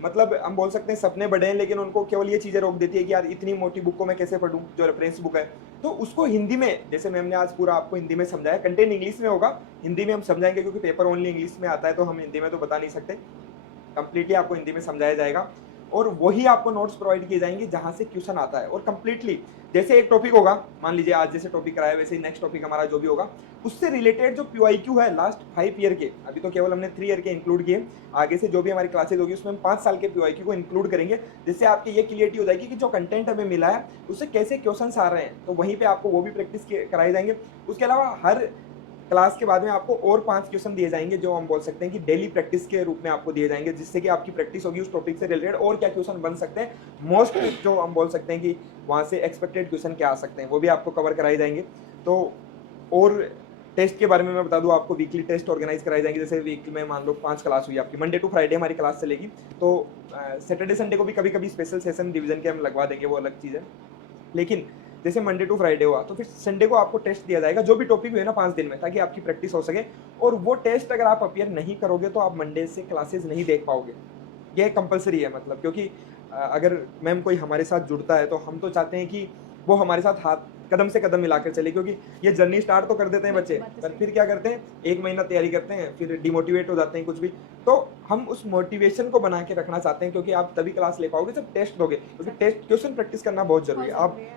मतलब हम बोल सकते हैं सपने बड़े हैं, लेकिन उनको केवल ये चीज़ें रोक देती है कि यार इतनी मोटी बुक को मैं कैसे पढूं, जो रेफरेंस बुक है। तो उसको हिंदी में, जैसे मैम ने आज पूरा आपको हिंदी में समझाया, कंटेंट इंग्लिश में होगा, हिंदी में हम समझाएंगे क्योंकि पेपर ओनली इंग्लिश में आता है, तो हम हिंदी में तो बता नहीं सकते, कंप्लीटली आपको हिंदी में समझाया जाएगा। और वही आपको नोट्स प्रोवाइड किए जाएंगे जहाँ से क्वेश्चन आता है। और कंप्लीटली जैसे एक टॉपिक होगा, मान लीजिए आज जैसे टॉपिक कराया वैसे ही नेक्स्ट टॉपिक हमारा जो भी होगा उससे रिलेटेड जो PYQ है लास्ट 5 ईयर के, अभी तो केवल हमने 3 ईयर के इंक्लूड किए, आगे से जो भी हमारी क्लासेज होगी उसमें हम 5 साल के PYQ को इंक्लूड करेंगे, जिससे आपकी ये क्लियरिटी हो जाएगी कि जो कंटेंट हमें मिला है उससे कैसे क्वेश्चन आ रहे हैं। तो वहीं पर आपको वो भी प्रैक्टिस कराए जाएंगे। उसके अलावा हर क्लास के बाद में आपको और 5 क्वेश्चन दिए जाएंगे जो हम बोल सकते हैं कि डेली प्रैक्टिस के रूप में आपको दिए जाएंगे, जिससे कि आपकी प्रैक्टिस होगी उस टॉपिक से रिलेटेड और क्या क्वेश्चन बन सकते हैं, मोस्ट जो हम बोल सकते हैं कि वहाँ से एक्सपेक्टेड क्वेश्चन क्या आ सकते हैं, वो भी आपको कवर कराए जाएंगे। तो और टेस्ट के बारे में मैं बता दूं आपको, वीकली टेस्ट ऑर्गेनाइज कराए जाएंगे। जैसे वीक में मान लो 5 क्लास हुई आपकी, मंडे टू फ्राइडे हमारी क्लास चलेगी, तो सैटरडे संडे को भी कभी कभी स्पेशल सेशन रिवीजन के हम लगवा देंगे, वो अलग चीज़ है। लेकिन जैसे मंडे टू फ्राइडे हुआ तो फिर संडे को आपको टेस्ट दिया जाएगा, जो भी टॉपिक हुए ना 5 दिन में, ताकि आपकी प्रैक्टिस हो सके। और वो टेस्ट अगर आप अपियर नहीं करोगे तो आप मंडे से क्लासेस नहीं देख पाओगे, ये कंपलसरी है। मतलब क्योंकि अगर मैम कोई हमारे साथ जुड़ता है तो हम तो चाहते हैं कि वो हमारे साथ हाथ कदम से कदम मिलाकर चले, क्योंकि ये जर्नी स्टार्ट तो कर देते हैं बच्चे, पर फिर क्या करते हैं, 1 महीना तैयारी करते हैं, फिर डिमोटिवेट हो जाते हैं कुछ भी। तो हम उस मोटिवेशन को बना के रखना चाहते हैं, क्योंकि आप तभी क्लास ले पाओगे जब टेस्ट दोगे, क्योंकि टेस्ट क्वेश्चन प्रैक्टिस करना बहुत जरूरी है।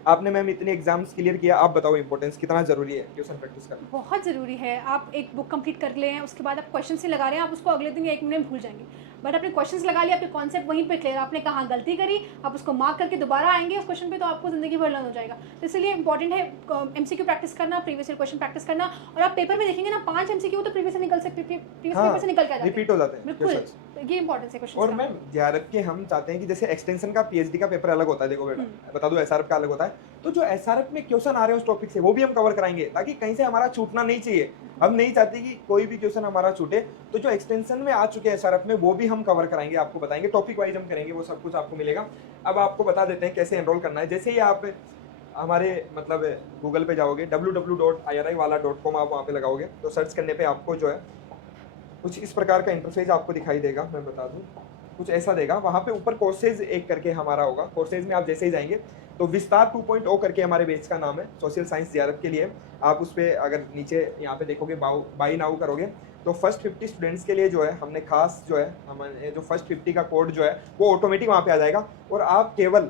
आपने मैम इतने एग्जाम्स क्लियर किया, आप बताओ इंपॉर्टेंस कितना जरूरी है क्वेश्चन प्रैक्टिस करना? बहुत ज़रूरी है। आप एक बुक कंप्लीट कर लें, उसके बाद आप क्वेश्चन से लगा रहे हैं, आप उसको अगले दिन या 1 महीने में भूल जाएंगे। बट आपने क्वेश्चंस लगा लिया, आपके कॉन्सेप्ट वहीं पे क्लियर, आपने कहाँ गलती करी, आप उसको मार्क करके दोबारा आएंगे उस क्वेश्चन पे, तो आपको ज़िंदगी भर लर्न हो जाएगा। तो इसलिए इंपॉर्टेंट है एमसीक्यू प्रैक्टिस करना, प्रीवियस ईयर क्वेश्चन प्रैक्टिस करना। और आप पेपर में देखेंगे ना 5 एमसीक्यू तो प्रीवियस से निकल सकते, प्रीवियस पेपर से निकल के आ जाते हैं, रिपीट हो जाते हैं। बिल्कुल, तो ये इंपॉर्टेंस है क्वेश्चन। और मैम जेआरएफ के हम चाहते हैं कि जैसे एक्सटेंशन का पीएचडी का पेपर अलग होता है, देखो बेटा बता दो, एसआरएफ का अलग होता है, तो जो एसआरएफ में क्वेश्चन आ रहे हैं उस टॉपिक से वो भी हम कवर कराएंगे, ताकि कहीं से हमारा छूटना नहीं चाहिए। हम नहीं चाहते कि कोई भी क्वेश्चन हमारा छूटे, तो जो एक्सटेंशन में आ चुके हैं एसआरएफ में वो भी हम कवर कराएंगे, आपको बताएंगे, टॉपिक वाइज हम करेंगे, वो सब कुछ आपको मिलेगा। अब आपको बता देते हैं कैसे एनरोल करना है। जैसे ही आप हमारे मतलब गूगल पे जाओगे, www.iriwala.com आप वहाँ पे लगाओगे, तो सर्च करने पे आपको जो है कुछ इस प्रकार का इंटरफेस आपको दिखाई देगा। मैं बता दूं, कुछ ऐसा देगा। वहाँ पे ऊपर कोर्सेज एक करके हमारा होगा, कोर्सेज में आप जैसे ही जाएंगे तो विस्तार 2.0 करके हमारे बैच का नाम है, सोशल साइंस जेआरएफ के लिए। आप उस पर अगर नीचे यहाँ पे देखोगे बाई नाउ करोगे, तो फर्स्ट 50 स्टूडेंट्स के लिए जो है हमने खास जो है हमारे जो फर्स्ट 50 का कोड जो है वो ऑटोमेटिक वहाँ पे आ जाएगा, और आप केवल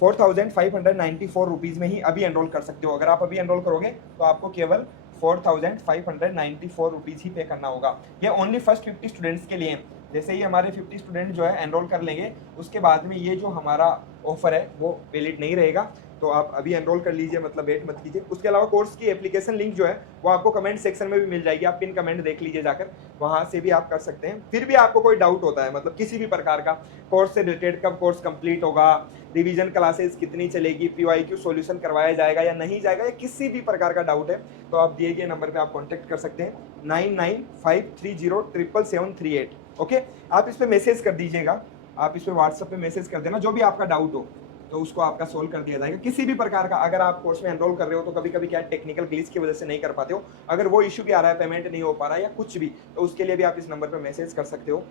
4,594 रुपीज़ में ही अभी एनरोल कर सकते हो। अगर आप अभी एनरोल करोगे तो आपको केवल 4,594 रुपीज़ ही पे करना होगा। ये ओनली फर्स्ट 50 स्टूडेंट्स के लिए। जैसे ही हमारे 50 स्टूडेंट जो है एनरोल कर लेंगे, उसके बाद में ये जो हमारा ऑफर है वो वैलिड नहीं रहेगा, तो आप अभी एनरोल कर लीजिए, मतलब वेट मत कीजिए। उसके अलावा कोर्स की एप्लीकेशन लिंक जो है वो आपको कमेंट सेक्शन में भी मिल जाएगी, आप पिन कमेंट देख लीजिए जाकर, वहाँ से भी आप कर सकते हैं। फिर भी आपको कोई डाउट होता है, मतलब किसी भी प्रकार का कोर्स से रिलेटेड, कब कोर्स कंप्लीट होगा, रिवीजन क्लासेस कितनी चलेगी, पीवाईक्यू सॉल्यूशन करवाया जाएगा या नहीं जाएगा, या किसी भी प्रकार का डाउट है, तो आप दिए गए नंबर पे आप कांटेक्ट कर सकते हैं 9953077738। ओके, आप इस पे मैसेज कर दीजिएगा, आप इस पे व्हाट्सएप पे मैसेज कर देना, जो भी आपका डाउट हो तो उसको आपका सोल्व कर दिया जाएगा, किसी भी प्रकार का। अगर आप कोर्स में एनरोल कर रहे हो तो कभी कभी क्या टेक्निकल ग्लिच की वजह से नहीं कर पाते हो, अगर वो इशू भी आ रहा है, पेमेंट नहीं हो पा रहा है या कुछ भी, तो उसके लिए भी आप इस नंबर पर मैसेज कर सकते हो।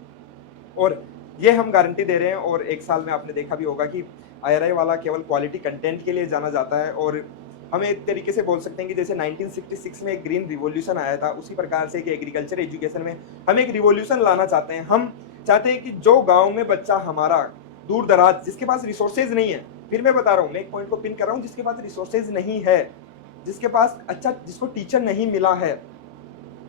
और ये हम गारंटी दे रहे हैं, और 1 साल में आपने देखा भी होगा कि IRI वाला केवल क्वालिटी कंटेंट के लिए जाना जाता है। और हम एक तरीके से बोल सकते हैं कि जैसे 1966 में एक ग्रीन रिवॉल्यूशन आया था, उसी प्रकार से कि एग्रीकल्चर एजुकेशन में हम एक रिवॉल्यूशन लाना चाहते हैं। हम चाहते हैं कि जो गांव में बच्चा हमारा दूर दराज, जिसके पास रिसोर्सेज नहीं है, फिर मैं बता रहा हूँ, मैं एक पॉइंट को पिन कर रहा हूँ, जिसके पास रिसोर्सेज नहीं है, जिसके पास अच्छा, जिसको टीचर नहीं मिला है,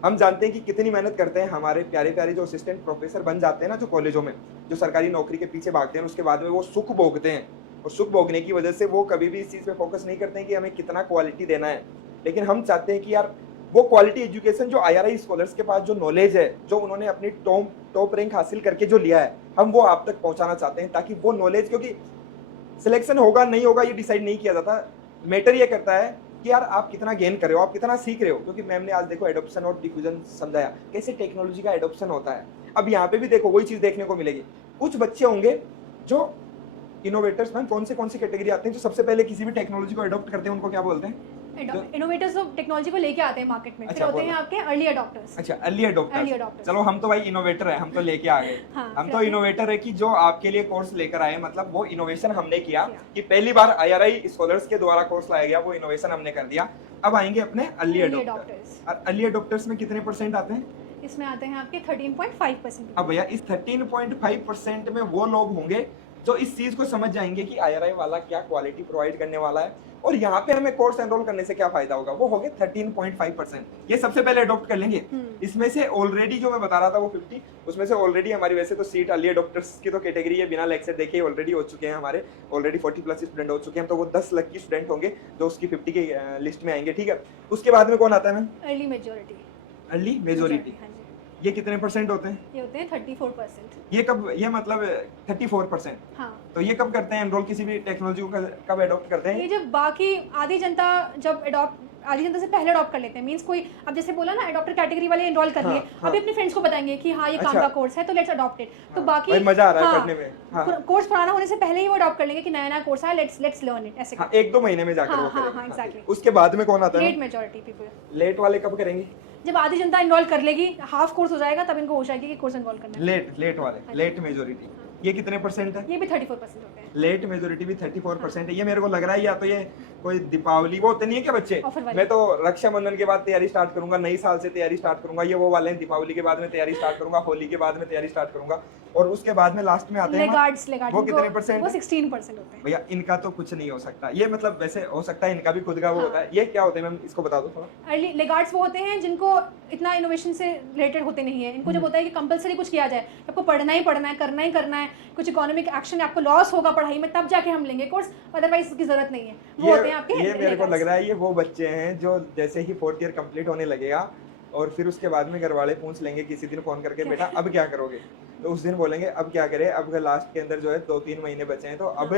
हम जानते हैं कि कितनी मेहनत करते हैं हमारे प्यारे प्यारे जो असिस्टेंट प्रोफेसर बन जाते हैं ना, जो कॉलेजों में, जो सरकारी नौकरी के पीछे भागते हैं, उसके बाद में वो सुख भोगते हैं, और सुख भोगने की वजह से वो कभी भी इस चीज़ पे फोकस नहीं करते हैं कि हमें कितना क्वालिटी देना है। लेकिन हम चाहते हैं कि यार वो क्वालिटी एजुकेशन जो IRI स्कॉलर्स के पास जो नॉलेज है, जो उन्होंने अपनी टॉप रैंक हासिल करके जो लिया है, हम वो आप तक पहुंचाना चाहते हैं, ताकि वो नॉलेज, क्योंकि सिलेक्शन होगा नहीं होगा ये डिसाइड नहीं किया जाता, मैटर ये करता है कि यार आप कितना गेन कर रहे हो, आप कितना सीख रहे हो। क्योंकि मैम ने आज देखो एडॉप्शन और डिफ्यूजन समझाया, कैसे टेक्नोलॉजी का एडॉप्शन होता है। अब यहाँ पे भी देखो वही चीज़ देखने को मिलेगी, कुछ बच्चे होंगे जो इनोवेटर्स, मैम कौन सी कैटेगरी आते हैं जो सबसे पहले किसी भी टेक्नोलॉजी को अडॉप्ट करते हैं, उनको क्या बोलते हैं? इनोवेटर्स, तो टेक्नोलॉजी को लेके आते हैं मार्केट में। फिर होते हैं आपके अर्ली अडॉप्टर्स। अच्छा, अर्ली अडॉप्टर्स। चलो हम तो भाई इनोवेटर है, हम तो लेके आ गए। हम तो इनोवेटर है कि जो आपके लिए कोर्स लेकर आए, मतलब वो इनोवेशन हमने किया कि पहली बार IRI स्कॉलर्स के द्वारा कोर्स लाया गया, वो इनोवेशन हमने कर दिया। अब आएंगे अपने अर्ली अडॉप्टर्स। अर्ली अडॉप्टर्स में कितने % आते हैं? इसमें आते हैं आपके 13.5%। अब भैया इस 13.5% में वो लोग होंगे जो इस चीज को समझ जाएंगे कि IRI वाला क्या क्वालिटी प्रोवाइड करने वाला है, और यहाँ पे हमें कोर्स एनरोल करने से क्या फायदा होगा, वो हो गए 13.5%। ये सबसे पहले अडॉप्ट कर लेंगे। इसमें से ऑलरेडी जो मैं बता रहा था वो 50, उसमें से ऑलरेडी हमारी वैसे तो सीट अर्ली अडॉप्टर्स की तो कैटेगरी है, बिना लेक्चर देखे ऑलरेडी हो चुके हैं हमारे, ऑलरेडी 40+ स्टूडेंट हो चुके हैं, तो वो 10 लकी स्टूडेंट होंगे जो उसकी 50 की लिस्ट में आएंगे। ठीक है, उसके बाद में कौन आता है ma'am? Early majority. Early majority, ये कितने % होते हैं? ये होते हैं 34%। ये कब, ये मतलब 34%? हाँ। तो ये कब करते हैं एनरोल, किसी भी टेक्नोलॉजी को कब अडॉप्ट करते हैं? ये जब बाकी आधी जनता जब आधी जनता से पहले अडॉप्ट कर लेते हैं। मींस कोई अब जैसे बोला ना अडॉप्टर कैटेगरी वाले एनरोल कर लिए, हाँ। अभी अपने फ्रेंड्स को बताएंगे कि हाँ ये काम अच्छा। का कोर्स है तो लेट्स अडॉप्ट इट। तो बाकी भाई मजा आ रहा है हाँ, पढ़ने में। हाँ। कोर्स पुराना होने से पहले ही वो अडॉप्ट कर लेंगे कि नया नया कोर्स है, लेट्स लर्न इट, ऐसे हाँ, 1-2 महीने में जाकर हाँ, वो हाँ, करेंगे। हाँ, exactly। उसके बाद में कौन आता है? Late majority people. लेट वाले कब करेंगे? जब आधी जनता इनरोल कर लेगी, हाफ कोर्स हो जाएगा, तब इनको हो जाएगी कि कोर्स इनरोल करना है। लेट वाले, लेट मेजोरिटी, ये कितने परसेंट है? ये भी 34% होते हैं। लेट मेजोरिटी भी 34% है। ये मेरे को लग रहा है या तो ये कोई दीपावली वो होते नहीं है क्या बच्चे, Offer वाले। मैं तो रक्षाबंधन के बाद तैयारी स्टार्ट करूंगा, नई साल से तैयारी स्टार्ट करूंगा, ये वो वाले हैं दीपावली के बाद में तैयारी स्टार्ट करूंगा, होली के बाद में तैयारी स्टार्ट करूंगा, और उसके बाद में लास्ट में आते हैं लेगार्ड्स वो कितने परसेंट? वो 16% होते हैं। भैया इनका तो कुछ नहीं हो सकता, ये मतलब वैसे हो सकता है इनका भी खुद का वो होता है। ये क्या होते हैं मैम, इसको बता दो थोड़ा। अर्ली लेगार्ड्स वो होते हैं जिनको इतना इनोवेशन से रिलेटेड होते नहीं है। इनको जब होता है कि कंपलसरी कुछ किया जाए, आपको पढ़ना ही पढ़ना है, करना ही करना है, कुछ इकोनॉमिक एक्शन आपको लॉस होगा पढ़ाई में, तब जाके हम लेंगे कोर्स, अदरवाइज इसकी जरूरत नहीं है। वो होते हैं आपके ये मेरे को laggards। लग रहा है ये वो बच्चे हैं जो जैसे ही 4th ईयर कंप्लीट होने लगेगा और फिर उसके बाद में घर वाले पूछ लेंगे किसी दिन फोन करके, बेटा अब क्या करोगे, तो उस दिन बोलेंगे अब क्या करें, अब लास्ट के अंदर जो है 2-3 महीने बचे हैं तो अब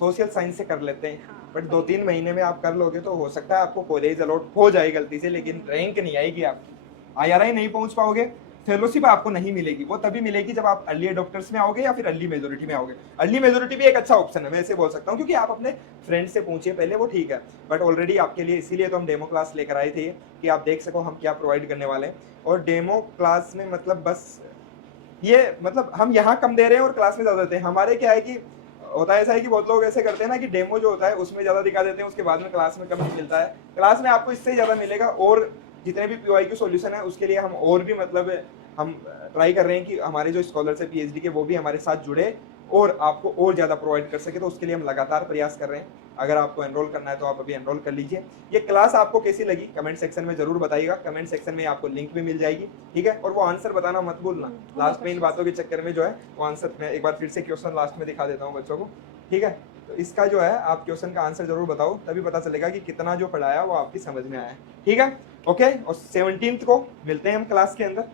सोशल साइंस से कर लेते हैं। हाँ, बट 2-3 महीने में आप कर लोगे तो हो सकता है आपको कॉलेज अलॉट हो जाए गलती से, लेकिन रैंक नहीं आएगी आपकी, IRI नहीं पहुंच पाओगे, फेलोशिप आपको नहीं मिलेगी। वो तभी मिलेगी जब आप अर्ली अडॉप्टर्स में आओगे या फिर अर्ली मेजोरिटी में आओगे। अर्ली मेजोरिटी भी एक अच्छा ऑप्शन है, मैं ऐसे बोल सकता हूँ, क्योंकि आप अपने फ्रेंड से पूछिए पहले, वो ठीक है, बट ऑलरेडी आपके लिए इसीलिए तो हम डेमो क्लास लेकर आए थे कि आप देख सको हम क्या प्रोवाइड करने वाले हैं। और डेमो क्लास में मतलब बस ये मतलब हम यहाँ कम दे रहे हैं और क्लास में ज्यादा देते हैं। हमारे क्या है कि होता है ऐसा है कि बहुत लोग ऐसे करते हैं ना कि डेमो जो होता है उसमें ज्यादा दिखा देते हैं, उसके बाद में क्लास में कम मिलता है। क्लास में आपको इससे ज्यादा मिलेगा, और जितने भी PYQ सॉल्यूशन है उसके लिए हम और भी मतलब हम ट्राई कर रहे हैं कि हमारे जो स्कॉलर्स है PhD के वो भी हमारे साथ जुड़े और आपको और ज़्यादा प्रोवाइड कर सके, तो उसके लिए हम लगातार प्रयास कर रहे हैं। अगर आपको एनरोल करना है तो आप अभी एनरोल कर लीजिए। ये क्लास आपको कैसी लगी कमेंट सेक्शन में जरूर बताइएगा, कमेंट सेक्शन में आपको लिंक भी मिल जाएगी, ठीक है। और वो आंसर बताना मत भूलना, लास्ट में इन बातों के चक्कर में जो है वो आंसर, मैं एक बार फिर से क्वेश्चन लास्ट में दिखा देता हूँ बच्चों को, ठीक है। तो इसका जो है आप क्वेश्चन का आंसर जरूर बताओ, तभी पता चलेगा कि कितना जो पढ़ाया वो आपकी समझ में आया है, ठीक है। ओके, और 17th को मिलते हैं हम क्लास के अंदर,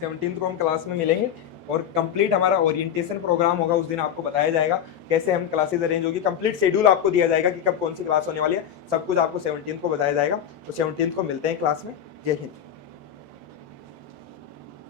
17th को हम क्लास में मिलेंगे और कंप्लीट हमारा ओरिएंटेशन प्रोग्राम होगा। उस दिन आपको बताया जाएगा कैसे हम क्लासेस अरेंज होगी, कंप्लीट शेड्यूल आपको दिया जाएगा कि कब कौन सी क्लास होने वाली है, सब कुछ आपको 17th को बताया जाएगा। तो 17th को मिलते हैं क्लास में। जय हिंद।